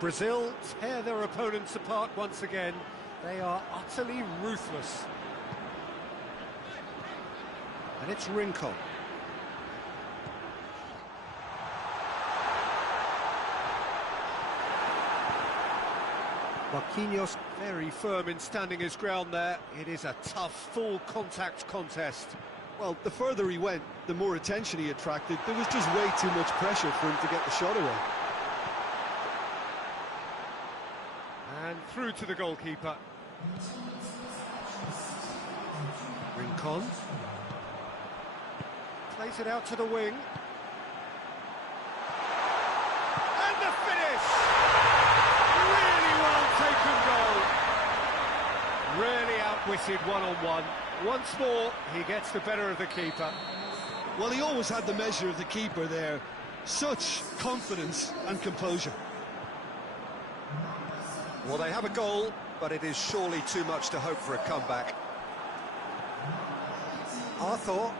Brazil tear their opponents apart once again. They are utterly ruthless. And it's Rincon. Marquinhos very firm in standing his ground there. It is a tough, full contact contest. Well, the further he went, the more attention he attracted. There was just way too much pressure for him to get the shot away. And through to the goalkeeper. Rincon. Plays it out to the wing. And the finish! Really well taken goal. Really outwitted one-on-one. Once more, he gets the better of the keeper. Well, he always had the measure of the keeper there. Such confidence and composure. Well, they have a goal, but it is surely too much to hope for a comeback. Arthur.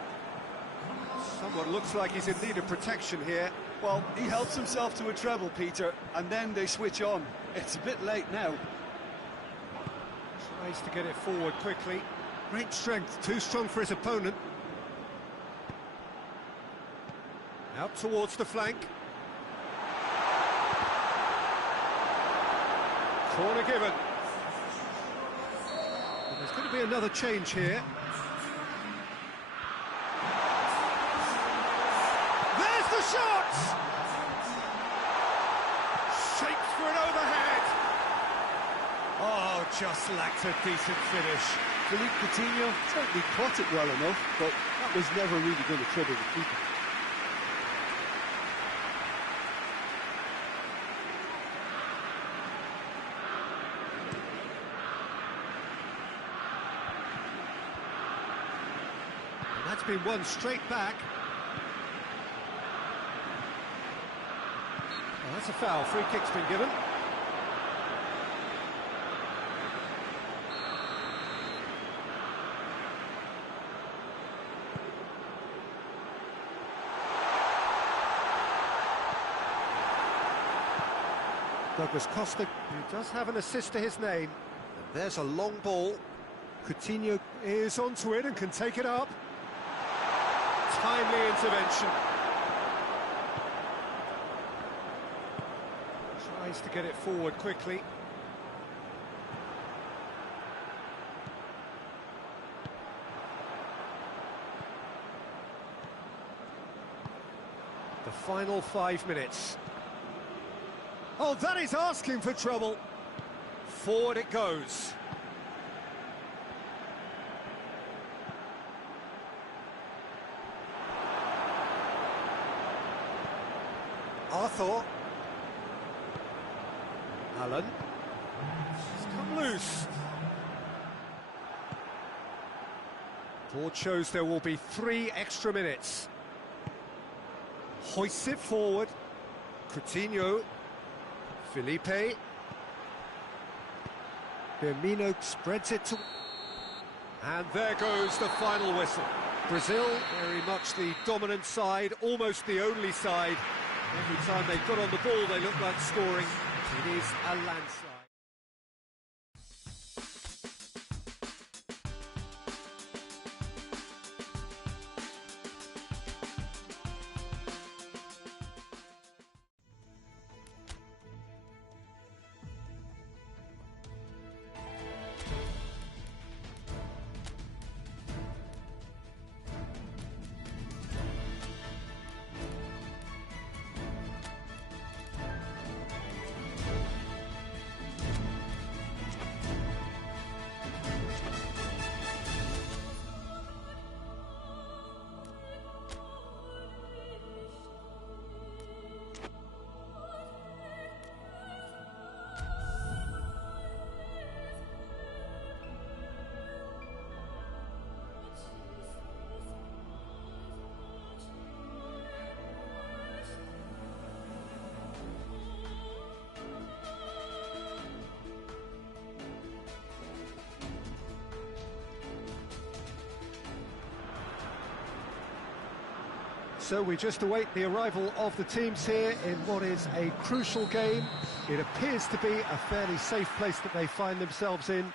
Someone looks like he's in need of protection here. Well, he helps himself to a treble, Peter, and then they switch on. It's a bit late now. Tries to get it forward quickly. Great strength, too strong for his opponent. Out towards the flank. Corner given. And there's going to be another change here. There's the shot! Shapes for an overhead. Oh, just lacked a decent finish. Philippe Coutinho certainly caught it well enough, but that was never really going to trouble the keeper. And that's been won straight back. Oh, that's a foul. Free kick's been given. Douglas Costa, who does have an assist to his name. And there's a long ball. Coutinho is onto it and can take it up. Timely intervention. Tries to get it forward quickly. The final 5 minutes. Oh, that is asking for trouble. Forward it goes. Arthur. Allen. He's come loose. Board shows there will be 3 extra minutes. Hoists it forward. Coutinho. Felipe. Firmino spreads it to... And there goes the final whistle. Brazil, very much the dominant side, almost the only side. Every time they got on the ball, they looked like scoring. It is a landslide. So we just await the arrival of the teams here in what is a crucial game. It appears to be a fairly safe place that they find themselves in.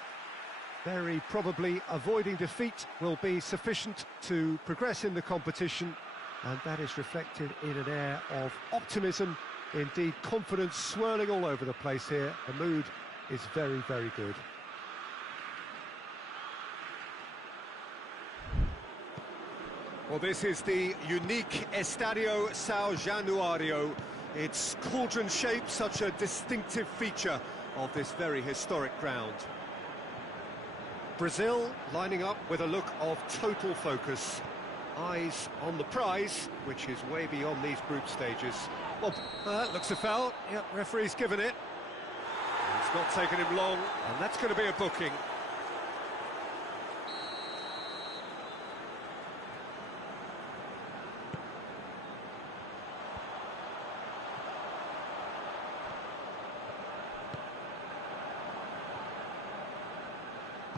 Very probably avoiding defeat will be sufficient to progress in the competition, and that is reflected in an air of optimism, indeed confidence swirling all over the place here. The mood is very, very good. Well, this is the unique Estadio São Januário. Its cauldron shape, such a distinctive feature of this very historic ground. Brazil lining up with a look of total focus. Eyes on the prize, which is way beyond these group stages. Well, that looks a foul. Yep, referee's given it. It's not taken him long, and that's going to be a booking.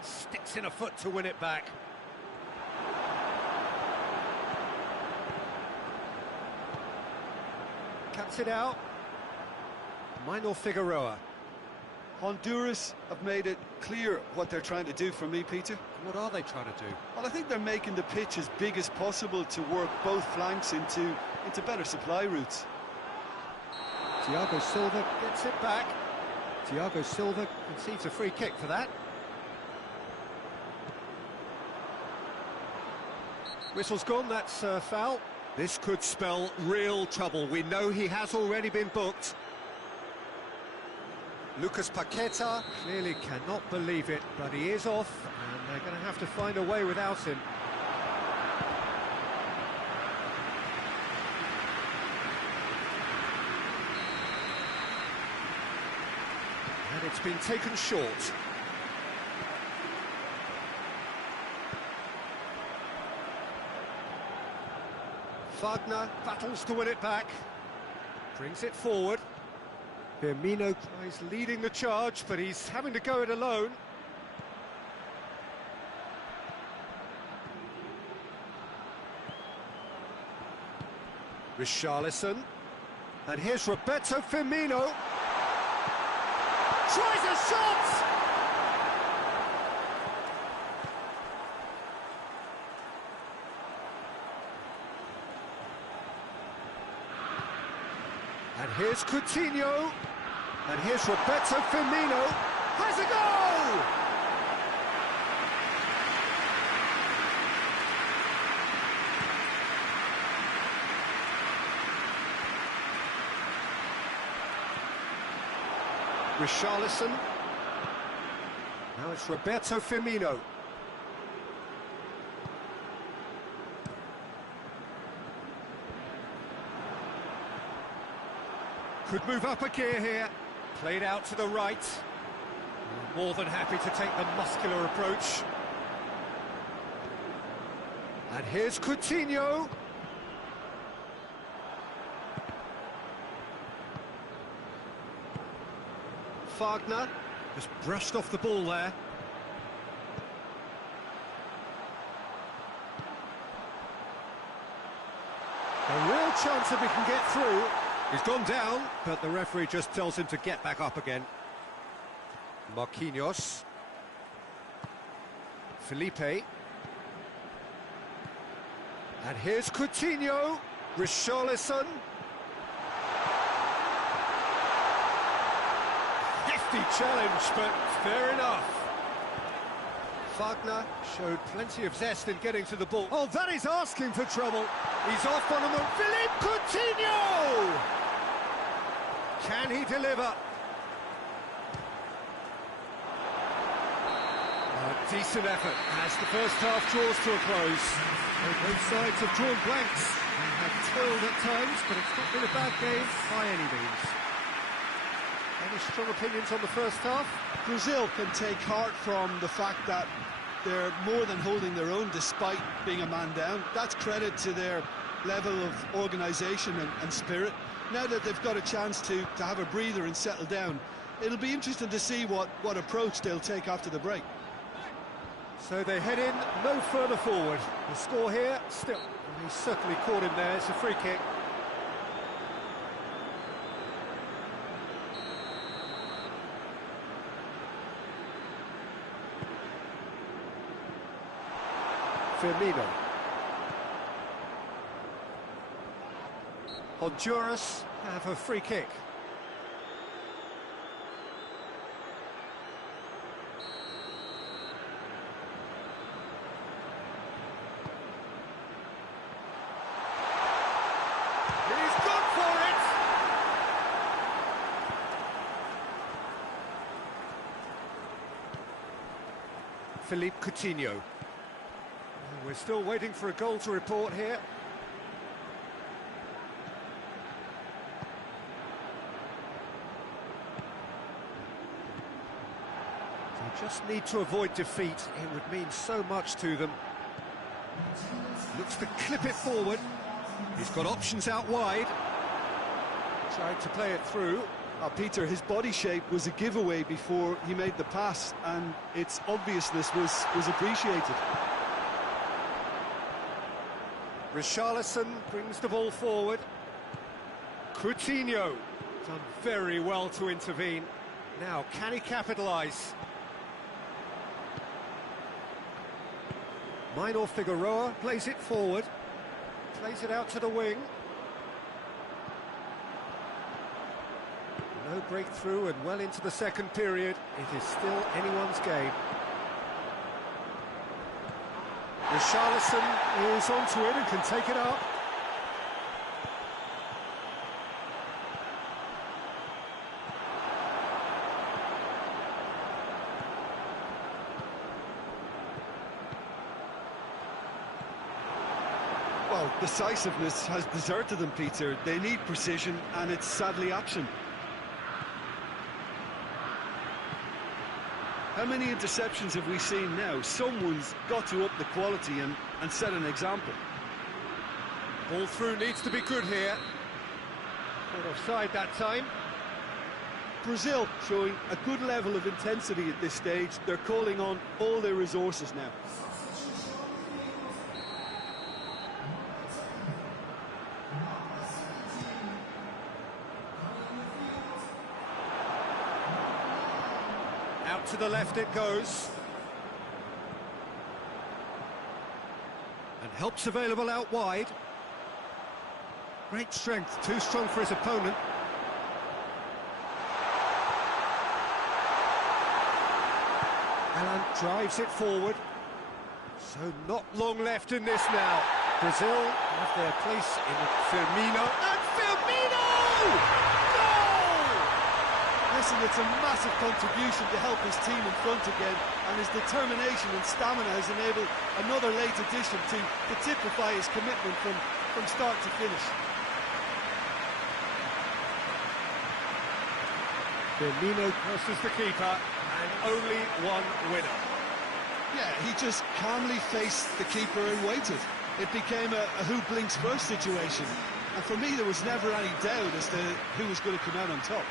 Sticks in a foot to win it back. Cuts it out. Minor Figueroa. Honduras have made it clear what they're trying to do for me, Peter. What are they trying to do? Well, I think they're making the pitch as big as possible to work both flanks into better supply routes. Thiago Silva gets it back. Thiago Silva concedes a free kick for that. Whistle's gone, that's a foul. This could spell real trouble. We know he has already been booked. Lucas Paqueta clearly cannot believe it, but he is off, and they're going to have to find a way without him. And it's been taken short. Wagner battles to win it back, brings it forward. Firmino tries leading the charge, but he's having to go it alone. Richarlison, and here's Roberto Firmino. Tries a shot! And here's Coutinho, and here's Roberto Firmino, has a goal! Richarlison, now it's Roberto Firmino. Could move up a gear here, played out to the right. More than happy to take the muscular approach. And here's Coutinho. Wagner just brushed off the ball there. A real chance if he can get through. He's gone down, but the referee just tells him to get back up again. Marquinhos. Felipe. And here's Coutinho. Richarlison. Hefty challenge, but fair enough. Wagner showed plenty of zest in getting to the ball. Oh, that is asking for trouble. He's off on him. Philippe Coutinho! Can he deliver? A decent effort as the first half draws to a close. Both sides have drawn blanks and have toiled at times, but it's not been a bad game by any means. Any strong opinions on the first half? Brazil can take heart from the fact that they're more than holding their own despite being a man down. That's credit to their level of organisation and spirit. Now that they've got a chance to have a breather and settle down, it'll be interesting to see what approach they'll take after the break. So they head in no further forward. The score here, still, he certainly caught him there. It's a free kick. Firmino. Honduras have a free kick. He's gone for it! Philippe Coutinho. We're still waiting for a goal to report here. They just need to avoid defeat. It would mean so much to them. Looks to clip it forward. He's got options out wide. Tried to play it through. Peter, his body shape was a giveaway before he made the pass, and its obviousness was appreciated. Richarlison brings the ball forward. Coutinho done very well to intervene. Now, can he capitalise? Minor Figueroa plays it forward. Plays it out to the wing. No breakthrough and well into the second period. It is still anyone's game. Richarlison is onto it and can take it up. Well, decisiveness has deserted them, Peter. They need precision, and it's sadly absent. How many interceptions have we seen now? Someone's got to up the quality and set an example. Ball through needs to be good here. Not offside that time. Brazil showing a good level of intensity at this stage. They're calling on all their resources now. Out to the left it goes. And help's available out wide. Great strength, too strong for his opponent. Alan drives it forward. So not long left in this now. Brazil have their place in Firmino. And Firmino! Listen, it's a massive contribution to help his team in front again, and his determination and stamina has enabled another late addition to typify his commitment from start to finish. Firmino crosses the keeper, and only one winner. Yeah, he just calmly faced the keeper and waited. It became a who blinks first situation, and for me there was never any doubt as to who was going to come out on top.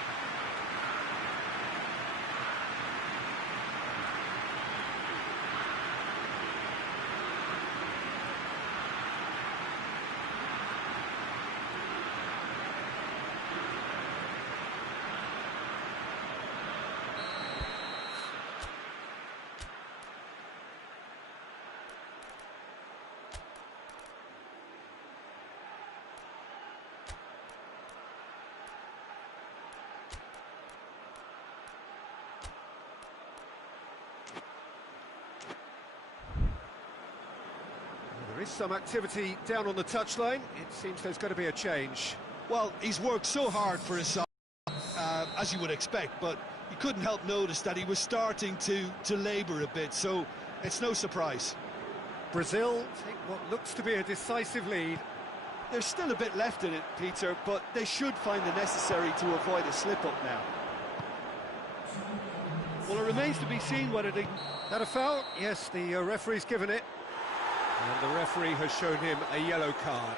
There is some activity down on the touchline. It seems there's going to be a change. Well, he's worked so hard for his side, as you would expect, but you couldn't help notice that he was starting to labour a bit, so it's no surprise. Brazil take what looks to be a decisive lead. There's still a bit left in it, Peter, but they should find the necessary to avoid a slip-up now. Well, it remains to be seen whether they... That a foul? Yes, the referee's given it. And the referee has shown him a yellow card.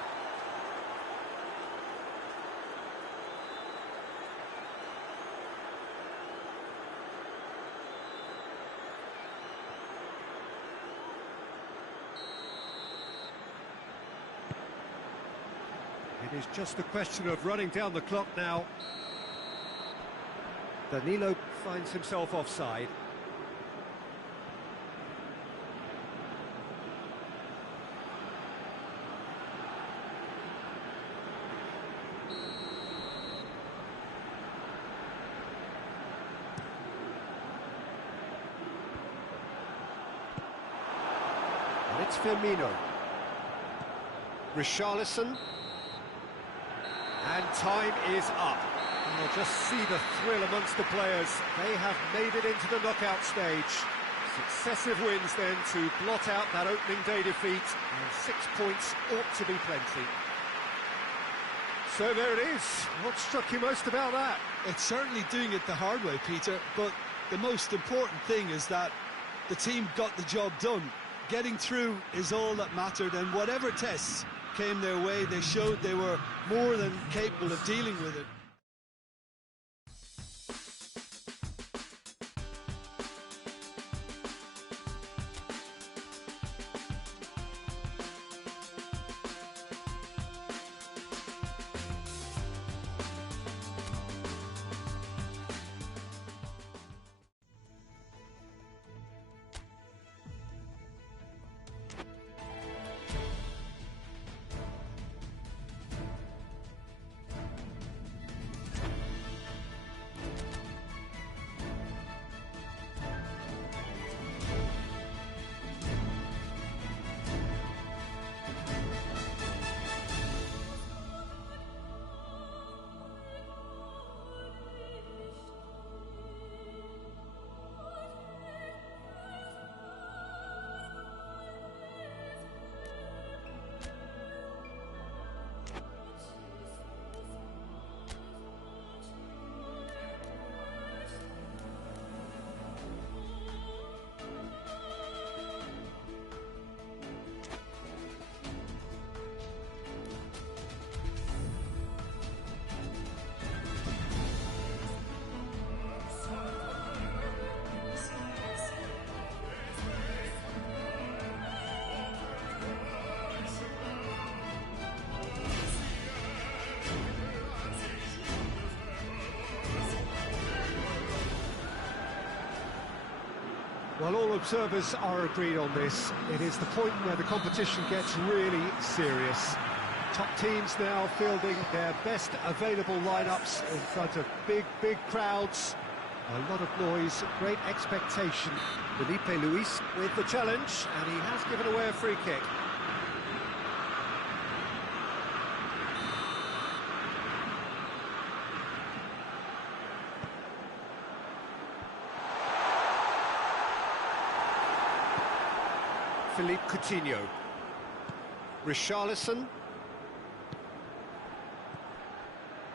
It is just a question of running down the clock now. Danilo finds himself offside. it's Firmino. Richarlison. And time is up. And you'll just see the thrill amongst the players. They have made it into the knockout stage. Successive wins then to blot out that opening day defeat. And 6 points ought to be plenty. So there it is. What struck you most about that? It's certainly doing it the hard way, Peter, but the most important thing is that the team got the job done. Getting through is all that mattered, and whatever tests came their way, they showed they were more than capable of dealing with it. Well, all observers are agreed on this. It is the point where the competition gets really serious. Top teams now fielding their best available lineups in front of big crowds. A lot of noise, great expectation. Felipe Luis with the challenge, and he has given away a free kick. Philippe Coutinho. Richarlison.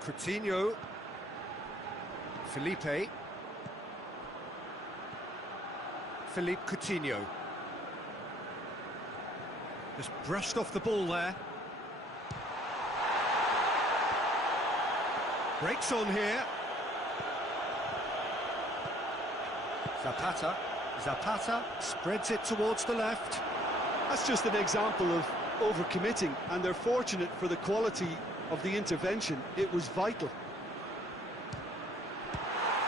Coutinho. Philippe. Philippe Coutinho. Just brushed off the ball there. Breaks on here. Zapata spreads it towards the left. That's just an example of overcommitting, and they're fortunate for the quality of the intervention. It was vital.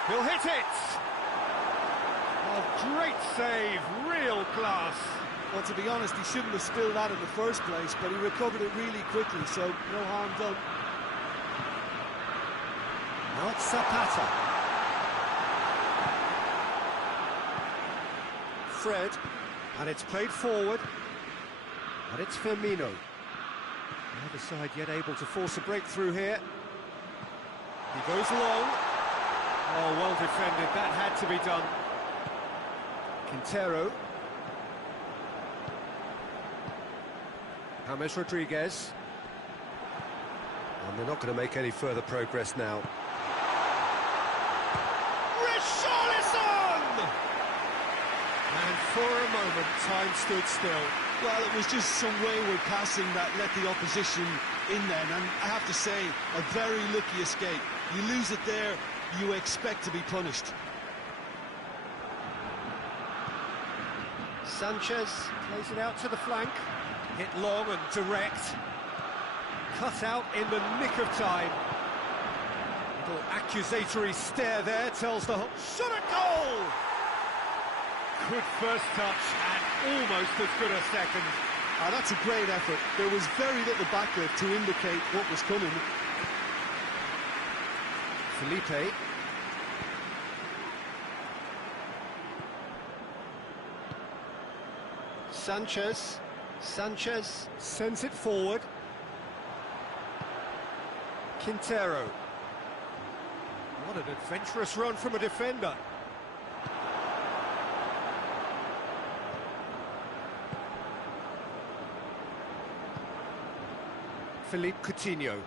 He'll hit it! Oh, great save, real class. Well, to be honest, he shouldn't have spilled that in the first place, but he recovered it really quickly, so no harm done. Now it's Zapata. Fred, and it's played forward, and it's Firmino. The other side yet able to force a breakthrough here. He goes long. Oh, well defended, that had to be done. Quintero. James Rodriguez. And they're not going to make any further progress now. And for a moment, time stood still. Well, it was just some wayward passing that let the opposition in then, and I have to say, a very lucky escape. You lose it there, you expect to be punished. Sanchez plays it out to the flank. Hit long and direct. Cut out in the nick of time. Little accusatory stare there tells the whole... Shot a goal! Good first touch and almost as good a second. That's a great effort. There was very little backup to indicate what was coming. Felipe. Sanchez. Sanchez sends it forward. Quintero. What an adventurous run from a defender. Philippe Coutinho.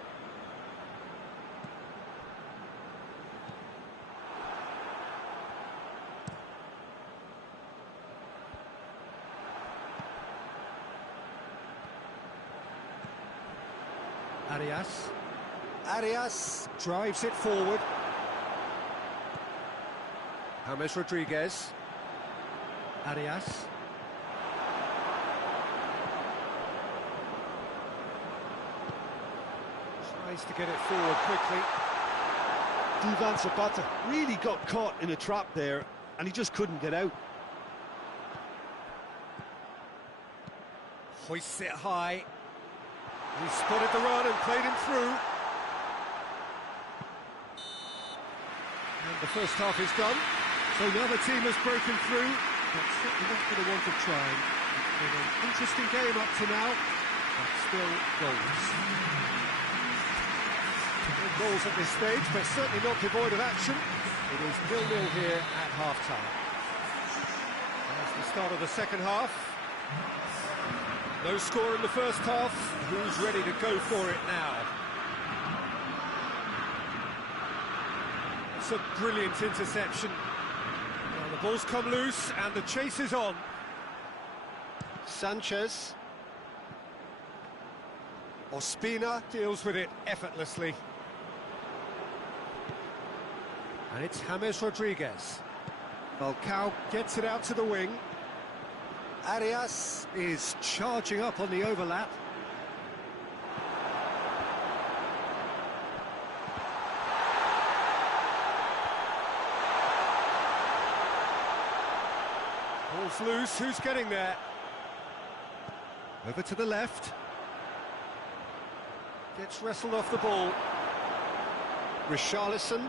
Arias drives it forward. James Rodriguez. Arias. Tries to get it forward quickly. Duvan Zapata really got caught in a trap there, and he just couldn't get out. Hoists it high. He spotted the run and played him through. And the first half is done. So now the team has broken through, but certainly not for the want of trying. It's been an interesting game up to now, but still goals. No goals at this stage, but certainly not devoid of action. It is 0-0 here at half-time. That's the start of the second half. No score in the first half. Who's ready to go for it now? It's a brilliant interception. Well, the ball's come loose and the chase is on. Sanchez. Ospina deals with it effortlessly. And it's James Rodriguez. Falcao gets it out to the wing. Arias is charging up on the overlap. Ball's loose, who's getting there? Over to the left. Gets wrestled off the ball. Richarlison.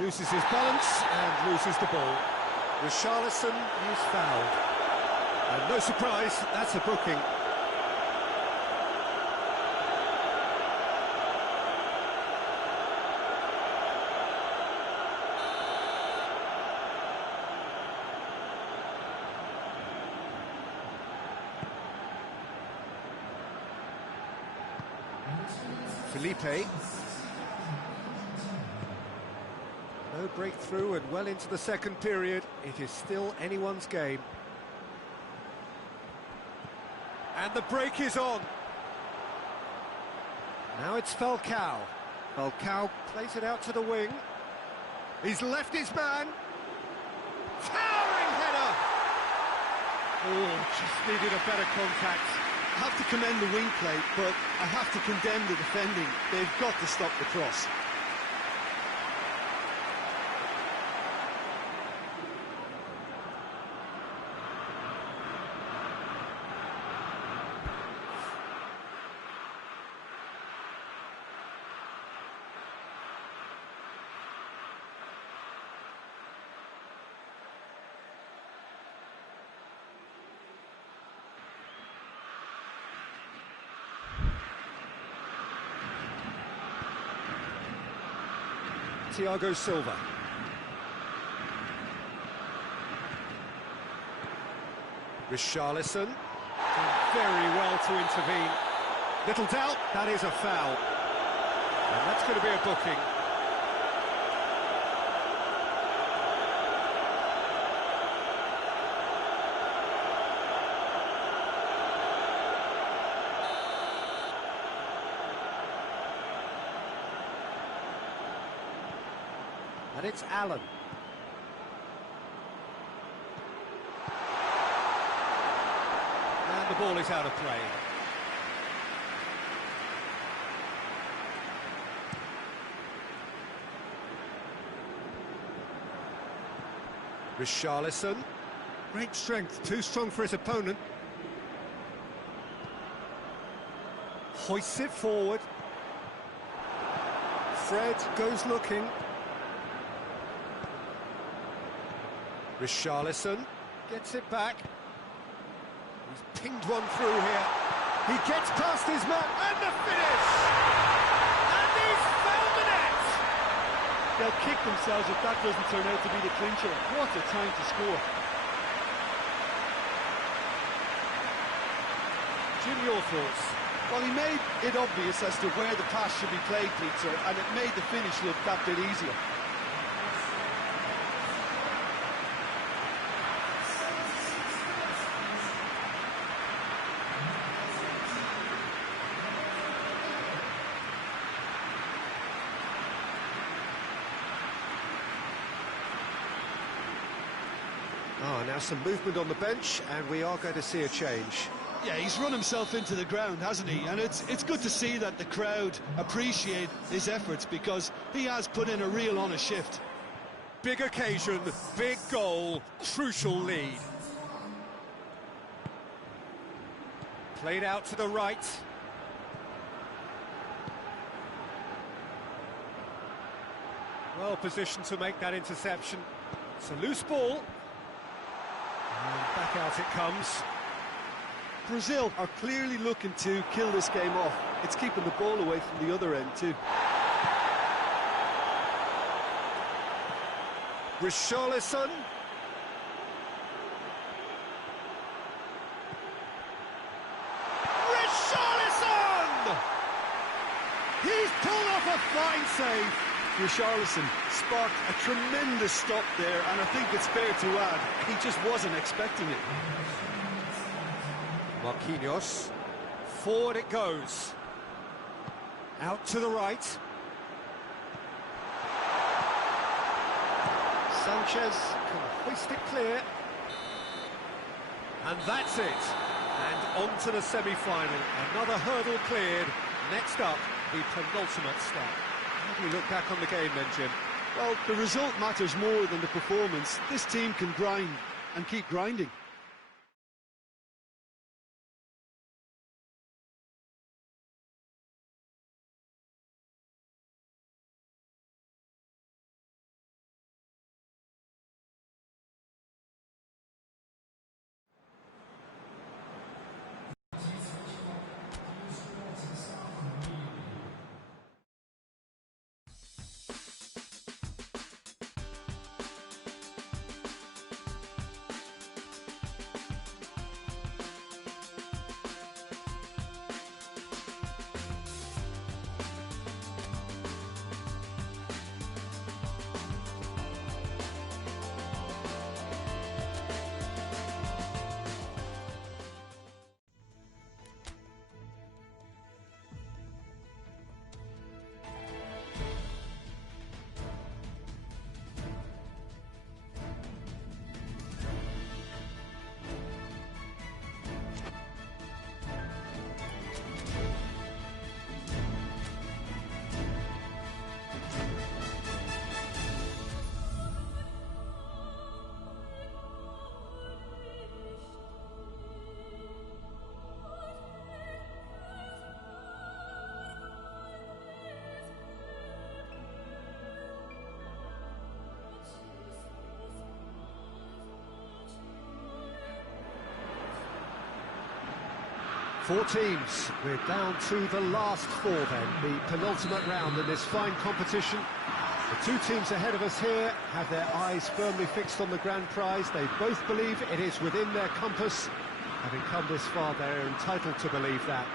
Loses his balance and loses the ball. Richarlison is fouled. And no surprise, that's a booking. Felipe. No breakthrough and well into the second period. It is still anyone's game. And the break is on. Now it's Falcao. Falcao plays it out to the wing. He's left his man. Towering header! Oh, just needed a better contact. I have to commend the wing play, but I have to condemn the defending. They've got to stop the cross. Thiago Silva. Richarlison. Very well to intervene. Little doubt, that is a foul. And that's going to be a booking. And it's Allen. And the ball is out of play. Richarlison. Great strength, too strong for his opponent. Hoists it forward. Fred goes looking. Richarlison gets it back. He's pinged one through here. He gets past his man, and the finish! And he's found the net! They'll kick themselves if that doesn't turn out to be the clincher. What a time to score. Jim, your thoughts? Well, he made it obvious as to where the pass should be played, Peter, and it made the finish look that bit easier. Now some movement on the bench, and we are going to see a change. Yeah, he's run himself into the ground, hasn't he? And it's good to see that the crowd appreciate his efforts, because he has put in a real honest shift. Big occasion, big goal, crucial lead. Played out to the right. Well positioned to make that interception. It's a loose ball. And back out it comes. Brazil are clearly looking to kill this game off. It's keeping the ball away from the other end too. Richarlison. Richarlison! He's pulled off a fine save. Richarlison sparked a tremendous stop there, and I think it's fair to add, he just wasn't expecting it. Marquinhos, forward it goes. Out to the right. Sanchez can hoist it clear. And that's it. And on to the semi-final. Another hurdle cleared. Next up, the penultimate step. How do we look back on the game then, Jim? Well, the result matters more than the performance. This team can grind and keep grinding. Four teams. We're down to the last four then, the penultimate round in this fine competition. The two teams ahead of us here have their eyes firmly fixed on the grand prize. They both believe it is within their compass. Having come this far, they're entitled to believe that.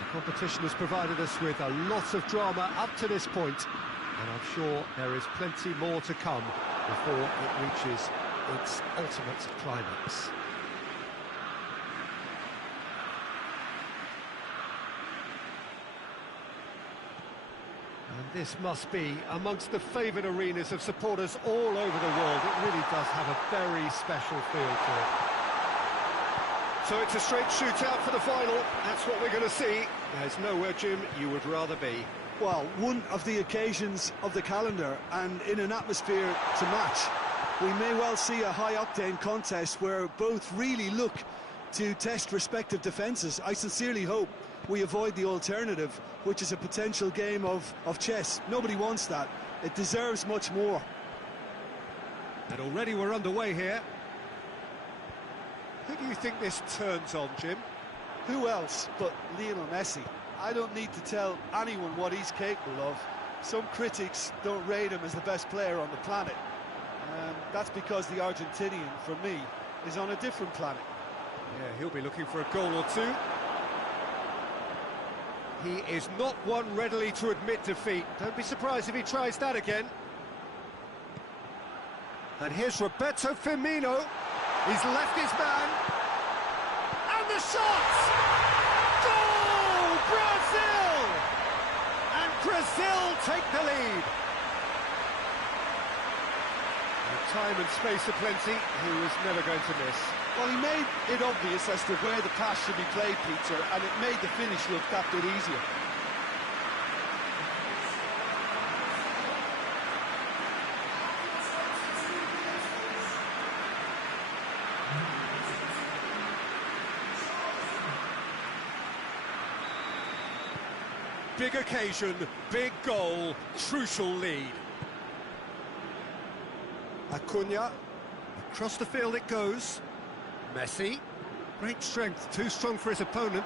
The competition has provided us with a lot of drama up to this point, and I'm sure there is plenty more to come before it reaches its ultimate climax. And this must be amongst the favoured arenas of supporters all over the world. It really does have a very special feel to it. So it's a straight shootout for the final. That's what we're going to see. There's nowhere, Jim, you would rather be. Well, one of the occasions of the calendar, and in an atmosphere to match. We may well see a high-octane contest where both really look to test respective defences. I sincerely hope we avoid the alternative, which is a potential game of chess. Nobody wants that. It deserves much more. And already we're underway here. Who do you think this turns on, Jim? Who else but Lionel Messi? I don't need to tell anyone what he's capable of. Some critics don't rate him as the best player on the planet. That's because the Argentinian, for me, is on a different planet. Yeah, he'll be looking for a goal or two. He is not one readily to admit defeat. Don't be surprised if he tries that again. And here's Roberto Firmino. He's left his man. And the shot! Goal! Brazil! And Brazil take the lead. With time and space aplenty, he was never going to miss. Well, he made it obvious as to where the pass should be played, Peter, and it made the finish look that bit easier. Big occasion, big goal, crucial lead. Acuna, across the field it goes. Messi, great strength, too strong for his opponent.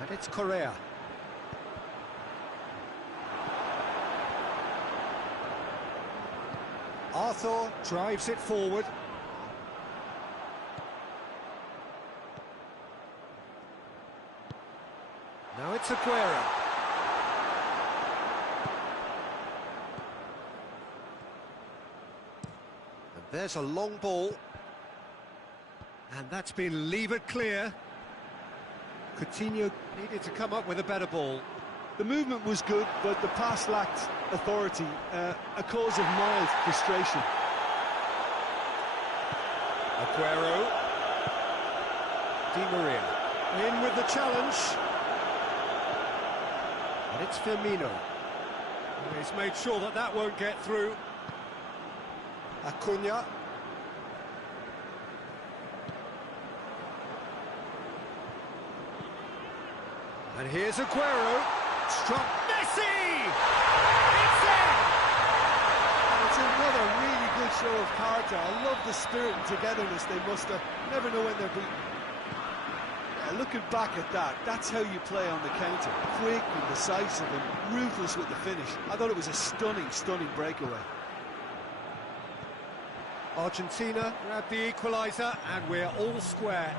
And it's Correa. Arthur drives it forward. Now it's Aguero. And there's a long ball. And that's been levered clear. Coutinho needed to come up with a better ball. The movement was good, but the pass lacked authority, a cause of mild frustration. Aguero. Di Maria. In with the challenge. And it's Firmino. He's made sure that that won't get through. Acuna. And here's Aguero. Struck Messi! It's in! And it's another really good show of character. I love the spirit and togetherness they muster. Never know when they're beaten. Looking back at that, that's how you play on the counter. Quick and decisive and ruthless with the finish. I thought it was a stunning, stunning breakaway. Argentina grab the equaliser and we're all square.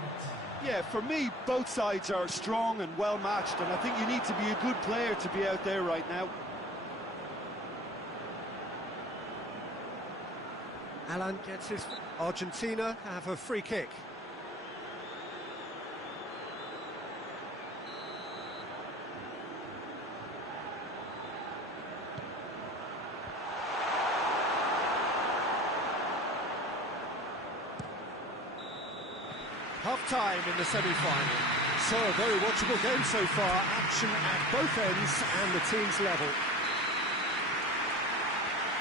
Yeah, for me, both sides are strong and well matched, and I think you need to be a good player to be out there right now. Alan gets his... Argentina have a free kick. Half-time in the semi-final. So, a very watchable game so far. Action at both ends and the teams level.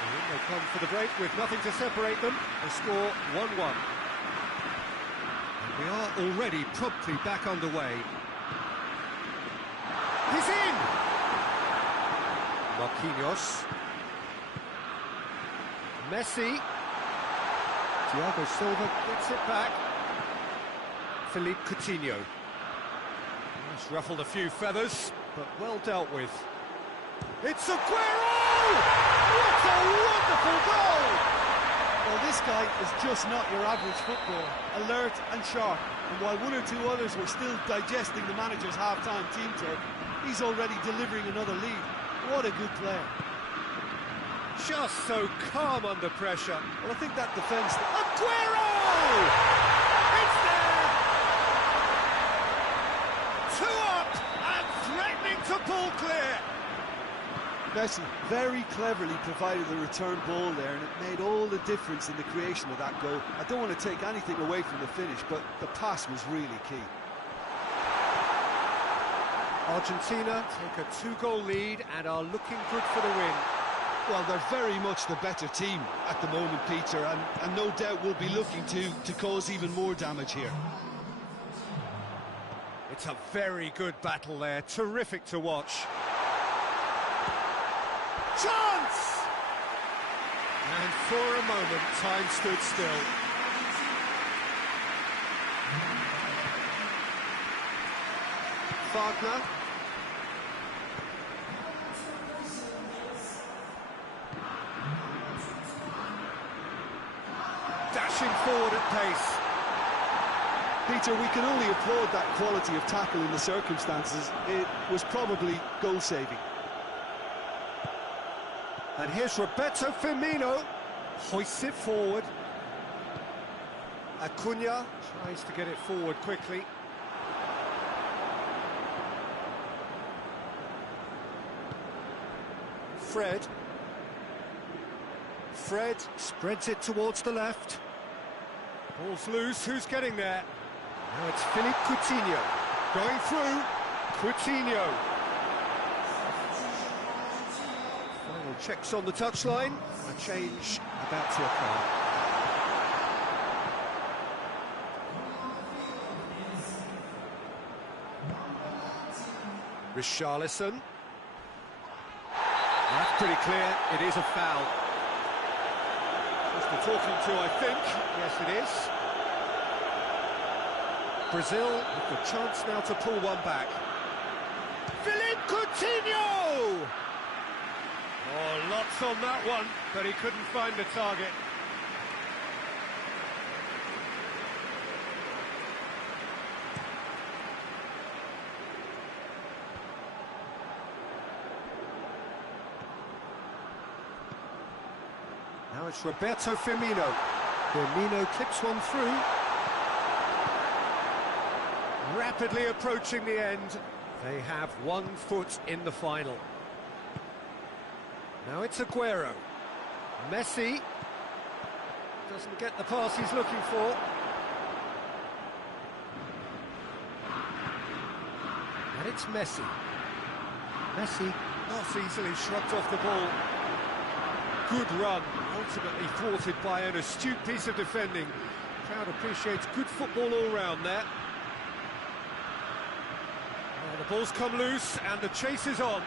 And they come for the break with nothing to separate them. The score 1-1. And we are already promptly back underway. He's in! Marquinhos. Messi. Thiago Silva gets it back. Philippe Coutinho. He's ruffled a few feathers, but well dealt with. It's Aguero! What a wonderful goal! Well, this guy is just not your average footballer. Alert and sharp. And while one or two others were still digesting the manager's half-time team talk, he's already delivering another lead. What a good player. Just so calm under pressure. Well, I think that defence... Aguero! It's there! 2 up and threatening to pull clear. Messi very cleverly provided the return ball there, and it made all the difference in the creation of that goal. I don't want to take anything away from the finish, but the pass was really key. Argentina take a 2-goal lead and are looking good for the win. Well, they're very much the better team at the moment, Peter, and no doubt will be looking to cause even more damage here. It's a very good battle there, terrific to watch. Chance! And for a moment, time stood still. Wagner. Dashing forward at pace. Peter, we can only applaud that quality of tackle in the circumstances. It was probably goal-saving. And here's Roberto Firmino. Hoists it forward. Acuna tries to get it forward quickly. Fred spreads it towards the left. Ball's loose, who's getting there? Now it's Philippe Coutinho. Going through, Coutinho. Final checks on the touchline. A change about to occur. Richarlison. That's pretty clear, it is a foul. Just the talking to, I think. Yes, it is. Brazil with the chance now to pull one back. Philippe Coutinho! Oh, lots on that one, but he couldn't find the target. Now it's Roberto Firmino. Firmino clips one through. Rapidly approaching the end. They have 1 foot in the final. Now it's Aguero. Messi doesn't get the pass he's looking for. And it's Messi. Messi not easily shrugged off the ball. Good run, ultimately thwarted by an astute piece of defending. Crowd appreciates good football all round there. The ball's come loose and the chase is on.